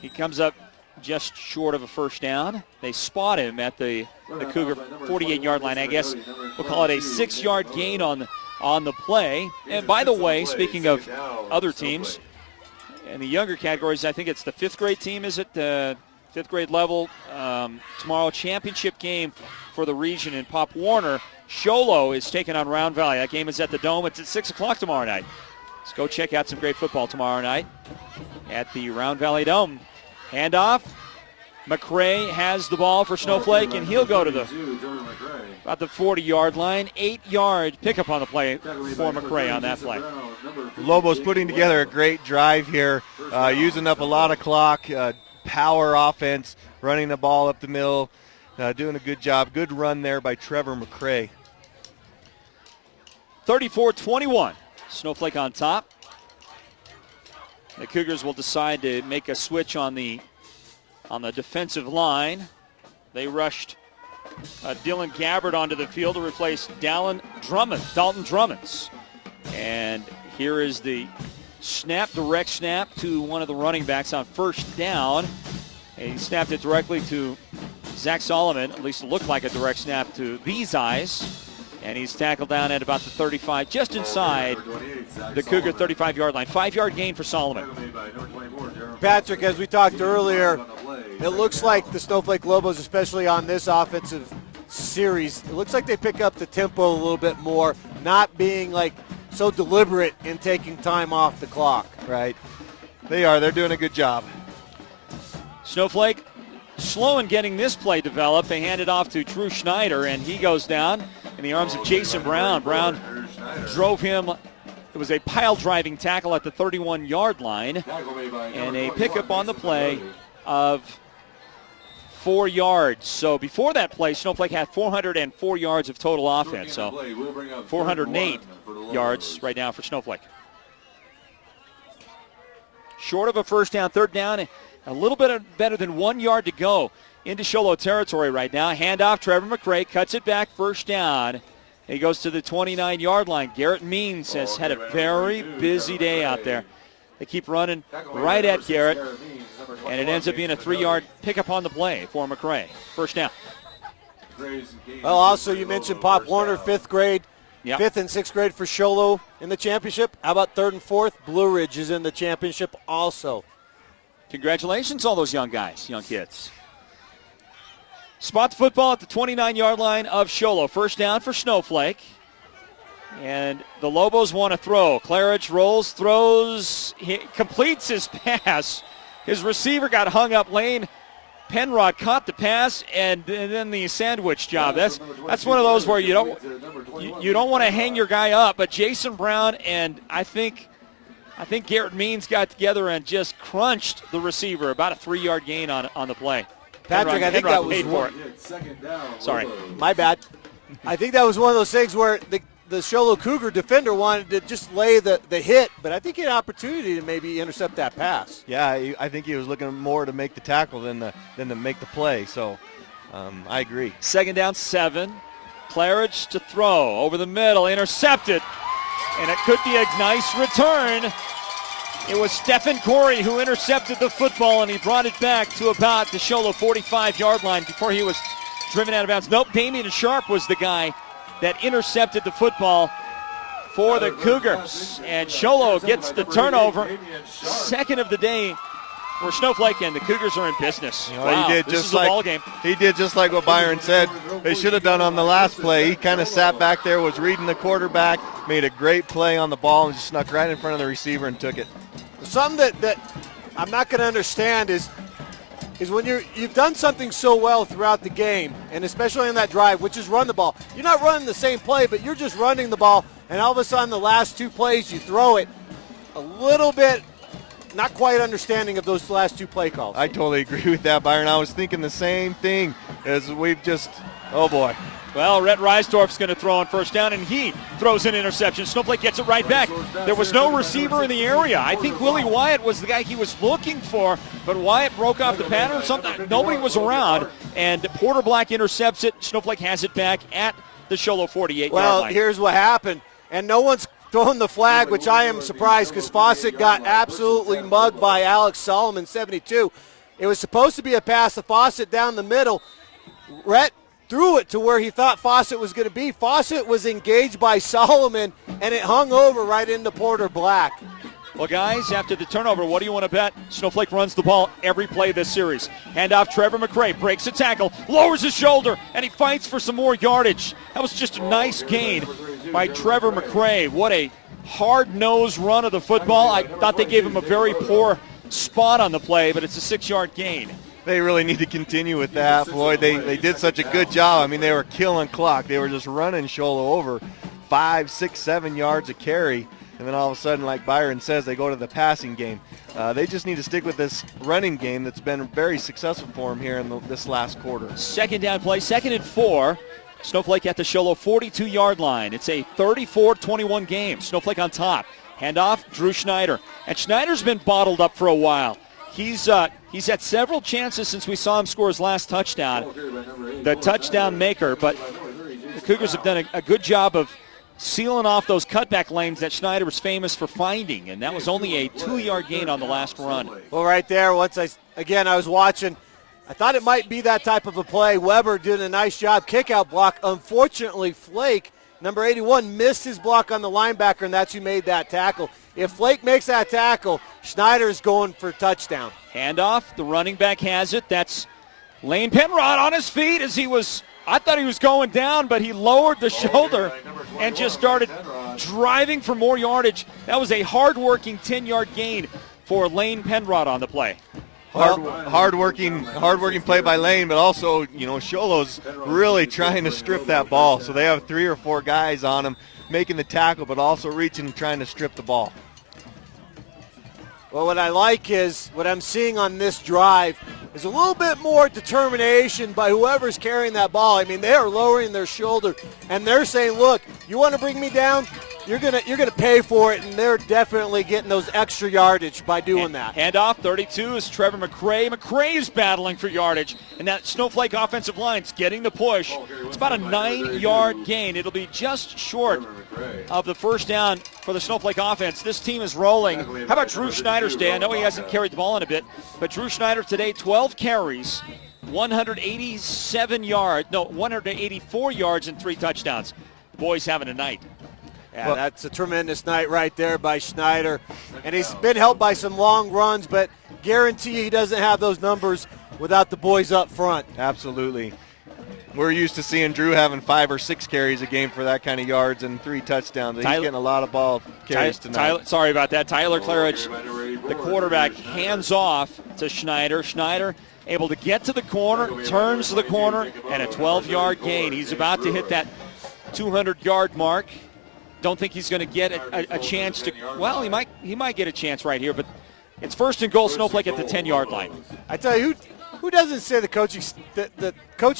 He comes up just short of a first down. They spot him at the Cougar 48-yard line. I guess we'll call it a 6-yard gain on the play. And by the way, speaking of other teams, in the younger categories, I think it's the 5th grade team, is it? The 5th grade level. Tomorrow, championship game for the region in Pop Warner. Sholo is taking on Round Valley. That game is at the Dome. It's at 6 o'clock tomorrow night. Let's go check out some great football tomorrow night at the Round Valley Dome. Handoff. McRae has the ball for Snowflake, and he'll go to about the 40-yard line. 8-yard pickup on the play for McRae on that play. Lobos putting together a great drive here, using up a lot of clock, power offense, running the ball up the middle, doing a good job. Good run there by Trevor McRae. 34-21, Snowflake on top. The Cougars will decide to make a switch on the defensive line. They rushed Dylan Gabbard onto the field to replace Dalton Drummonds. And here is the snap, direct snap to one of the running backs on first down. And he snapped it directly to Zach Solomon. At least it looked like a direct snap to these eyes. And he's tackled down at about the 35, just inside the Cougar 35-yard line. 5-yard gain for Solomon. Patrick, as we talked earlier, it looks like the Snowflake Lobos, especially on this offensive series, it looks like they pick up the tempo a little bit more, not being like so deliberate in taking time off the clock. Right. They are. They're doing a good job. Snowflake slow in getting this play developed. They hand it off to Drew Schneider, and he goes down in the arms of Jason Brown. Brown drove him. It was a pile-driving tackle at the 31-yard line, and a pickup on the play of 4 yards. So before that play, Snowflake had 404 yards of total offense. So 408 yards right now for Snowflake. Short of a first down, third down, a little bit better than 1 yard to go into Sholo territory right now. Handoff, Trevor McRae cuts it back, first down. He goes to the 29-yard line. Garrett Means has had a very busy day out there. They keep running right at Garrett, and it ends up being a 3-yard pickup on the play for McRae. First down. Well, also you mentioned Pop Warner, 5th grade. Yep. 5th and 6th grade for Sholo in the championship. How about 3rd and 4th? Blue Ridge is in the championship also. Congratulations, all those young guys, young kids. Spot the football at the 29-yard line of Sholo. First down for Snowflake. And the Lobos want to throw. Claridge rolls, throws, he completes his pass. His receiver got hung up lane. Penrod caught the pass, and then the sandwich job. That's one of those where you don't want to hang your guy up. But Jason Brown and I think Garrett Means got together and just crunched the receiver. About a 3-yard gain on the play. Patrick, I think that was for it. Sorry, my bad. I think that was one of those things where the Sholo Cougar defender wanted to just lay the hit, but I think he had an opportunity to maybe intercept that pass. Yeah, I think he was looking more to make the tackle than to make the play. So I agree. 2nd down, 7. Claridge to throw over the middle, intercepted, and it could be a nice return. It was Stephen Corey who intercepted the football, and he brought it back to about the Sholo 45-yard line before he was driven out of bounds. Nope, Damian Sharp was the guy that intercepted the football for the Cougars. And Sholo gets the turnover. 2nd of the day for Snowflake, and the Cougars are in business. Wow, this is a ball game. He did just like what Byron said they should have done on the last play. He kind of sat back there, was reading the quarterback, made a great play on the ball, and just snuck right in front of the receiver and took it. Something that I'm not going to understand is when you've done something so well throughout the game, and especially on that drive, which is run the ball. You're not running the same play, but you're just running the ball, and all of a sudden the last 2 plays you throw it. A little bit not quite understanding of those last 2 play calls. I totally agree with that, Byron. I was thinking the same thing as we've just, oh boy. Well, Rhett Reisdorf's going to throw on first down, and he throws an interception. Snowflake gets it right back. There was no receiver in the area. I think Willie Wyatt was the guy he was looking for, but Wyatt broke off the pattern. Nobody was around, and Porter Black intercepts it. Snowflake has it back at the Sholo 48-yard line. Well, here's what happened, and no one's throwing the flag, which I am surprised because Fawcett got absolutely mugged by Alex Solomon, 72. It was supposed to be a pass to Fawcett down the middle. Rhett threw it to where he thought Fawcett was going to be. Fawcett was engaged by Solomon, and it hung over right into Porter Black. Well, guys, after the turnover, what do you want to bet? Snowflake runs the ball every play this series. Handoff, Trevor McCray breaks a tackle, lowers his shoulder, and he fights for some more yardage. That was just a nice gain by Trevor McCray. What a hard-nosed run of the football. I thought they gave him a very poor spot on the play, but it's a 6-yard gain. They really need to continue with that, Floyd. They did such a good job. I mean, they were killing clock. They were just running Sholo over 5, 6, 7 yards a carry. And then all of a sudden, like Byron says, they go to the passing game. They just need to stick with this running game that's been very successful for them here in this last quarter. Second down play, 2nd and 4. Snowflake at the Sholo 42-yard line. It's a 34-21 game. Snowflake on top. Handoff, Drew Schneider. And Schneider's been bottled up for a while. He's had several chances since we saw him score his last touchdown, the touchdown maker. But the Cougars have done a good job of sealing off those cutback lanes that Schneider was famous for finding, and that was only a 2-yard gain on the last run. Well, right there, I was watching, I thought it might be that type of a play. Weber did a nice job, kick-out block. Unfortunately, Flake, number 81, missed his block on the linebacker, and that's who made that tackle. If Flake makes that tackle, Schneider's going for touchdown. Handoff, the running back has it. That's Lane Penrod on his feet as I thought he was going down, but he lowered the shoulder and just started driving for more yardage. That was a hard-working 10-yard gain for Lane Penrod on the play. Hard-working play by Lane, but also, Sholo's really trying to strip that ball. So they have 3 or 4 guys on him making the tackle, but also reaching and trying to strip the ball. Well, what I like is what I'm seeing on this drive is a little bit more determination by whoever's carrying that ball. I mean, they are lowering their shoulder, and they're saying, look, you want to bring me down? You're gonna pay for it, and they're definitely getting those extra yardage by doing that. Handoff, 32 is Trevor McCray. McCray is battling for yardage, and that Snowflake offensive line's getting the push. It's about a 9-yard gain. It'll be just short of the first down for the Snowflake offense. This team is rolling. How about Drew Schneider's day? I know he hasn't carried the ball in a bit, but Drew Schneider today, 12 carries, 184 yards and 3 touchdowns. The boys having a night. Yeah, that's a tremendous night right there by Schneider. And he's been helped by some long runs, but guarantee he doesn't have those numbers without the boys up front. Absolutely. We're used to seeing Drew having 5 or 6 carries a game for that kind of yards and 3 touchdowns. He's getting a lot of ball carries tonight. Sorry about that. Tyler Claridge, the quarterback, hands off to Schneider. Schneider able to get to the corner, turns to the corner, and a 12-yard gain. He's about to hit that 200-yard mark. Don't think he's going to get a chance to. Well, he might get a chance right here, but it's 1st and goal. Snowflake at the 10-yard line. I tell you, who doesn't say the coaching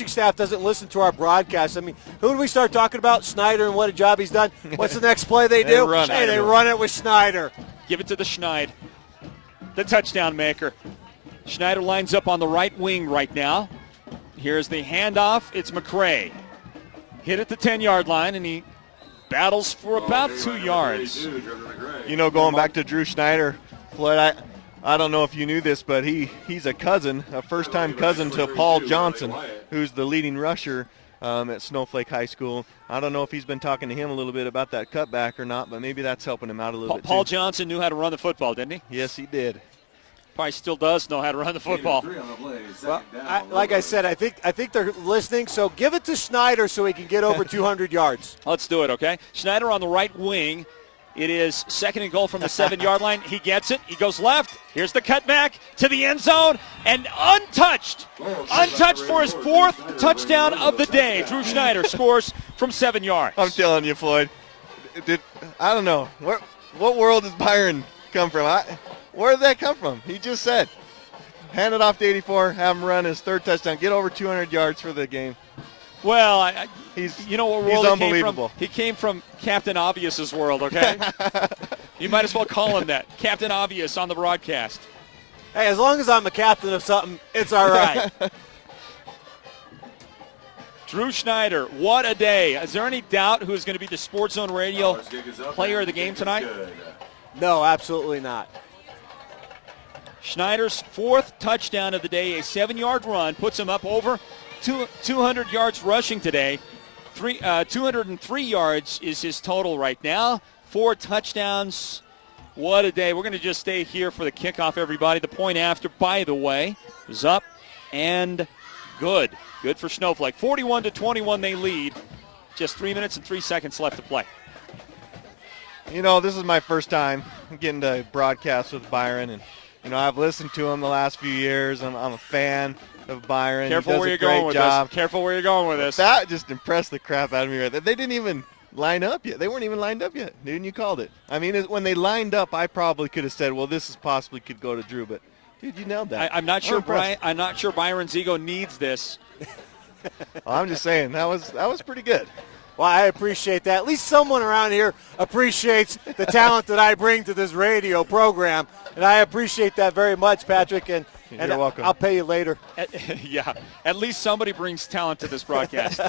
staff doesn't listen to our broadcast? I mean, who do we start talking about? Schneider and what a job he's done. What's the next play they do? They run it with Schneider. Give it to the Schneid, the touchdown maker. Schneider lines up on the right wing right now. Here's the handoff. It's McCray. Hit at the 10-yard line, and he battles for about 2 yards. Going back to Drew Schneider, Floyd, I don't know if you knew this, but he's a first-time cousin to Paul Johnson, who's the leading rusher at Snowflake High School. I don't know if he's been talking to him a little bit about that cutback or not, but maybe that's helping him out a little bit, Paul too. Johnson knew how to run the football, didn't he? Yes, he did. Probably still does know how to run the football. Well, like I said, I think they're listening, so give it to Schneider so he can get over 200 yards. Let's do it, okay? Schneider on the right wing. It is 2nd and goal from the 7-yard line. He gets it. He goes left. Here's the cutback to the end zone, and untouched for his 4th touchdown of the day. Drew Schneider scores from 7 yards. I'm telling you, Floyd, I don't know. What world does Byron come from? Where did that come from? He just said, hand it off to 84, have him run his 3rd touchdown, get over 200 yards for the game. Well, you know what world he's unbelievable. He came from Captain Obvious's world, okay? You might as well call him that, Captain Obvious on the broadcast. Hey, as long as I'm a captain of something, it's all right. Drew Schneider, what a day. Is there any doubt who's going to be the Sports Zone Radio player of the game tonight? No, absolutely not. Schneider's 4th touchdown of the day, a 7-yard run, puts him up over 200 yards rushing today. 203 yards is his total right now. 4 touchdowns, What a day. We're going to just stay here for the kickoff, everybody. The point after, by the way, is up and good. Good for Snowflake. 41-21 they lead. Just 3 minutes and 3 seconds left to play. You know, this is my first time getting to broadcast with Byron, and, you know, I've listened to him the last few years. I'm a fan of Byron. Careful he does where a you're great going with job. this. Careful where you're going with this. That just impressed the crap out of me right there. They didn't even line up yet. They weren't even lined up yet. Dude, you called it. I mean, when they lined up, I probably could have said, well, this is possibly could go to Drew, but, dude, you nailed that. I'm not sure I'm not sure Byron's ego needs this. Well, I'm just saying, that was pretty good. Well, I appreciate that. At least someone around here appreciates the talent that I bring to this radio program, and I appreciate that very much, Patrick, and You're welcome. I'll pay you later. Yeah, at least somebody brings talent to this broadcast.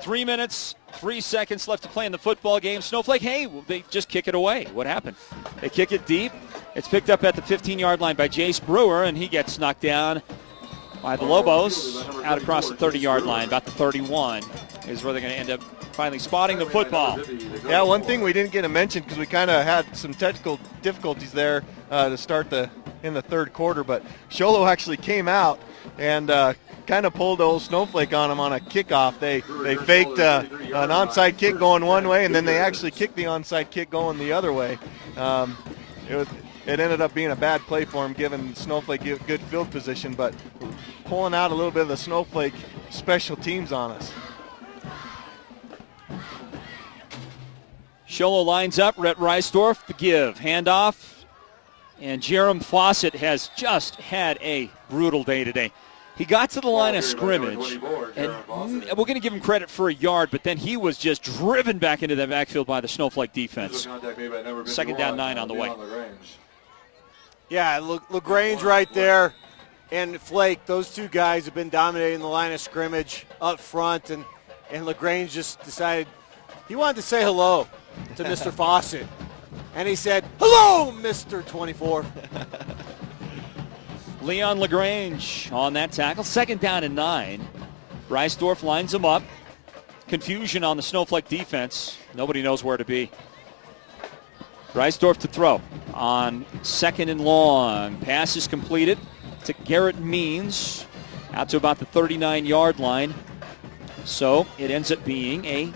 3 minutes, 3 seconds left to play in the football game. Snowflake, hey, they just kick it away. What happened? They kick it deep. It's picked up at the 15-yard line by Jace Brewer, and he gets knocked down by the Lobos out across the 30-yard line. About the 31 is where they're going to end up finally spotting the football. Yeah, one thing we didn't get to mention because we kind of had some technical difficulties there to start in the third quarter, but Sholo actually came out and kind of pulled old Snowflake on him on a kickoff. They faked an onside kick going one way, and then they actually kicked the onside kick going the other way. It ended up being a bad play for him, giving Snowflake good field position, but pulling out a little bit of the Snowflake special teams on us. Sholo lines up. Rhett Reisdorf to give. Handoff. And Jerem Fawcett has just had a brutal day today. He got to the line of scrimmage, and we're going to give him credit for a yard, but then he was just driven back into that backfield by the Snowflake defense. Second down 9 on the way. Yeah, LaGrange right there and Flake, those two guys have been dominating the line of scrimmage up front, and LaGrange just decided he wanted to say hello to Mr. Fawcett. And he said, hello, Mr. 24. Leon LaGrange on that tackle. Second down and 9. Reisdorf lines him up. Confusion on the Snowflake defense. Nobody knows where to be. Reisdorf to throw on second and long. Pass is completed to Garrett Means out to about the 39-yard line. So it ends up being a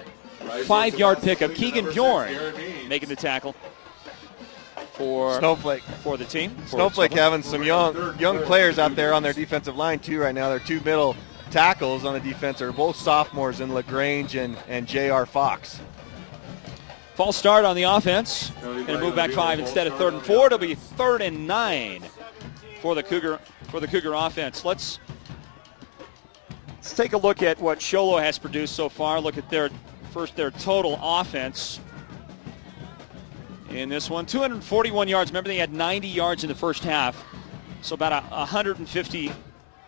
5-yard pickup. Keegan Bjorn making the tackle for Snowflake. For the team. Snowflake having some young players out there on their defensive line too right now. Their two middle tackles on the defense are both sophomores in LaGrange and J.R. Fox. False start on the offense. Going to move back 5 instead of 3rd and 4. It'll be 3rd and 9 for the Cougar offense. Let's take a look at what Sholo has produced so far. Look at their total offense in this one. 241 yards. Remember, they had 90 yards in the first half, so about 150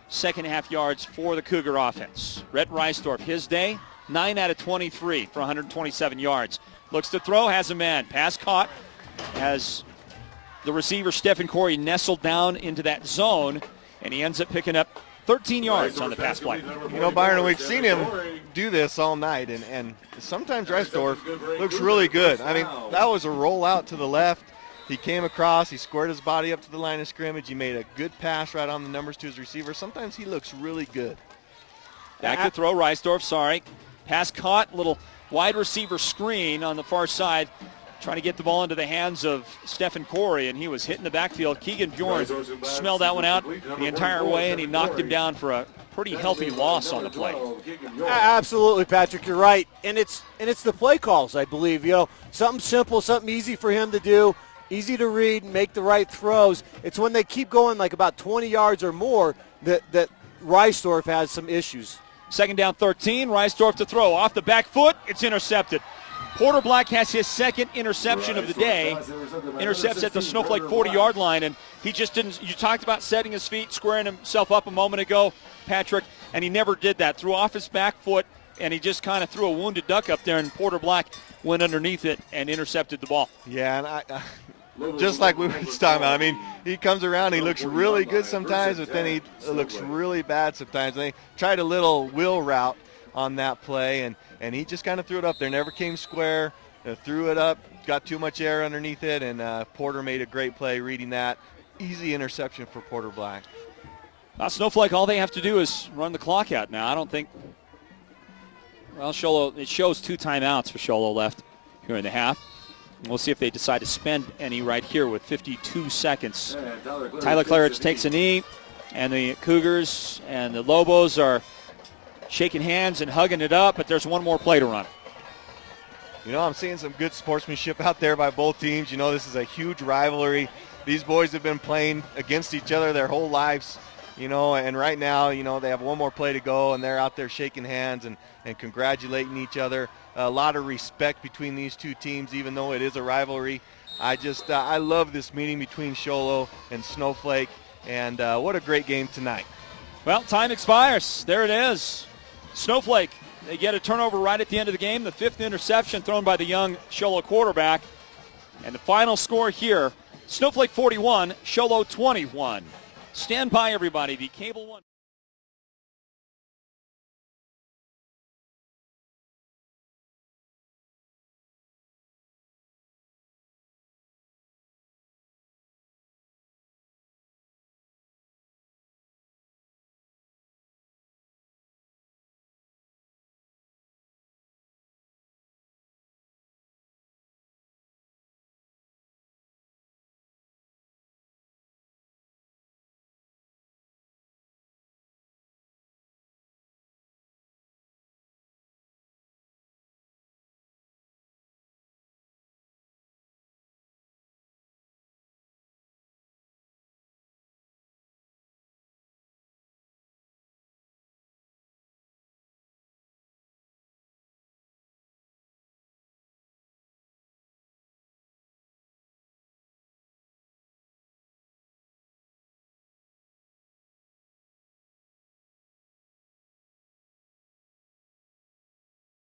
second half yards for the Cougar offense. Rhett Reisdorf, his day, 9 out of 23 for 127 yards. Looks to throw, has a man. Pass caught as the receiver, Stephen Corey, nestled down into that zone, and he ends up picking up 13 yards on the pass play. You know, Byron, we've seen him do this all night, and sometimes Reisdorf looks really good. I mean, that was a rollout to the left. He came across, he squared his body up to the line of scrimmage. He made a good pass right on the numbers to his receiver. Sometimes he looks really good. Back to throw, Reisdorf, sorry. Pass caught, little wide receiver screen on the far side, trying to get the ball into the hands of Stephen Corey, and he was hitting the backfield. Keegan Bjorn smelled that one out the entire way, and he knocked him down for a pretty healthy loss on the play. Absolutely, Patrick, you're right. And it's the play calls, I believe. You know, something simple, something easy for him to do, easy to read, make the right throws. It's when they keep going like about 20 yards or more that Reisdorf has some issues. Second down 13, Reisdorf to throw. Off the back foot, it's intercepted. Porter Black has his second interception of the day. Intercepts at the Snowflake 40-yard line, and he just didn't. You talked about setting his feet, squaring himself up a moment ago, Patrick, and he never did that. Threw off his back foot, and he just kind of threw a wounded duck up there, and Porter Black went underneath it and intercepted the ball. Yeah, and just like we were just talking about, I mean, he comes around, he looks really good sometimes, but then he looks really bad sometimes. They tried a little wheel route on that play, and he just kind of threw it up there. Never came square. Threw it up, got too much air underneath it, and Porter made a great play reading that. Easy interception for Porter Black. Snowflake, all they have to do is run the clock out now. I don't think, well, Sholo, it shows 2 timeouts for Sholo left here in the half. We'll see if they decide to spend any right here with 52 seconds. Tyler Claridge takes a knee, and the Cougars and the Lobos are shaking hands and hugging it up, but there's one more play to run. You know, I'm seeing some good sportsmanship out there by both teams. You know, this is a huge rivalry. These boys have been playing against each other their whole lives, you know, and right now, you know, they have one more play to go, and they're out there shaking hands and congratulating each other. A lot of respect between these two teams, even though it is a rivalry. I love this meeting between Sholo and Snowflake, and what a great game tonight. Well, time expires. There it is. Snowflake, they get a turnover right at the end of the game, the 5th interception thrown by the young Sholo quarterback. And the final score here, Snowflake 41, Sholo 21. Stand by, everybody. The Cable One.